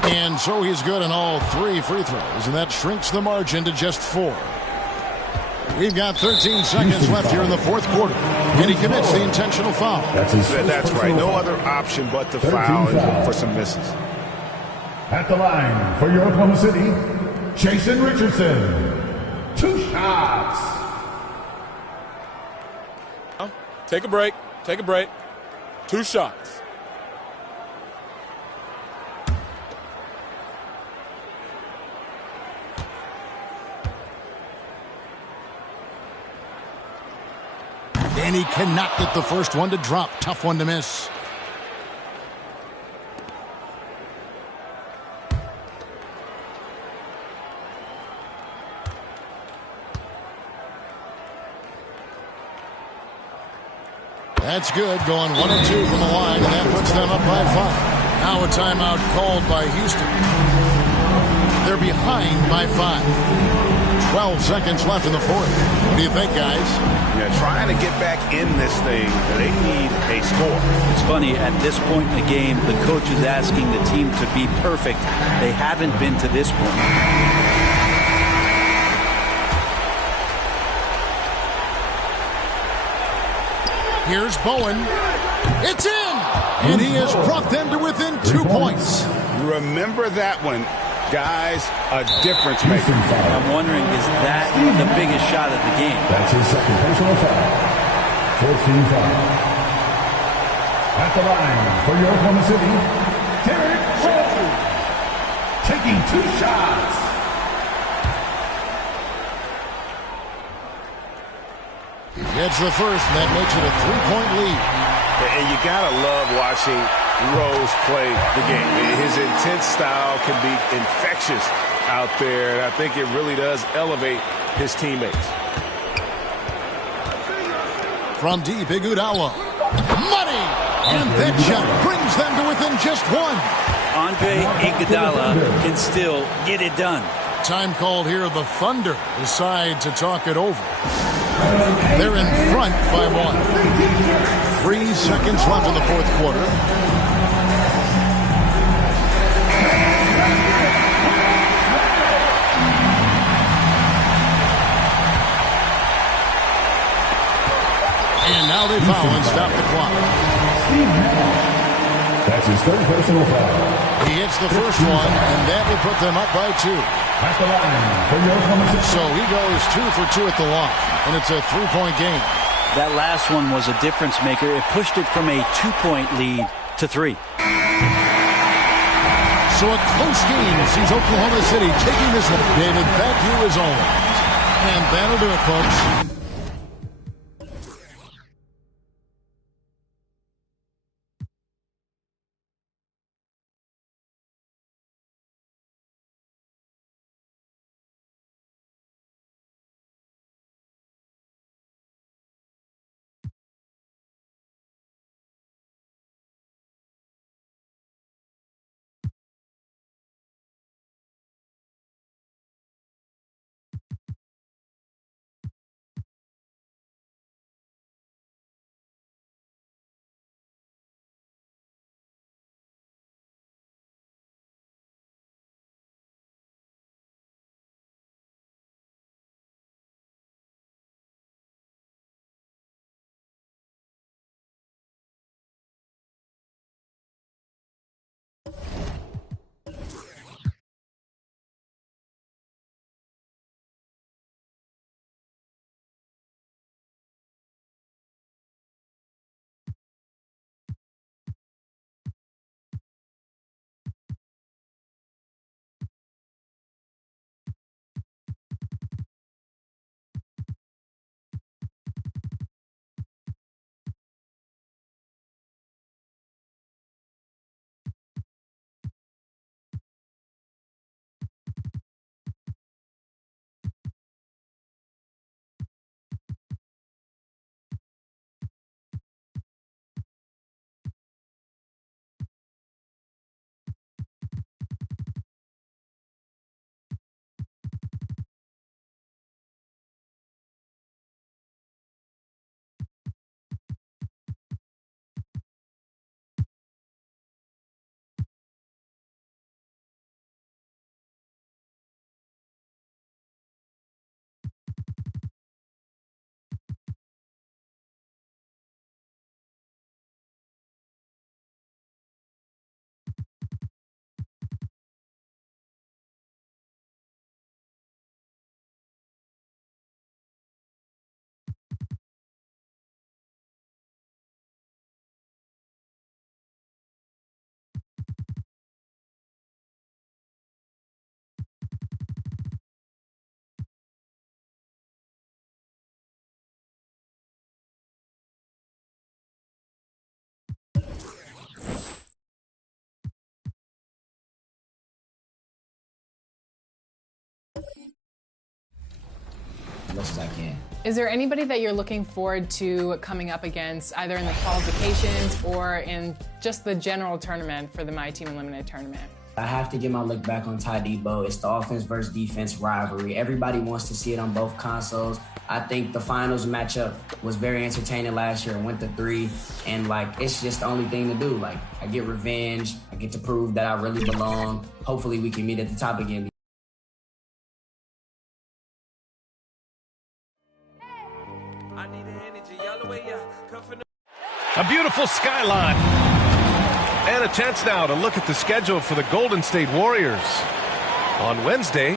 And so he's good on all 3 free throws, and that shrinks the margin to just 4. We've got 13 seconds left here in the fourth quarter, and he commits the intentional foul. That's right. No other option but to foul and look for some misses. At the line for your Oklahoma City, Jason Richardson. 2 shots. Take a break. Take a break. 2 shots. And he cannot get the first one to drop. Tough one to miss. That's good. Going 1 of 2 from the line, and that puts them up by 5. Now a timeout called by Houston. They're behind by 5. 12 seconds left in the fourth. What do you think, guys? Yeah, trying to get back in this thing, they need a score. It's funny, at this point in the game, the coach is asking the team to be perfect. They haven't been to this point. Here's Bowen. It's in! And he has brought them to within 2 points. Remember that one. Guys, a difference maker. I'm wondering, is that the biggest shot of the game? That's his second personal foul. 14 foul. At the line for your Oklahoma City, Derek Rose. Taking 2 shots. He gets the first, and that makes it a 3-point lead. And you gotta love watching Rose play the game. His intense style can be infectious out there, and I think it really does elevate his teammates. From deep, Iguodala. Money! And that shot brings them to within just 1. Andre Iguodala can still get it done. Time called here. The Thunder decide to talk it over. They're in front by 1. 3 seconds left in the fourth quarter. And now they foul and stop the clock. That's his third personal foul. He hits the first one, and that will put them up by 2. At the line for your Oklahoma City. So he goes 2 for 2 at the line, and it's a 3-point game. That last one was a difference maker. It pushed it from a 2-point lead to 3. So a close game sees Oklahoma City taking this one. David, that view is all right. And that'll do it, folks. much as I can. Is there anybody that you're looking forward to coming up against, either in the qualifications or in just the general tournament for the My Team Unlimited tournament? I have to get my look back on Ty Debo. It's the offense versus defense rivalry. Everybody wants to see it on both consoles. I think the finals matchup was very entertaining last year. It went to 3, and it's just the only thing to do. I get revenge. I get to prove that I really belong. Hopefully we can meet at the top again. A beautiful skyline. And a chance now to look at the schedule for the Golden State Warriors. On Wednesday,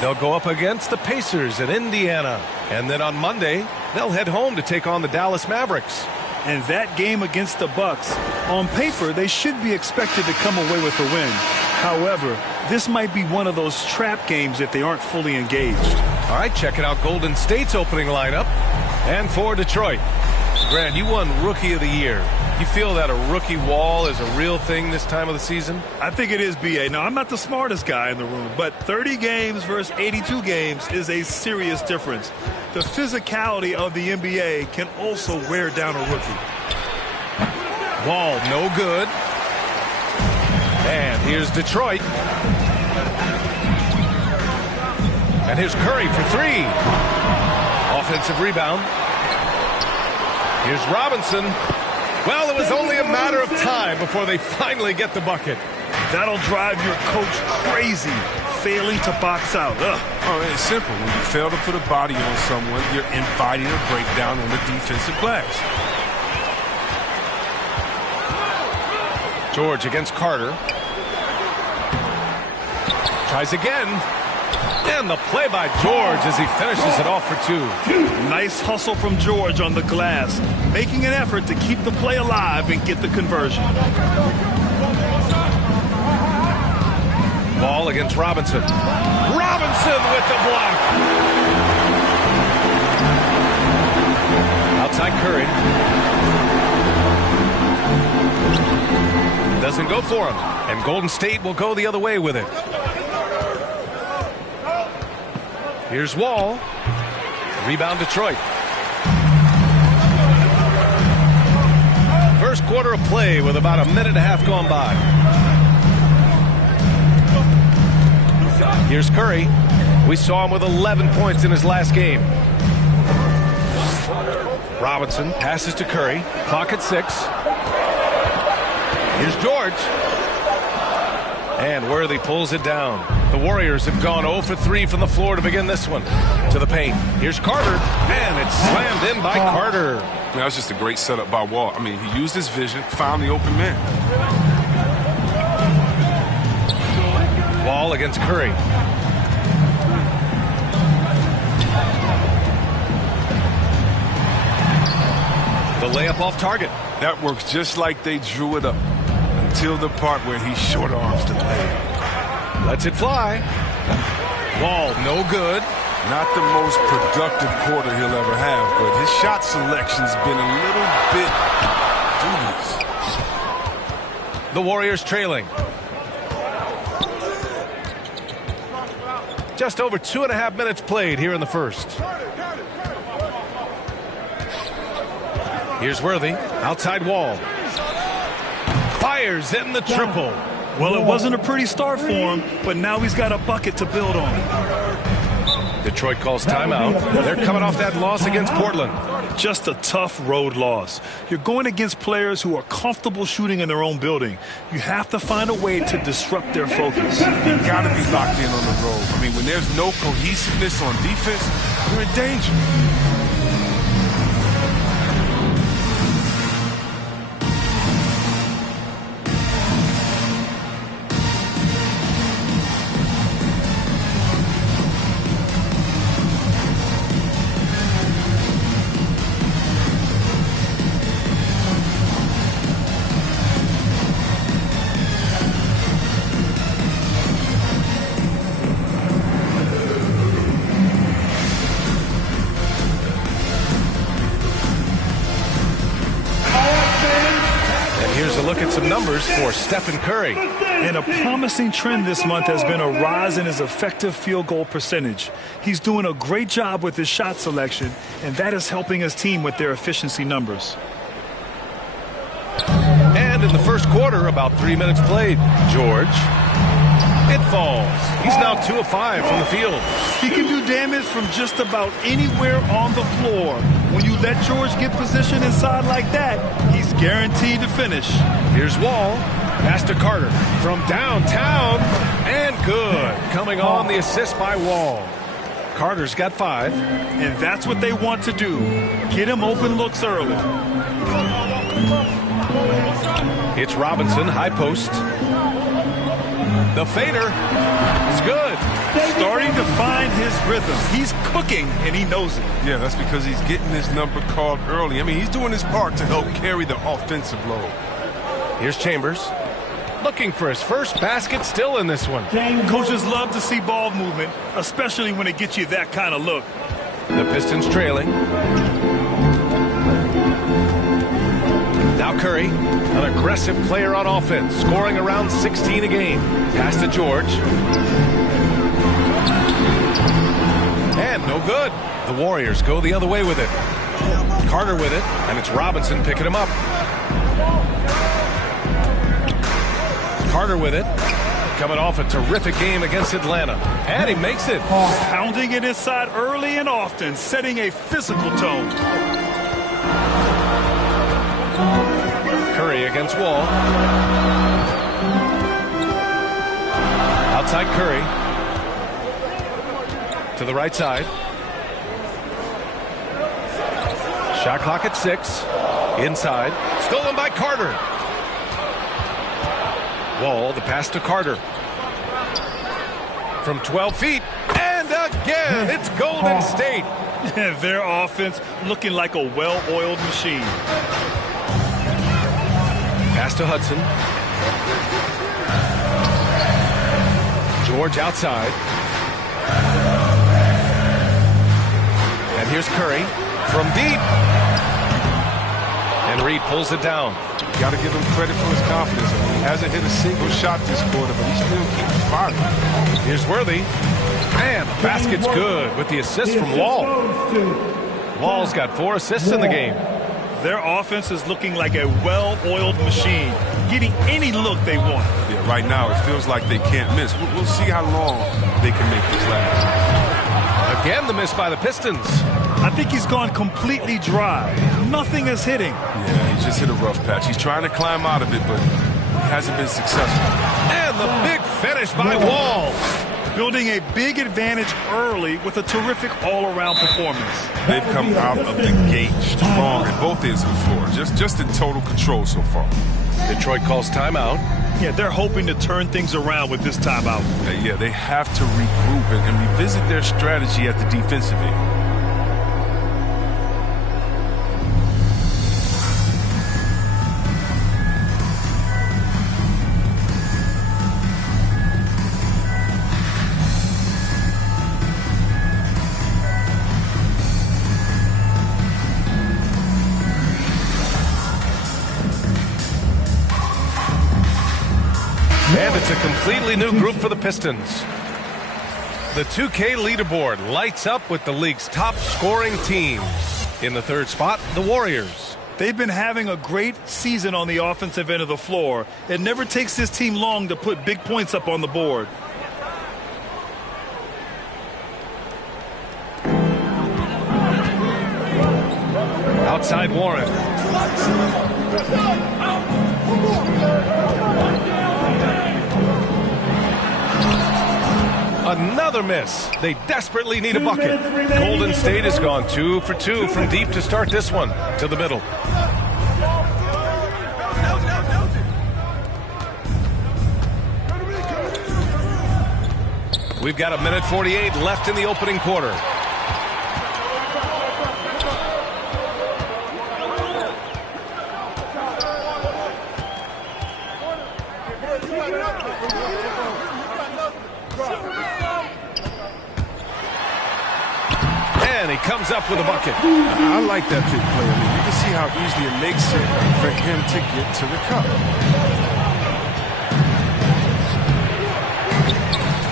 they'll go up against the Pacers in Indiana. And then on Monday, they'll head home to take on the Dallas Mavericks. And that game against the Bucks, on paper, they should be expected to come away with a win. However, this might be one of those trap games if they aren't fully engaged. All right, checking out Golden State's opening lineup. And for Detroit, Grant, you won Rookie of the Year. You feel that a rookie wall is a real thing this time of the season? I think it is, B.A. Now, I'm not the smartest guy in the room, but 30 games versus 82 games is a serious difference. The physicality of the NBA can also wear down a rookie. Wall, no good. And here's Detroit. And here's Curry for 3. Offensive rebound. Here's Robinson. Well, it was only a matter of time before they finally get the bucket. That'll drive your coach crazy, failing to box out. Oh, it's simple. When you fail to put a body on someone, you're inviting a breakdown on the defensive glass. George against Carter. Tries again. And the play by George as he finishes it off for 2. Nice hustle from George on the glass, making an effort to keep the play alive and get the conversion. Ball against Robinson. Robinson with the block. Outside Curry. Doesn't go for him. And Golden State will go the other way with it. Here's Wall. Rebound Detroit. First quarter of play with about a minute and a half gone by. Here's Curry. We saw him with 11 points in his last game. Robinson passes to Curry. Clock at 6. Here's George. And Worthy pulls it down. The Warriors have gone 0 for 3 from the floor to begin this one. To the paint. Here's Carter. And it's slammed in by Carter. That was just a great setup by Wall. I mean, he used his vision, found the open man. Wall against Curry. The layup off target. That works just like they drew it up. Until the part where he short arms the layup. Lets it fly. Wall, no good. Not the most productive quarter he'll ever have, but his shot selection's been a little bit dubious. The Warriors trailing. Just over 2.5 minutes played here in the first. Here's Worthy. Outside Wall. Fires in the triple. Well, it wasn't a pretty start for him, but now he's got a bucket to build on. Detroit calls timeout. They're coming off that loss against Portland. Just a tough road loss. You're going against players who are comfortable shooting in their own building. You have to find a way to disrupt their focus. You got to be locked in on the road. I mean, when there's no cohesiveness on defense, you're in danger. numbers for Stephen Curry. And a promising trend this month has been a rise in his effective field goal percentage. He's doing a great job with his shot selection, and that is helping his team with their efficiency numbers. And in the first quarter, about 3 minutes played, George. It falls. He's now 2 of 5 from the field. He can do damage from just about anywhere on the floor. When you let George get position inside like that, he's guaranteed to finish. Here's Wall. Pass to Carter from downtown. And good. Coming on the assist by Wall. Carter's got 5. And that's what they want to do. Get him open looks early. It's Robinson, high post. The fader is good. Starting to find his rhythm. He's cooking, and he knows it. Yeah, that's because he's getting his number called early. I mean, he's doing his part to help carry the offensive load. Here's Chambers. Looking for his first basket, still in this one. Coaches love to see ball movement, especially when it gets you that kind of look. The Pistons trailing. Now Curry, an aggressive player on offense, scoring around 16 a game. Pass to George. And no good. The Warriors go the other way with it. Carter with it, and it's Robinson picking him up. Carter with it. Coming off a terrific game against Atlanta. And he makes it. Pounding it inside early and often, setting a physical tone. Curry against Wall. Outside Curry. To the right side. Shot clock at 6. Inside. Stolen by Carter. Wall, the pass to Carter. From 12 feet. And again, it's Golden State. Their offense looking like a well-oiled machine. Pass to Hudson. George outside. And here's Curry from deep. And Reed pulls it down. Got to give him credit for his confidence. He hasn't hit a single shot this quarter, but he still keeps firing. Here's Worthy. And the basket's good with the assist from Wall. Wall's got 4 assists in the game. Their offense is looking like a well-oiled machine, getting any look they want. Yeah, right now it feels like they can't miss. We'll see how long they can make this last. Again, the miss by the Pistons. I think he's gone completely dry. Nothing is hitting. Yeah, he just hit a rough patch. He's trying to climb out of it, but he hasn't been successful. And the big finish by Wall. Building a big advantage early with a terrific all-around performance. They've come out of the gate strong at both ends of the floor. Just in total control so far. Detroit calls timeout. Yeah, they're hoping to turn things around with this timeout. Yeah, they have to regroup and revisit their strategy at the defensive end. And it's a completely new group for the Pistons. The 2K leaderboard lights up with the league's top scoring teams. In the third spot, the Warriors. They've been having a great season on the offensive end of the floor. It never takes this team long to put big points up on the board. Outside Warren. Another miss. They desperately need a bucket. Golden State has gone 2 for 2 from deep to start this one. To the middle. We've got 1:48 left in the opening quarter. And he comes up with a bucket. I like that big play. I mean, you can see how easy it makes it for him to get to the cup.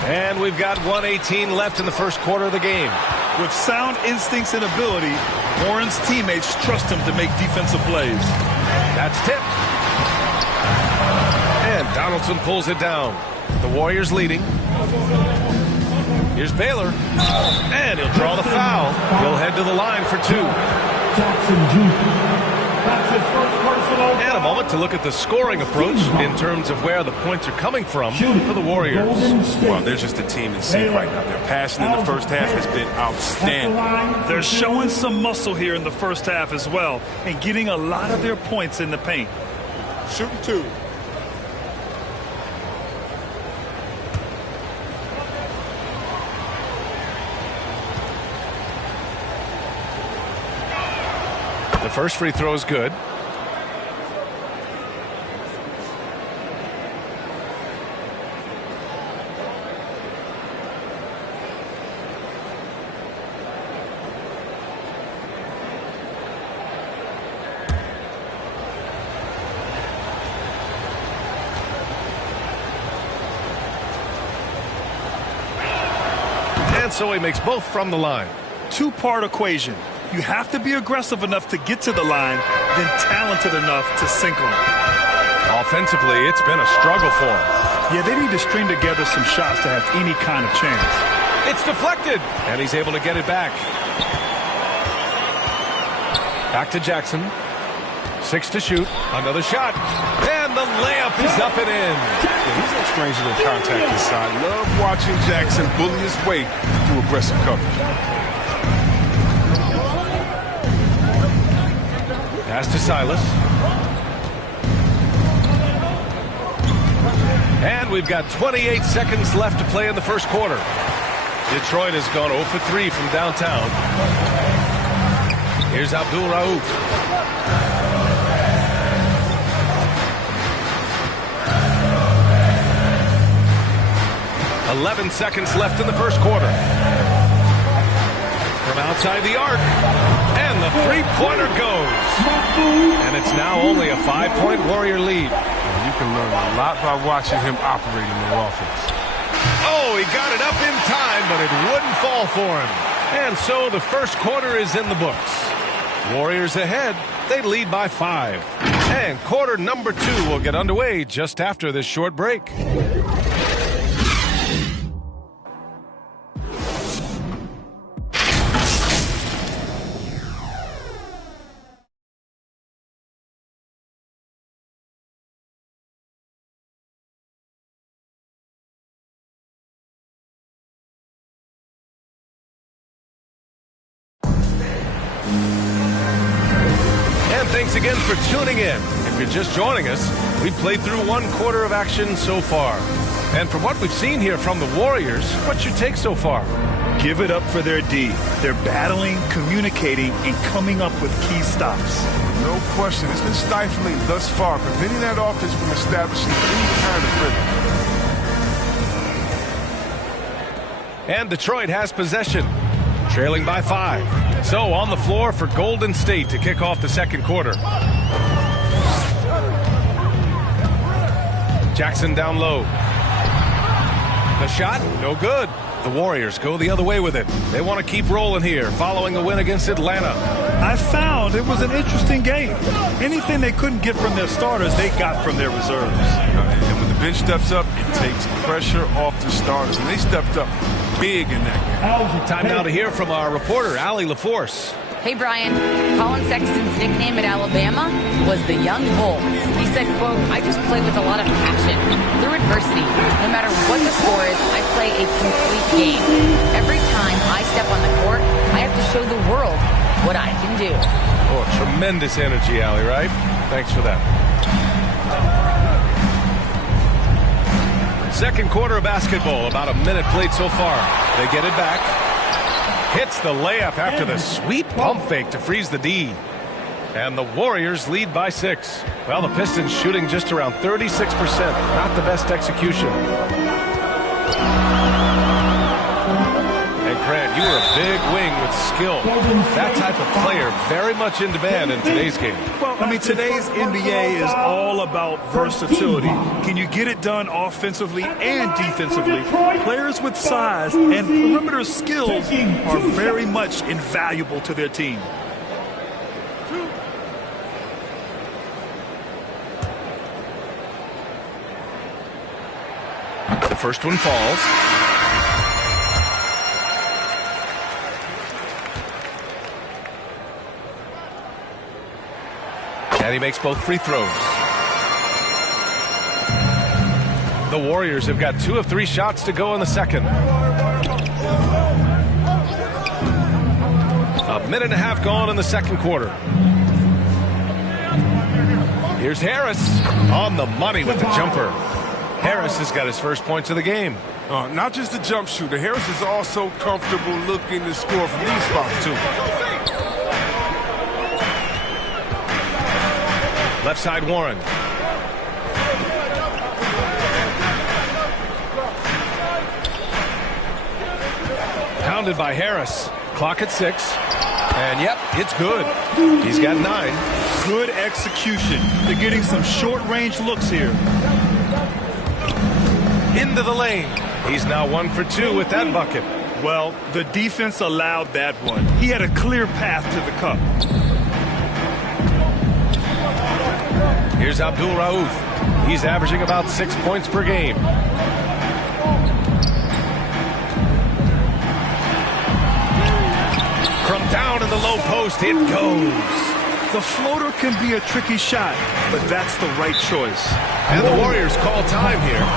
And we've got 1:18 left in the first quarter of the game. With sound instincts and ability, Warren's teammates trust him to make defensive plays. That's tipped. And Donaldson pulls it down. The Warriors leading. Here's Baylor. And he'll draw the foul. He'll head to the line for two. Jackson Jr. That's his first personal. And a moment to look at the scoring approach in terms of where the points are coming from for the Warriors. Well, they're just a team in sync right now. Their passing in the first half has been outstanding. They're showing some muscle here in the first half as well and getting a lot of their points in the paint. Shooting two. The first free throw is good. And so he makes both from the line. Two-part equation. You have to be aggressive enough to get to the line, then talented enough to sink them. Offensively, it's been a struggle for him. Yeah, they need to string together some shots to have any kind of chance. It's deflected, and he's able to get it back. Back to Jackson. 6 to shoot. Another shot. And the layup is up and in. Yeah, he's no stranger to contact inside. Love watching Jackson bully his way through aggressive coverage. Pass to Silas. And we've got 28 seconds left to play in the first quarter. Detroit has gone 0 for 3 from downtown. Here's Abdul Rauf. .11 seconds left in the first quarter. From outside the arc. And the three-pointer goes. And it's now only a 5-point Warrior lead. You can learn a lot by watching him operate in their offense. Oh, he got it up in time, but it wouldn't fall for him. And so the first quarter is in the books. Warriors ahead. They lead by 5. And quarter number 2 will get underway just after this short break. Thanks again for tuning in. If you're just joining us, we've played through 1 quarter of action so far. And from what we've seen here from the Warriors, what's your take so far? Give it up for their D. They're battling, communicating, and coming up with key stops. No question. It's been stifling thus far, preventing that offense from establishing any kind of rhythm. And Detroit has possession, trailing by 5. So on the floor for Golden State to kick off the second quarter. Jackson down low. The shot, no good. The Warriors go the other way with it. They want to keep rolling here following a win against Atlanta. I found it was an interesting game. Anything they couldn't get from their starters, they got from their reserves. And when the bench steps up, it takes pressure off the starters. And they stepped up big in that game. Time now to hear from our reporter, Allie LaForce. Hey, Brian. Colin Sexton's nickname at Alabama was the Young Bull. He said, quote, I just play with a lot of passion. Through adversity, no matter what the score is, I play a complete game. Every time I step on the court, I have to show the world what I can do. Oh, tremendous energy, Allie, right? Thanks for that. Second quarter of basketball, about a minute played so far. They get it back. Hits the layup after the sweet pump fake to freeze the D. And the Warriors lead by 6. Well, the Pistons shooting just around 36%. Not the best execution. And Grant, you were a big wing with skill. That type of player very much in demand in today's game. Well, I mean, today's NBA is all about versatility. Can you get it done offensively and defensively? Players with size and perimeter skills are very much invaluable to their team. The first one falls. And he makes both free throws. The Warriors have got 2 of 3 shots to go in the second. A minute and a half gone in the second quarter. Here's Harris on the money with the jumper. Harris has got his first points of the game. Not just the jump shooter. Harris is also comfortable looking to score from these spots, too. Left side, Warren. Pounded by Harris. Clock at 6. And, yep, it's good. He's got 9. Good execution. They're getting some short-range looks here. Into the lane. He's now 1 for 2 with that bucket. Well, the defense allowed that one. He had a clear path to the cup. Here's Abdul Rauf. He's averaging about 6 points per game. From down in the low post, it goes. The floater can be a tricky shot, but that's the right choice. And the Warriors call time here.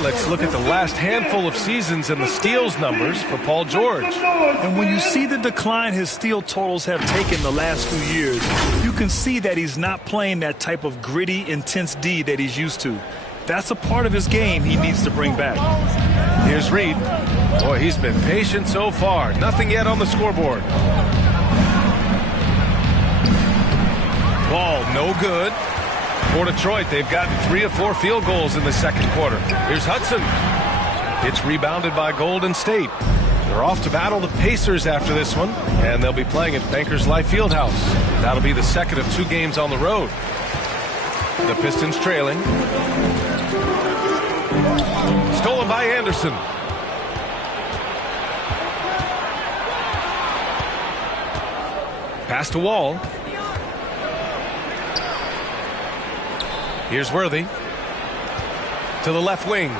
Let's look at the last handful of seasons and the steals numbers for Paul George. And when you see the decline his steal totals have taken the last few years, you can see that he's not playing that type of gritty, intense D that he's used to. That's a part of his game he needs to bring back. Here's Reed. Boy, he's been patient so far. Nothing yet on the scoreboard. Ball no good. For Detroit, they've gotten 3 of 4 field goals in the second quarter. Here's Hudson. It's rebounded by Golden State. They're off to battle the Pacers after this one, and they'll be playing at Bankers Life Fieldhouse. That'll be the second of 2 games on the road. The Pistons trailing. Stolen by Anderson. Pass to Wall. Here's Worthy. To the left wing.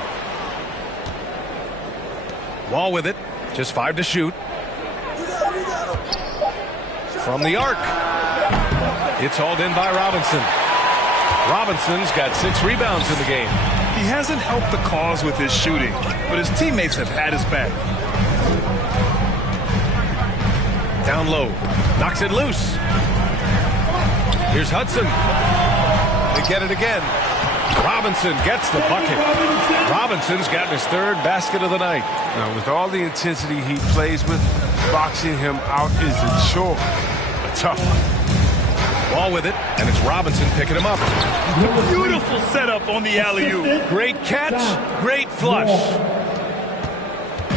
Wall with it. Just 5 to shoot. From the arc. It's hauled in by Robinson. Robinson's got 6 rebounds in the game. He hasn't helped the cause with his shooting, but his teammates have had his back. Down low. Knocks it loose. Here's Hudson. They get it again. Robinson gets the bucket. Robinson's gotten his 3rd basket of the night. Now, with all the intensity he plays with, boxing him out is a chore. A tough one. Ball with it, and it's Robinson picking him up. Beautiful setup on the alley-oop. Great catch, great flush.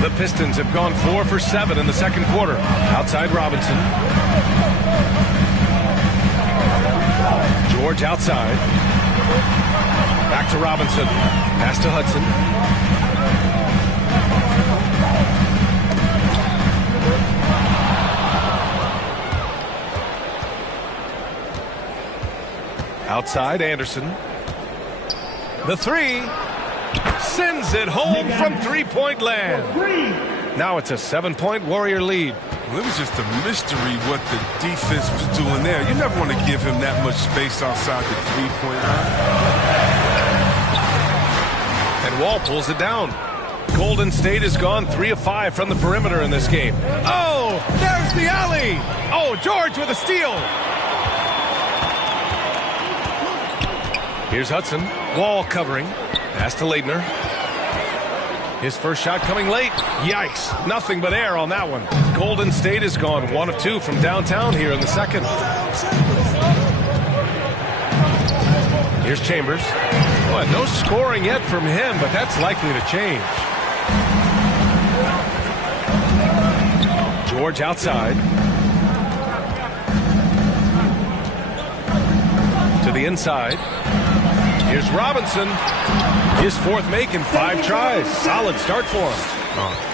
The Pistons have gone 4 for 7 in the second quarter. Outside Robinson. George outside. Back to Robinson. Pass to Hudson. Outside, Anderson. The three. Sends it home from three-point land. Now it's a 7-point Warrior lead. Well, it was just a mystery what the defense was doing there. You never want to give him that much space outside the three-point line. And Wall pulls it down. Golden State has gone 3 of 5 from the perimeter in this game. Oh, there's the alley. Oh, George with a steal. Here's Hudson. Wall covering. Pass to Leitner. His first shot coming late. Yikes. Nothing but air on that one. Golden State has gone 1 of 2 from downtown here in the second. Here's Chambers. Boy, no scoring yet from him, but that's likely to change. George outside. To the inside. Here's Robinson. His fourth make in 5 tries. Solid start for him.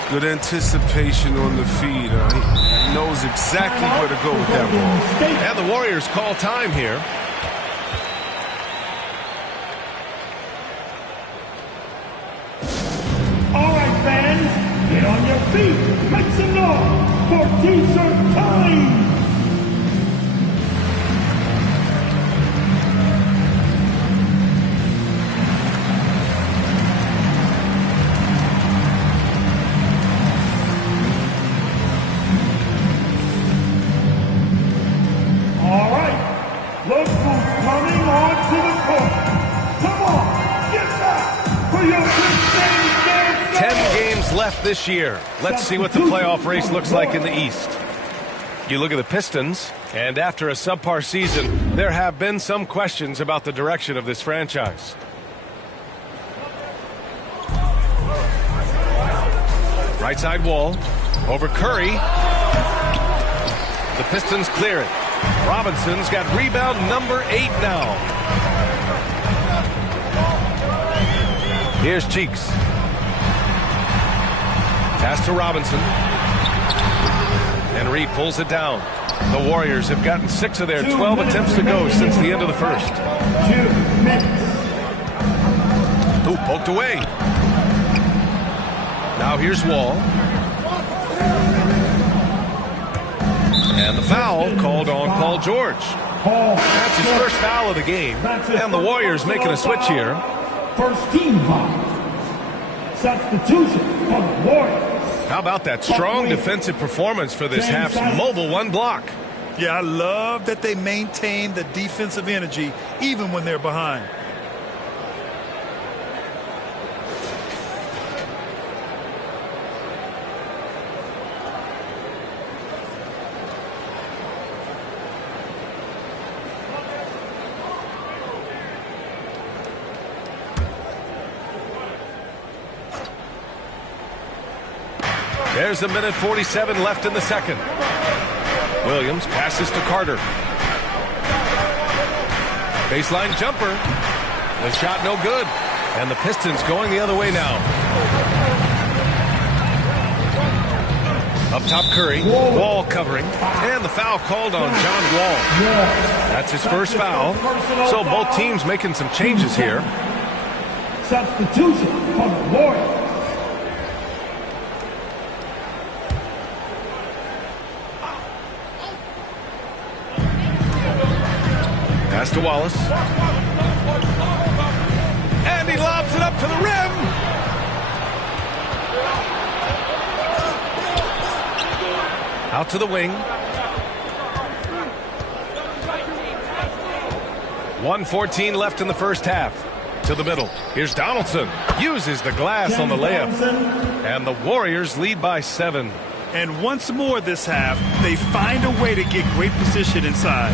Good anticipation on the feed. He knows exactly where to go with that ball. And the Warriors call time here. All right, fans, get on your feet. Make some noise for T-shirt time. All right, look who's coming onto the court. Come on, get back for your big game. 10 games left this year. Let's see what the playoff race looks like in the East. You look at the Pistons, and after a subpar season, there have been some questions about the direction of this franchise. Right side Wall. Over Curry. The Pistons clear it. Robinson's got rebound number 8 now. Here's Cheeks. Pass to Robinson. And Reed pulls it down. The Warriors have gotten 6 of their 12 attempts to go since the end of the first. 2 minutes. Ooh, poked away. Now here's Wall. And the foul called on Paul George. That's his first foul of the game. And the Warriors making a switch here. First team foul. Substitution for the Warriors. How about that strong defensive performance for this half's mobile 1 block? Yeah, I love that they maintain the defensive energy even when they're behind. There's a minute 47 left in the second. Williams passes to Carter. Baseline jumper. The shot no good. And the Pistons going the other way now. Up top Curry. Wall covering. And the foul called on John Wall. That's his first foul. So both teams making some changes here. Substitution for the Warriors. Pass to Wallace. And he lobs it up to the rim. Out to the wing. 1:14 left in the first half. To the middle. Here's Donaldson. Uses the glass on the layup. And the Warriors lead by 7. And once more this half, they find a way to get great position inside.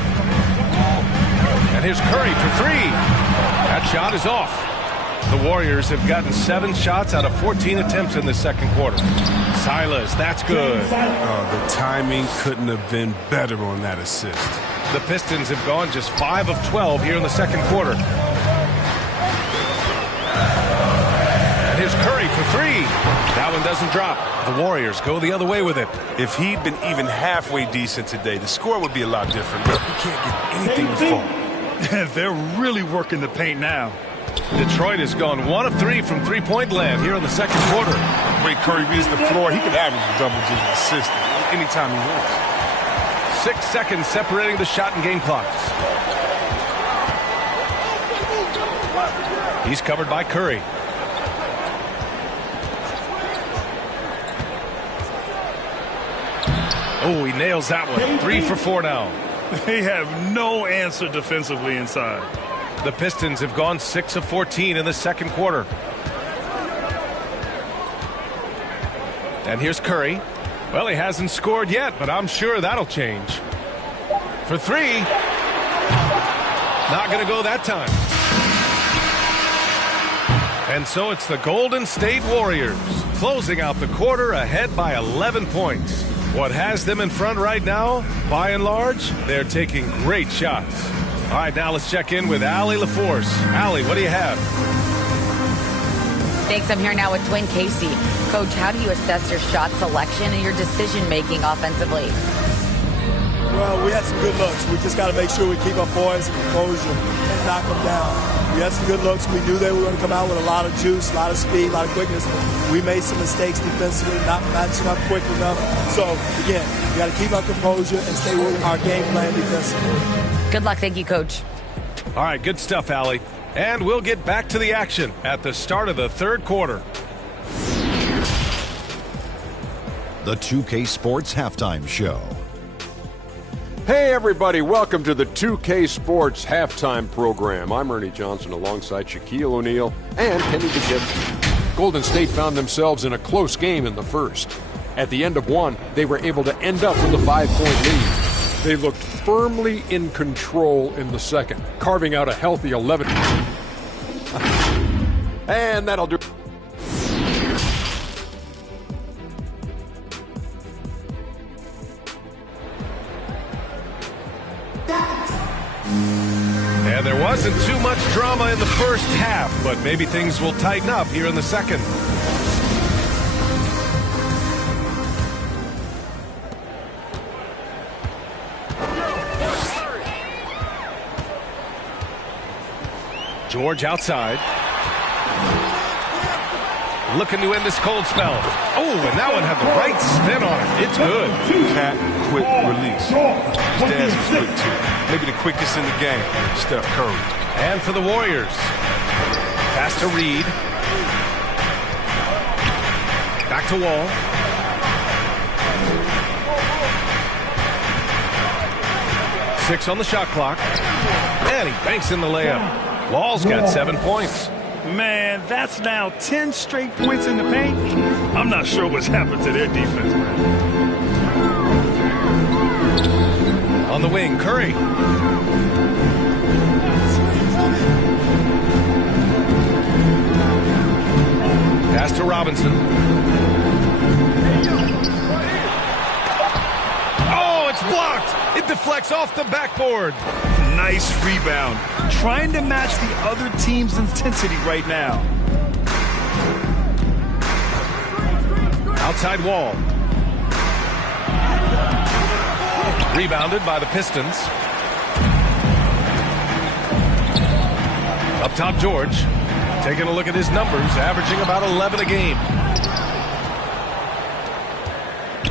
And here's Curry for 3. That shot is off. The Warriors have gotten 7 shots out of 14 attempts in the second quarter. Silas, that's good. The timing couldn't have been better on that assist. The Pistons have gone just 5 of 12 here in the second quarter. And here's Curry for 3. That one doesn't drop. The Warriors go the other way with it. If he'd been even halfway decent today, the score would be a lot different. But he can't get anything to fall. They're really working the paint now. Detroit has gone 1 of 3 from three-point land here in the second quarter. The way Curry reads the floor, he could average a double-digit assist anytime he wants. 6 seconds separating the shot and game clocks. He's covered by Curry. Oh, he nails that one. 3 for 4 now. They have no answer defensively inside. The Pistons have gone 6 of 14 in the second quarter. And here's Curry. Well, he hasn't scored yet, but I'm sure that'll change. For 3. Not going to go that time. And so it's the Golden State Warriors closing out the quarter ahead by 11 points. What has them in front right now, by and large, they're taking great shots. All right, now let's check in with Allie LaForce. Allie, what do you have? Thanks. I'm here now with Dwayne Casey. Coach, how do you assess your shot selection and your decision-making offensively? Well, we had some good looks. We just got to make sure we keep our poise and composure and knock them down. We had some good looks. We knew they were going to come out with a lot of juice, a lot of speed, a lot of quickness. We made some mistakes defensively, not matching up quick enough. So, again, we got to keep our composure and stay with our game plan defensively. Good luck. Thank you, Coach. All right, good stuff, Allie. And we'll get back to the action at the start of the third quarter. The 2K Sports Halftime Show. Hey everybody, welcome to the 2K Sports Halftime Program. I'm Ernie Johnson alongside Shaquille O'Neal and Kenny DeGibbs. Golden State found themselves in a close game in the first. At the end of one, they were able to end up with a 5-point lead. They looked firmly in control in the second, carving out a healthy 11. And that'll do. And there wasn't too much drama in the first half, but maybe things will tighten up here in the second. George outside. Looking to end this cold spell. Oh, and that one had the right spin on it. It's good. Cat, quick release. His dad's was quick too. Maybe the quickest in the game, Steph Curry. And for the Warriors. Pass to Reed. Back to Wall. Six on the shot clock. And he banks in the layup. Wall's got 7 points. Man, that's now 10 straight points in the paint. I'm not sure what's happened to their defense, man. On the wing, Curry. Pass to Robinson. Oh, it's blocked. It deflects off the backboard. Nice rebound. Trying to match the other team's intensity right now. Outside Wall. Rebounded by the Pistons. Up top, George. Taking a look at his numbers, averaging about 11 a game.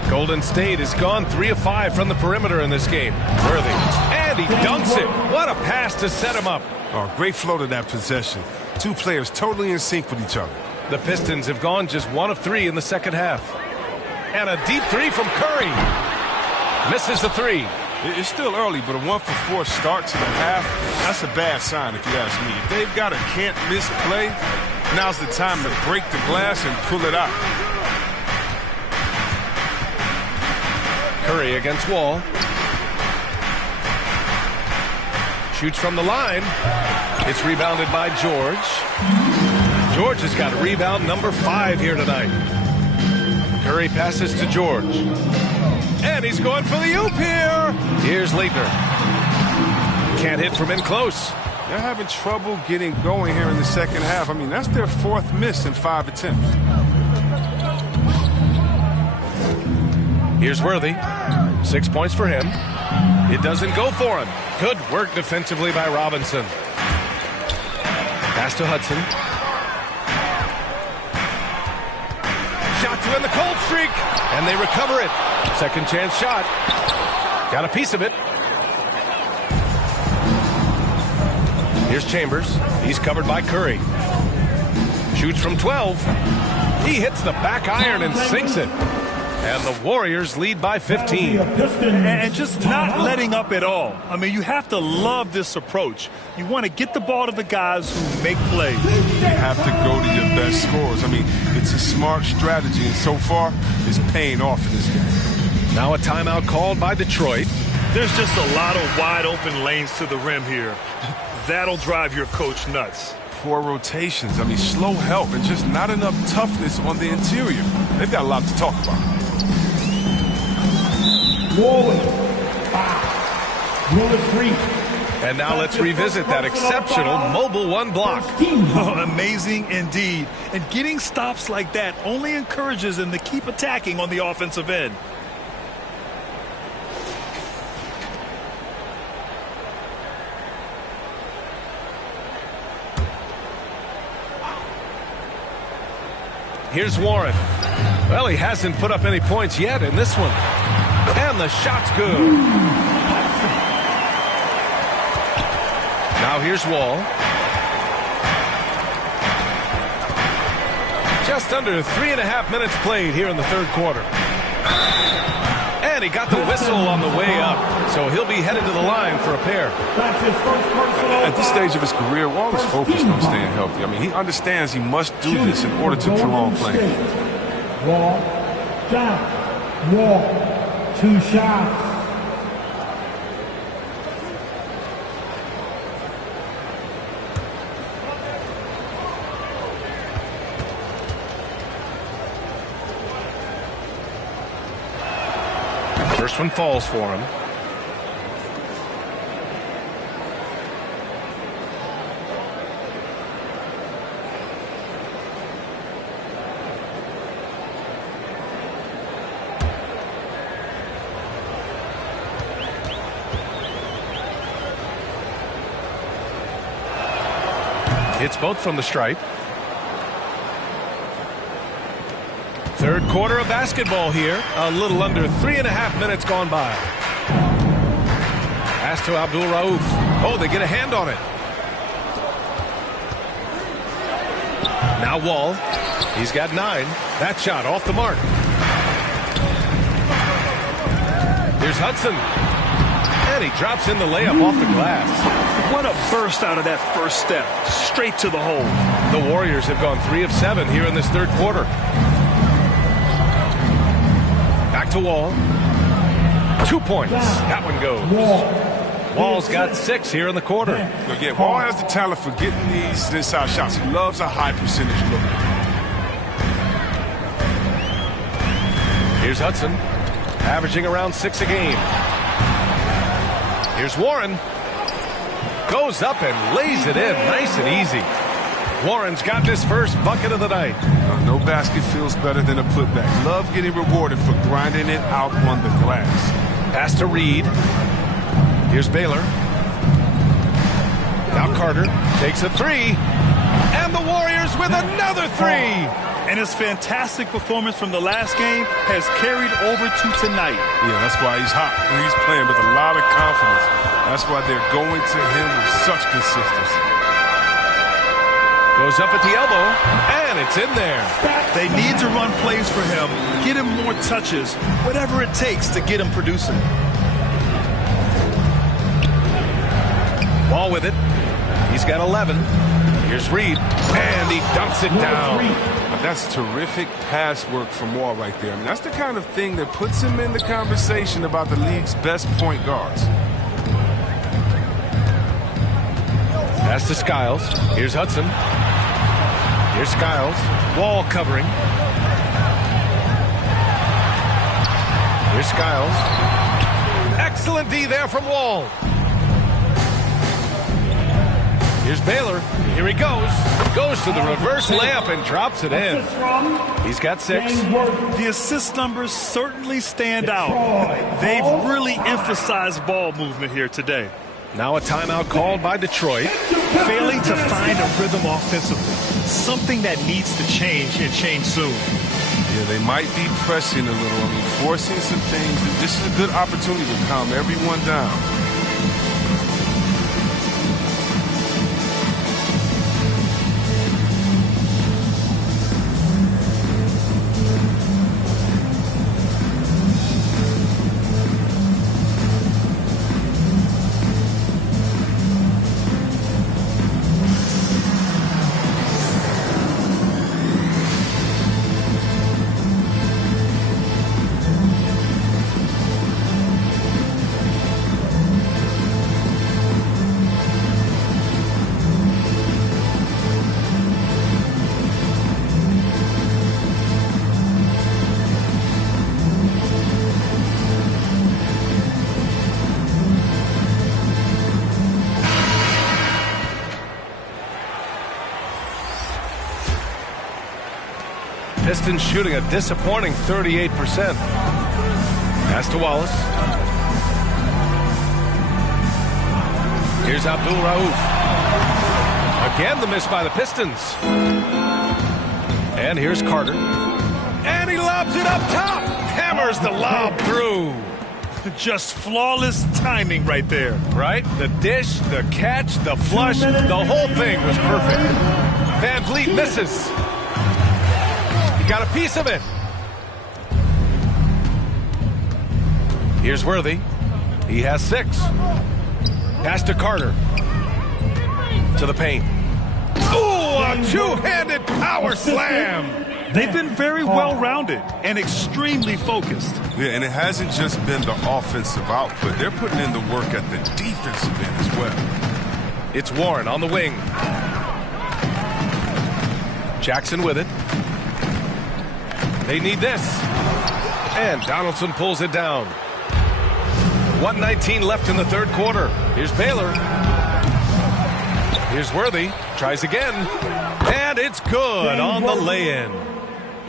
Golden State has gone 3 of 5 from the perimeter in this game. Worthy. And he dunks it. What a pass to set him up. Oh, great flow to that possession. Two players totally in sync with each other. The Pistons have gone just 1 of 3 in the second half. And a deep 3 from Curry. Misses the 3. It's still early, but a 1 for 4 start to the half, that's a bad sign if you ask me. If they've got a can't-miss play, now's the time to break the glass and pull it out. Curry against Wall. Shoots from the line. It's rebounded by George. George has got rebound number 5 here tonight. Curry passes to George. And he's going for the oop here. Here's Leitner. Can't hit from in close. They're having trouble getting going here in the second half. I mean, that's their 4th miss in 5 attempts. Here's Worthy. 6 points for him. It doesn't go for him. Good work defensively by Robinson. Pass to Hudson. Shot to end the cold streak. And they recover it. Second chance shot. Got a piece of it. Here's Chambers. He's covered by Curry. Shoots from 12. He hits the back iron and sinks it. And the Warriors lead by 15. And just not letting up at all. I mean, you have to love this approach. You want to get the ball to the guys who make plays. You have to go to your best scorers. I mean, it's a smart strategy, and so far, it's paying off in this game. Now a timeout called by Detroit. There's just a lot of wide open lanes to the rim here. That'll drive your coach nuts. Poor rotations. I mean, slow help and just not enough toughness on the interior. They've got a lot to talk about. And now let's revisit that exceptional mobile one block. Oh, amazing indeed. And getting stops like that only encourages them to keep attacking on the offensive end. Here's Warren. Well, he hasn't put up any points yet in this one. And the shot's good. Now here's Wall. Just under 3.5 minutes played here in the third quarter. And he got the whistle on the way up. So he'll be headed to the line for a pair. At this stage of his career, Wall is focused on staying healthy. I mean, he understands he must do this in order to prolong play. Wall, down. Wall, 2 shots. First one falls for him. Hits both from the stripe. Third quarter of basketball here. A little under 3.5 minutes gone by. Pass to Abdul Rauf. Oh, they get a hand on it. Now Wall. He's got 9. That shot off the mark. Here's Hudson. And he drops in the layup off the glass. What a burst out of that first step. Straight to the hole. The Warriors have gone 3 of 7 here in this third quarter. Back to Wall. 2 points. That one goes. Wall's got 6 here in the quarter. Again, Wall has the talent for getting these inside shots. He loves a high percentage look. Here's Hudson, averaging around 6 a game. Here's Warren. Goes up and lays it in nice and easy. Warren's got this first bucket of the night. No basket feels better than a putback. Love getting rewarded for grinding it out on the glass. Pass to Reed. Here's Baylor. Now Carter takes a 3. And the Warriors with another 3. And his fantastic performance from the last game has carried over to tonight. Yeah, that's why he's hot. He's playing with a lot of confidence. That's why they're going to him with such consistency. Goes up at the elbow, and it's in there. They need to run plays for him, get him more touches, whatever it takes to get him producing. Wall with it. He's got 11. Here's Reed, and he dunks it down. That's terrific pass work from Wall right there. I mean, that's the kind of thing that puts him in the conversation about the league's best point guards. Pass to Skiles. Here's Hudson. Here's Skiles. Wall covering. Here's Skiles. Excellent D there from Wall. Here's Baylor. Here he goes. Goes to the reverse layup and drops it in. He's got 6. The assist numbers certainly stand out. They've really emphasized ball movement here today. Now a timeout called by Detroit. Failing to find a rhythm offensively. Something that needs to change and change soon. Yeah, they might be pressing a little. I mean, forcing some things. This is a good opportunity to calm everyone down. Pistons shooting a disappointing 38%. Pass to Wallace. Here's Abdul Rauf. Again, the miss by the Pistons. And here's Carter. And he lobs it up top. Hammers the lob through. Just flawless timing right there. Right? The dish, the catch, the flush, the whole thing was perfect. Van Vliet misses. Got a piece of it. Here's Worthy. He has 6. Pass to Carter. To the paint. Ooh, a two-handed power slam. They've been very well-rounded and extremely focused. Yeah, and it hasn't just been the offensive output. They're putting in the work at the defensive end as well. It's Warren on the wing. Jackson with it. They need this. And Donaldson pulls it down. 1:19 left in the third quarter. Here's Baylor. Here's Worthy. Tries again. And it's good on the lay-in.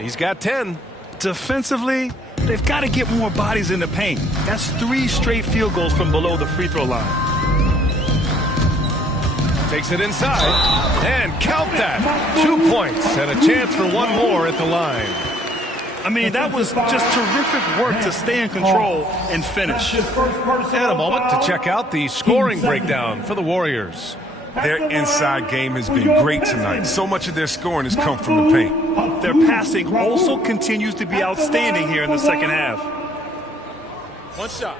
He's got 10. Defensively, they've got to get more bodies in the paint. That's 3 straight field goals from below the free throw line. Takes it inside. And count that. 2 points and a chance for one more at the line. I mean, that was just terrific work to stay in control and finish. And a moment to check out the scoring breakdown for the Warriors. Their inside game has been great tonight. So much of their scoring has come from the paint. Their passing also continues to be outstanding here in the second half. One shot.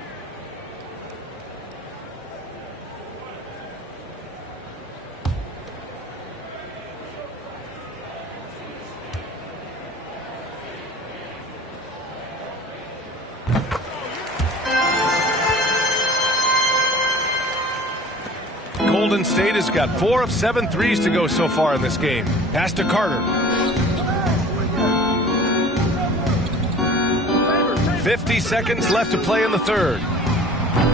Golden State has got 4 of 7 threes to go so far in this game. Pass to Carter. 50 seconds left to play in the third.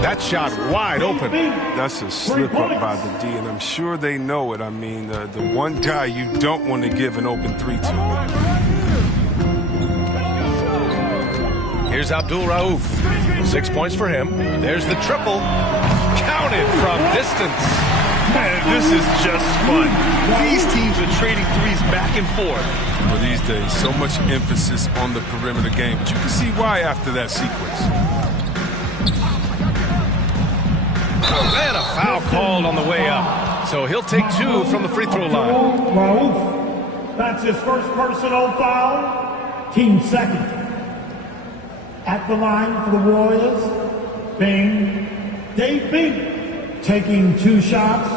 That shot wide open. That's a slip up by the D, and I'm sure they know it. I mean, the one guy you don't want to give an open 3 to. Here's Abdul Rauf. 6 points for him. There's the triple. Counted from distance. Man, this is just fun. These teams are trading threes back and forth. Well, these days, so much emphasis on the perimeter game, but you can see why after that sequence. And a foul called on the way up. So he'll take 2 from the free throw line. Rauf. That's his first personal foul. Team second. At the line for the Warriors, Dave Bing, taking 2 shots.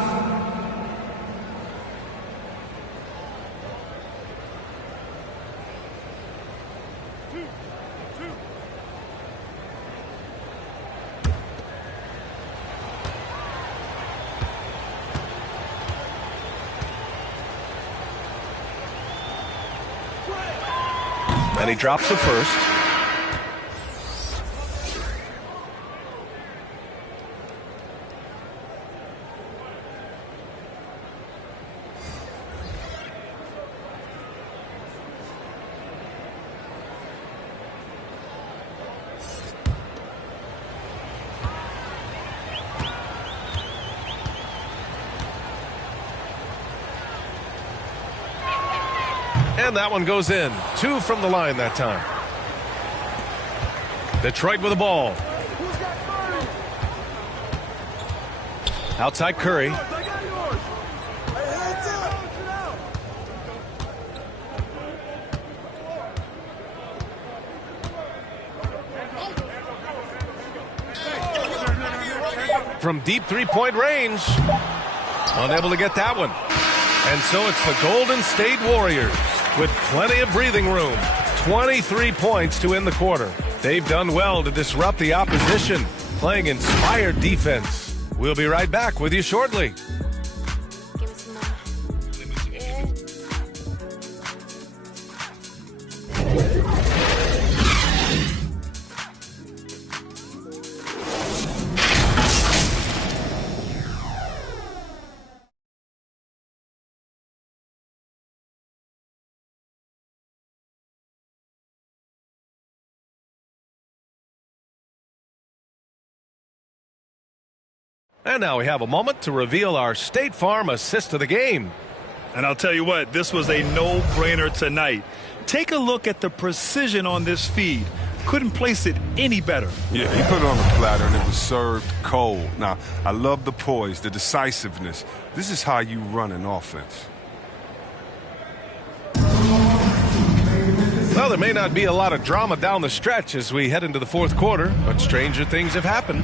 And he drops the first. And that one goes in. 2 from the line that time. Detroit with the ball. Outside Curry. From deep three-point range. Unable to get that one. And so it's the Golden State Warriors with plenty of breathing room. 23 points to end the quarter. They've done well to disrupt the opposition, playing inspired defense. We'll be right back with you shortly. And now we have a moment to reveal our State Farm assist of the game. And I'll tell you what, this was a no-brainer tonight. Take a look at the precision on this feed. Couldn't place it any better. Yeah, he put it on the platter and it was served cold. Now, I love the poise, the decisiveness. This is how you run an offense. Well, there may not be a lot of drama down the stretch as we head into the fourth quarter, but stranger things have happened.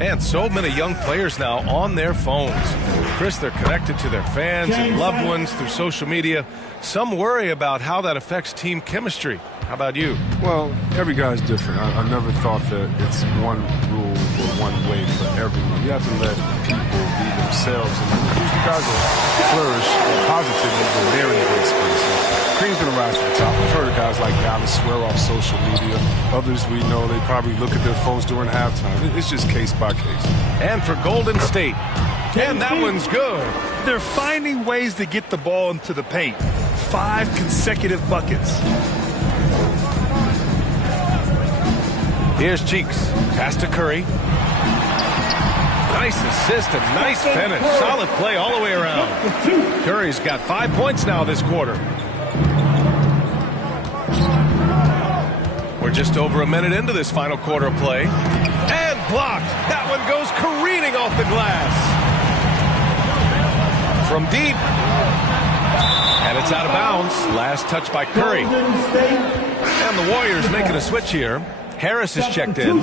And so many young players now on their phones. Chris, they're connected to their fans and loved ones through social media. Some worry about how that affects team chemistry. How about you? Well, every guy's different. I never thought that it's one rule or one way for everyone. You have to let people be themselves. And usually guys will flourish positively when they're in a great space. Cream's going to rise to the top. We've heard of guys like Dallas swear off social media. Others we know they probably look at their phones during halftime. It's just case by case. And for Golden State. And that one's good. They're finding ways to get the ball into the paint. 5 consecutive buckets. Here's Cheeks. Pass to Curry. Nice assist and nice finish. Solid play all the way around. Curry's got 5 points now this quarter. We're just over a minute into this final quarter of play. And blocked. That one goes careening off the glass. From deep. And it's out of bounds. Last touch by Curry. And the Warriors making a switch here. Harris is checked in.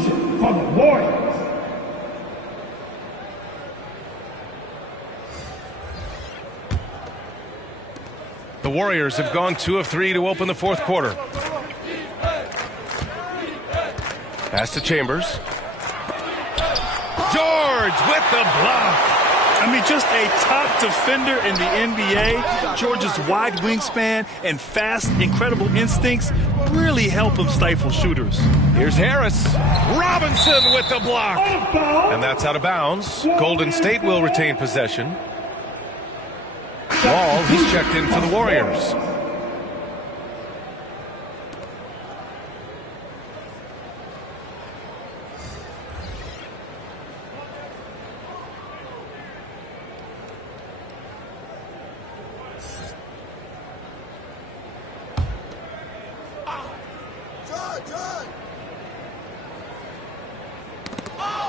The Warriors have gone 2 of 3 to open the fourth quarter. Pass to Chambers. George with the block. I mean, just a top defender in the NBA. George's wide wingspan and fast, incredible instincts really help him stifle shooters. Here's Harris. Robinson with the block. And that's out of bounds. Golden State will retain possession. Wall, he's checked in for the Warriors.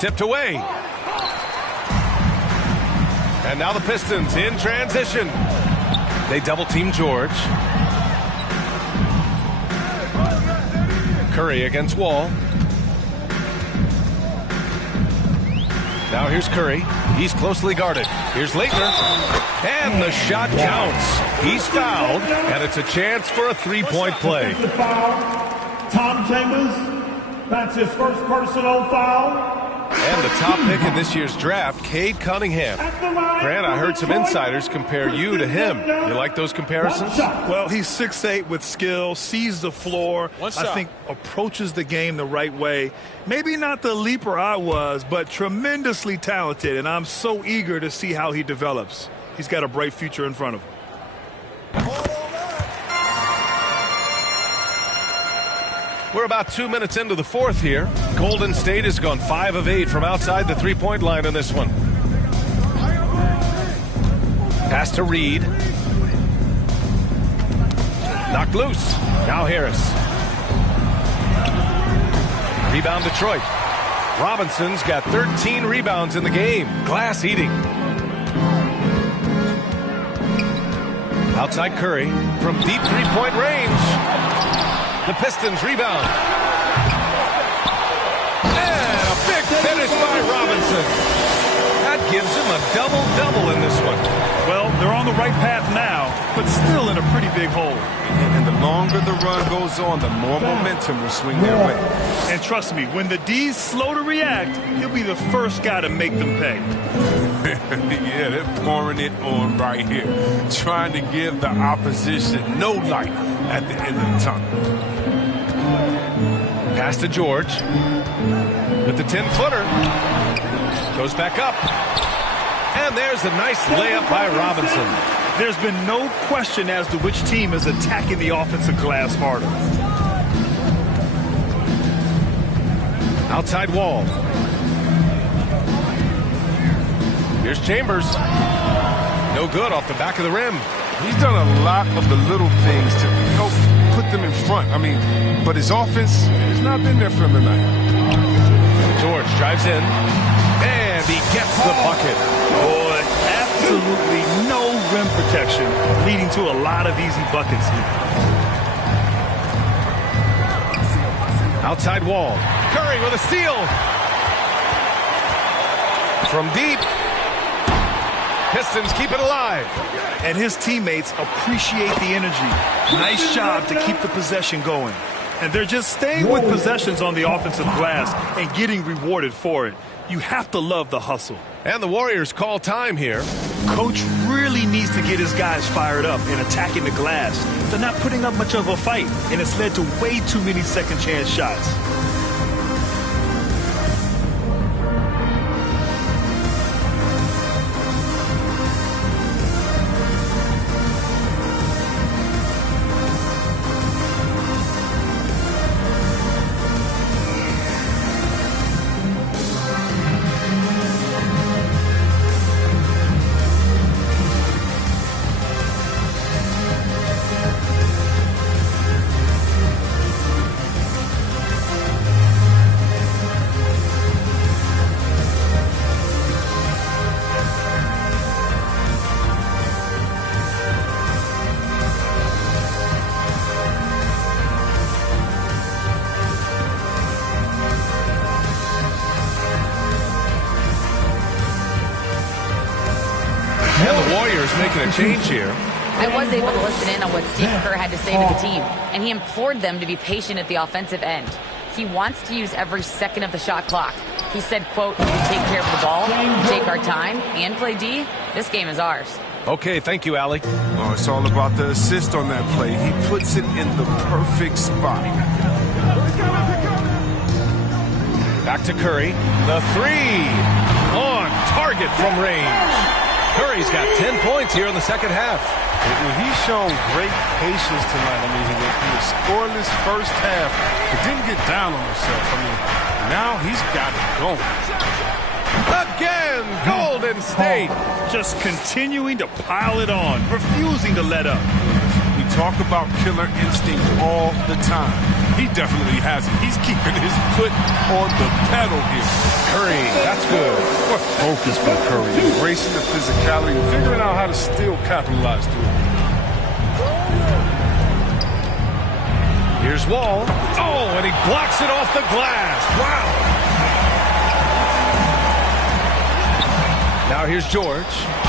Tipped away. And now the Pistons in transition. They double team George. Curry against Wall. Now here's Curry. He's closely guarded. Here's Leitner. And the shot counts. He's fouled, and it's a chance for a three-point play. Tom Chambers, that's his first personal foul. And the top pick in this year's draft, Cade Cunningham. Grant, I heard some insiders compare you to him. You like those comparisons? Well, he's 6'8" with skill, sees the floor, I think approaches the game the right way. Maybe not the leaper I was, but tremendously talented, and I'm so eager to see how he develops. He's got a bright future in front of him. We're about 2 minutes into the fourth here. Golden State has gone 5 of 8 from outside the three-point line in this one. Pass to Reed. Knocked loose. Now Harris. Rebound Detroit. Robinson's got 13 rebounds in the game. Glass eating. Outside Curry from deep three-point range. The Pistons rebound. And a big finish by Robinson. That gives him a double-double in this one. Well, they're on the right path now, but still in a pretty big hole. And the longer the run goes on, the more momentum will swing their way. And trust me, when the D's slow to react, he'll be the first guy to make them pay. Yeah, they're pouring it on right here, trying to give the opposition no light at the end of the tunnel. Pass to George with the 10-footer. Goes back up. And there's a nice layup by Robinson. There's been no question as to which team is attacking the offensive glass harder. Outside Wall. Here's Chambers. No good off the back of the rim. He's done a lot of the little things to help put them in front. I mean, but his offense has not been there for him tonight. George drives in. And he gets the bucket. Boy, absolutely no rim protection, leading to a lot of easy buckets here. Outside Wall. Curry with a steal. From deep. Pistons keep it alive. And his teammates appreciate the energy. Nice job to keep the possession going. And they're just staying with possessions on the offensive glass and getting rewarded for it. You have to love the hustle. And the Warriors call time here. Coach really needs to get his guys fired up and attacking the glass. They're not putting up much of a fight, and it's led to way too many second chance shots. And the Warriors making a change here. I was able to listen in on what Steve Kerr had to say to the team, and he implored them to be patient at the offensive end. He wants to use every second of the shot clock. He said, quote, "We take care of the ball, take our time, and play D. This game is ours." Okay, thank you, Allie. Oh, it's all about the assist on that play. He puts it in the perfect spot. Back to Curry. The three. On target from range. Curry's got 10 points here in the second half. He's shown great patience tonight. I mean, he went through a scoreless first half, but didn't get down on himself. I mean, now he's got it going. Again, Golden State. Just continuing to pile it on, refusing to let up. We talk about killer instinct all the time. He definitely has it. He's keeping his foot on the pedal here. Curry, that's good. What focus by Curry. Embracing the physicality and figuring out how to still capitalize through it. Here's Wall. Oh, and he blocks it off the glass. Wow. Now here's George.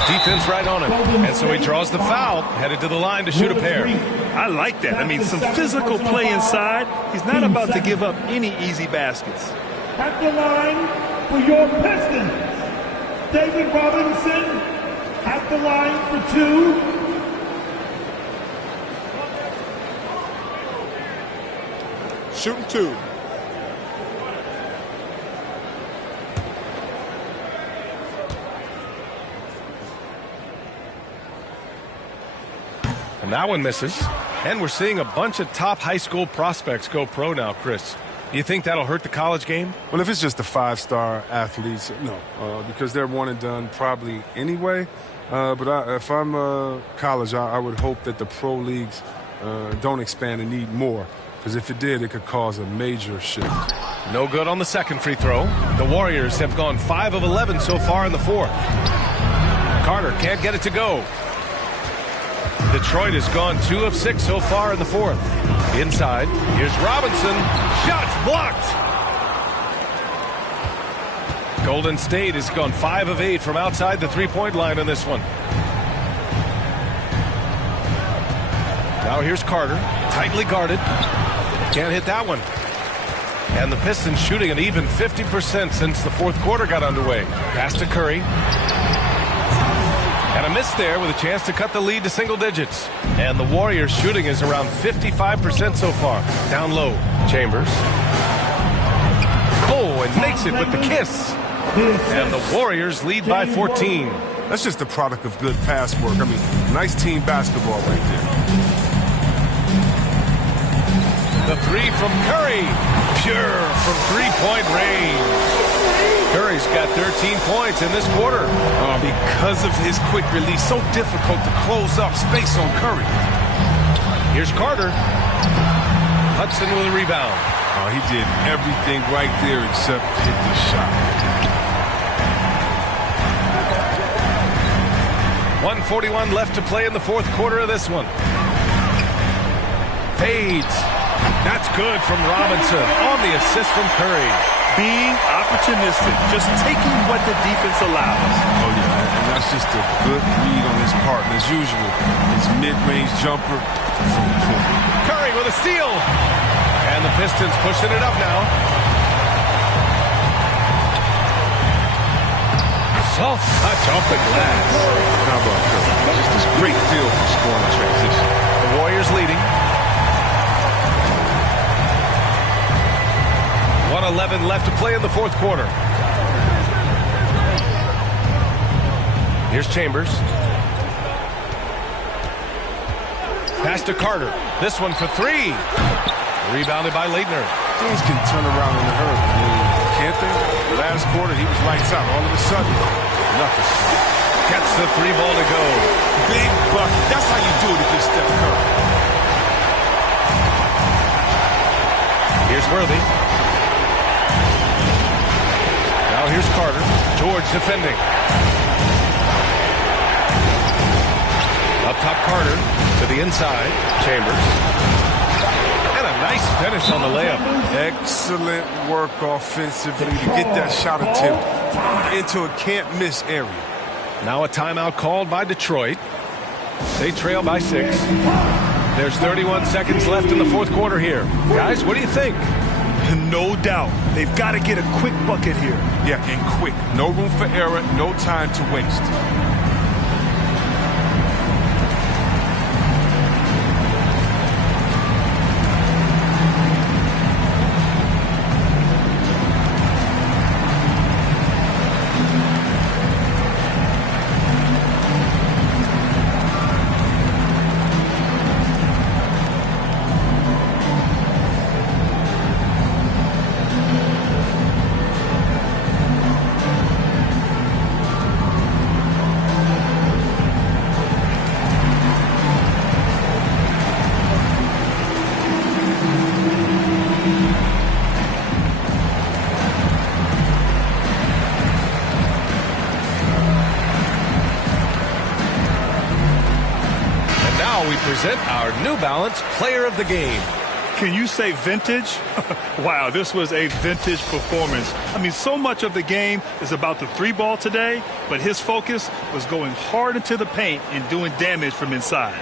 Defense right on him. And so he draws the foul, headed to the line to shoot a pair. I like that. I mean, some physical play inside. He's not about to give up any easy baskets. At the line for your Pistons, David Robinson at the line for two. Shooting two. And that one misses. And we're seeing a bunch of top high school prospects go pro now, Chris. Do you think that'll hurt the college game? Well, if it's just the 5-star athletes, no. Because they're one and done probably anyway. But if I'm college, I would hope that the pro leagues don't expand and need more. Because if it did, it could cause a major shift. No good on the second free throw. The Warriors have gone 5 of 11 so far in the fourth. Carter can't get it to go. Detroit has gone 2 of 6 so far in the fourth. Inside, here's Robinson. Shots blocked. Golden State has gone 5 of 8 from outside the three-point line on this one. Now here's Carter, tightly guarded. Can't hit that one. And the Pistons shooting an even 50% since the fourth quarter got underway. Pass to Curry. And a miss there with a chance to cut the lead to single digits. And the Warriors shooting is around 55% so far. Down low, Chambers. Cole and makes it with the kiss. And the Warriors lead by 14. That's just the product of good pass work. I mean, nice team basketball right there. The three from Curry. Pure from three-point range. Curry's got 13 points in this quarter. Because of his quick release, so difficult to close up space on Curry. Here's Carter. Hudson with a rebound. He did everything right there except hit the shot. 1:41 left to play in the fourth quarter of this one. Fades. That's good from Robinson on the assist from Curry. Being opportunistic, just taking what the defense allows. Oh, yeah, and that's just a good read on his part. And as usual, his mid-range jumper. Curry with a steal. And the Pistons pushing it up now. Soft touch off the glass. How about Curry? Just this great feel for scoring transition. The Warriors leading. 1:11 left to play in the fourth quarter. Here's Chambers. Pass to Carter. This one for three. Rebounded by Leitner. Things can turn around in a hurry. I mean, can't they? Last quarter, he was lights out. All of a sudden, nothing. Gets the three ball to go. Big bucket. That's how you do it if you're Steph Curry. Here's Worthy. Now here's Carter. George defending. Up top Carter to the inside. Chambers. And a nice finish on the layup. Excellent work offensively to get that shot attempt into a can't-miss area. Now a timeout called by Detroit. They trail by 6. There's 31 seconds left in the fourth quarter here. Guys, what do you think? No doubt. They've got to get a quick bucket here. Yeah, and quick. No room for error, no time to waste. Present our New Balance Player of the Game. Can you say vintage? Wow, this was a vintage performance. I mean, so much of the game is about the three ball today, but his focus was going hard into the paint and doing damage from inside.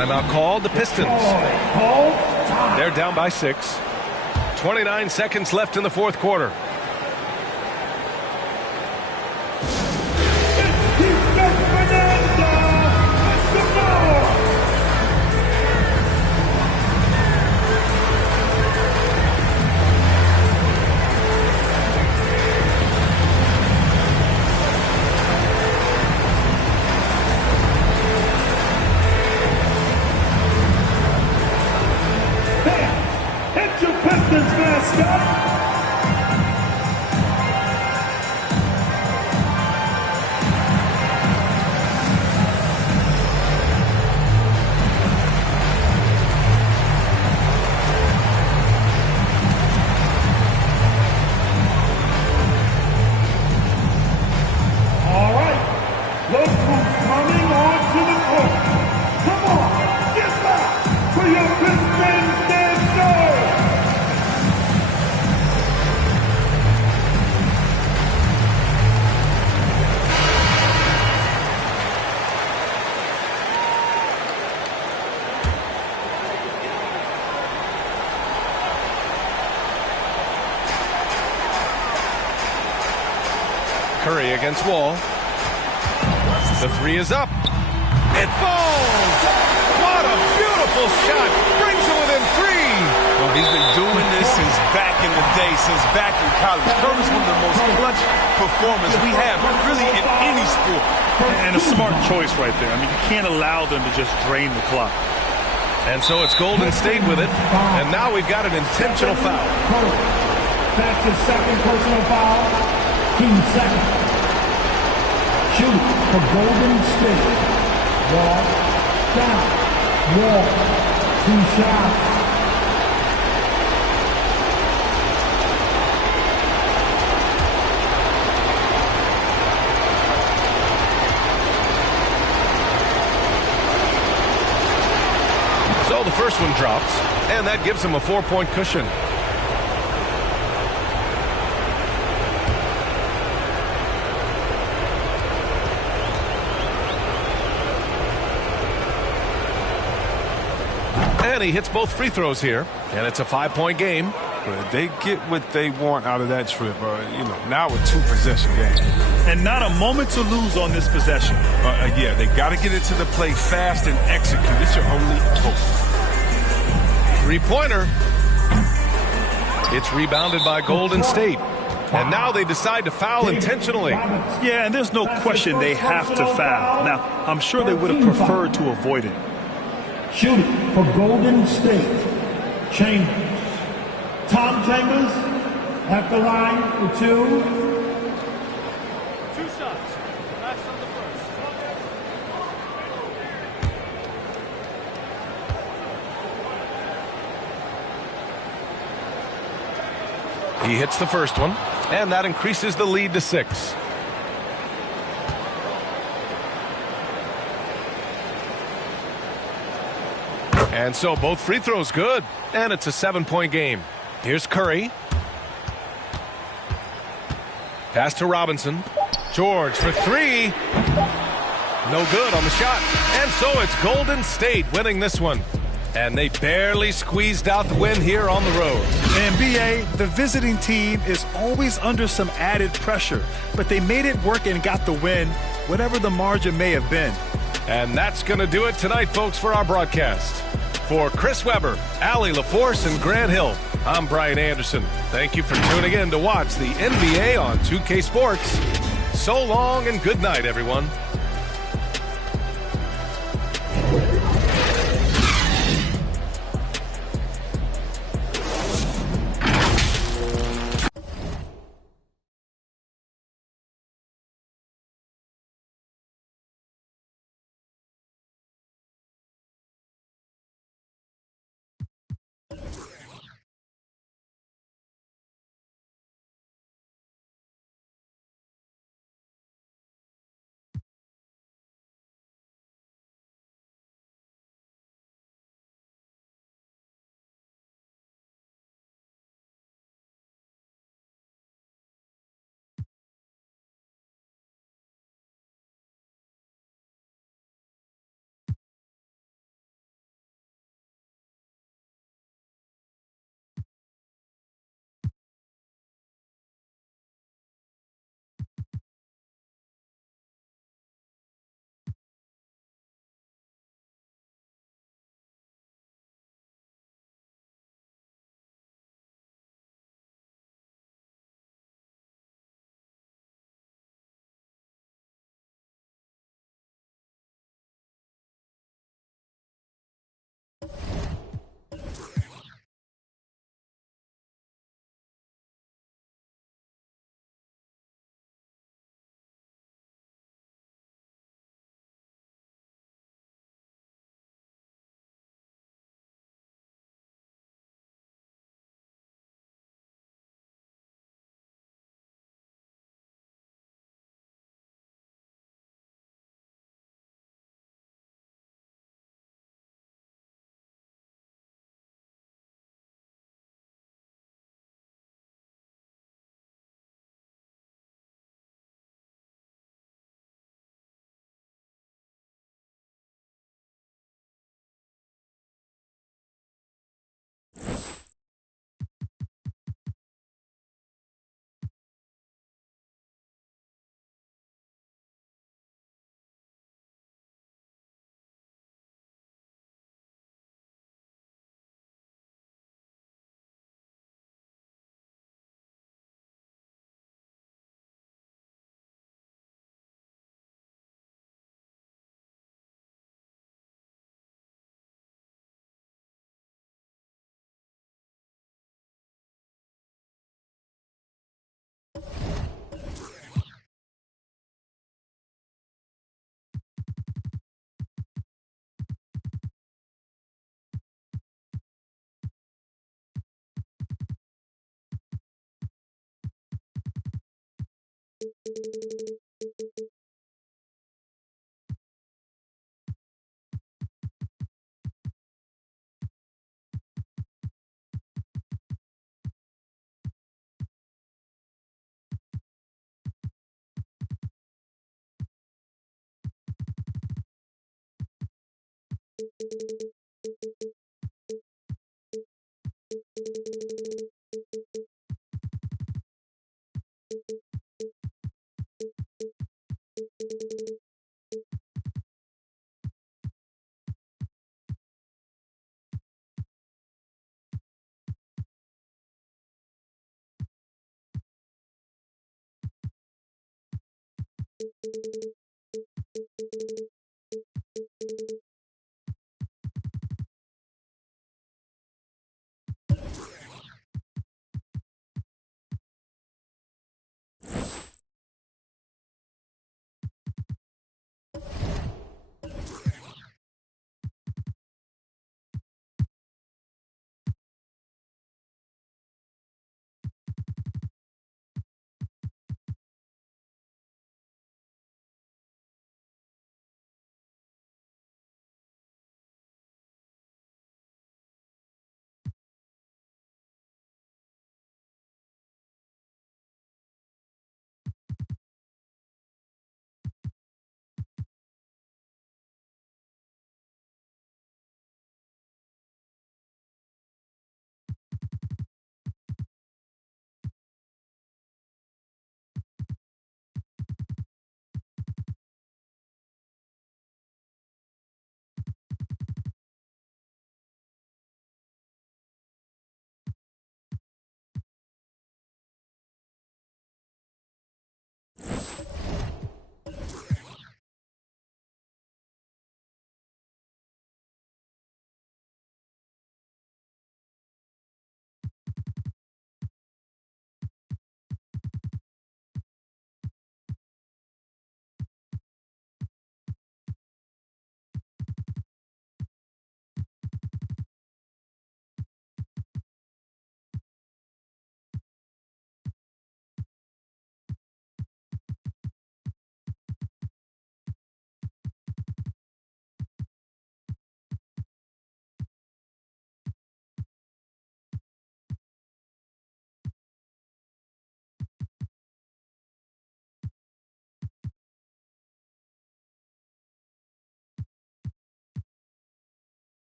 Timeout called. The Pistons. They're down by 6. 29 seconds left in the fourth quarter. Pistons mascot. All right, look who's coming onto the court. Come on, get back for your Pistons dancer. Curry against Wall. The three is up. It falls! What a beautiful shot! Brings it within three! Well, he's been doing this since back in the day, since back in college. Curry's one of the most clutch performers we have, really in any sport. And a smart choice right there. I mean, you can't allow them to just drain the clock. And so it's Golden State with it. And now we've got an intentional foul. That's his second personal foul. Team second. Shoot for Golden State. Wall, down. Wall, 2 shots. So the first one drops, and that gives him a 4-point cushion. And he hits both free throws here, and it's a 5-point game. But they get what they want out of that trip. Now a 2-possession game. And not a moment to lose on this possession. Yeah, they got to get it to the play fast and execute. It's your only hope. 3-pointer. It's rebounded by Golden State. And now they decide to foul intentionally. Yeah, and there's no question they have to foul. Now, I'm sure they would have preferred to avoid it. Shooting for Golden State. Chambers. Tom Chambers at the line for 2. 2 shots. Last on the first. He hits the first one, and that increases the lead to 6. And so both free throws good, and it's a 7-point game. Here's Curry. Pass to Robinson. George for 3. No good on the shot. And so it's Golden State winning this one. And they barely squeezed out the win here on the road. And BA, the visiting team is always under some added pressure, but they made it work and got the win, whatever the margin may have been. And that's going to do it tonight, folks, for our broadcast. For Chris Webber, Allie LaForce, and Grant Hill, I'm Brian Anderson. Thank you for tuning in to watch the NBA on 2K Sports. So long and good night, everyone.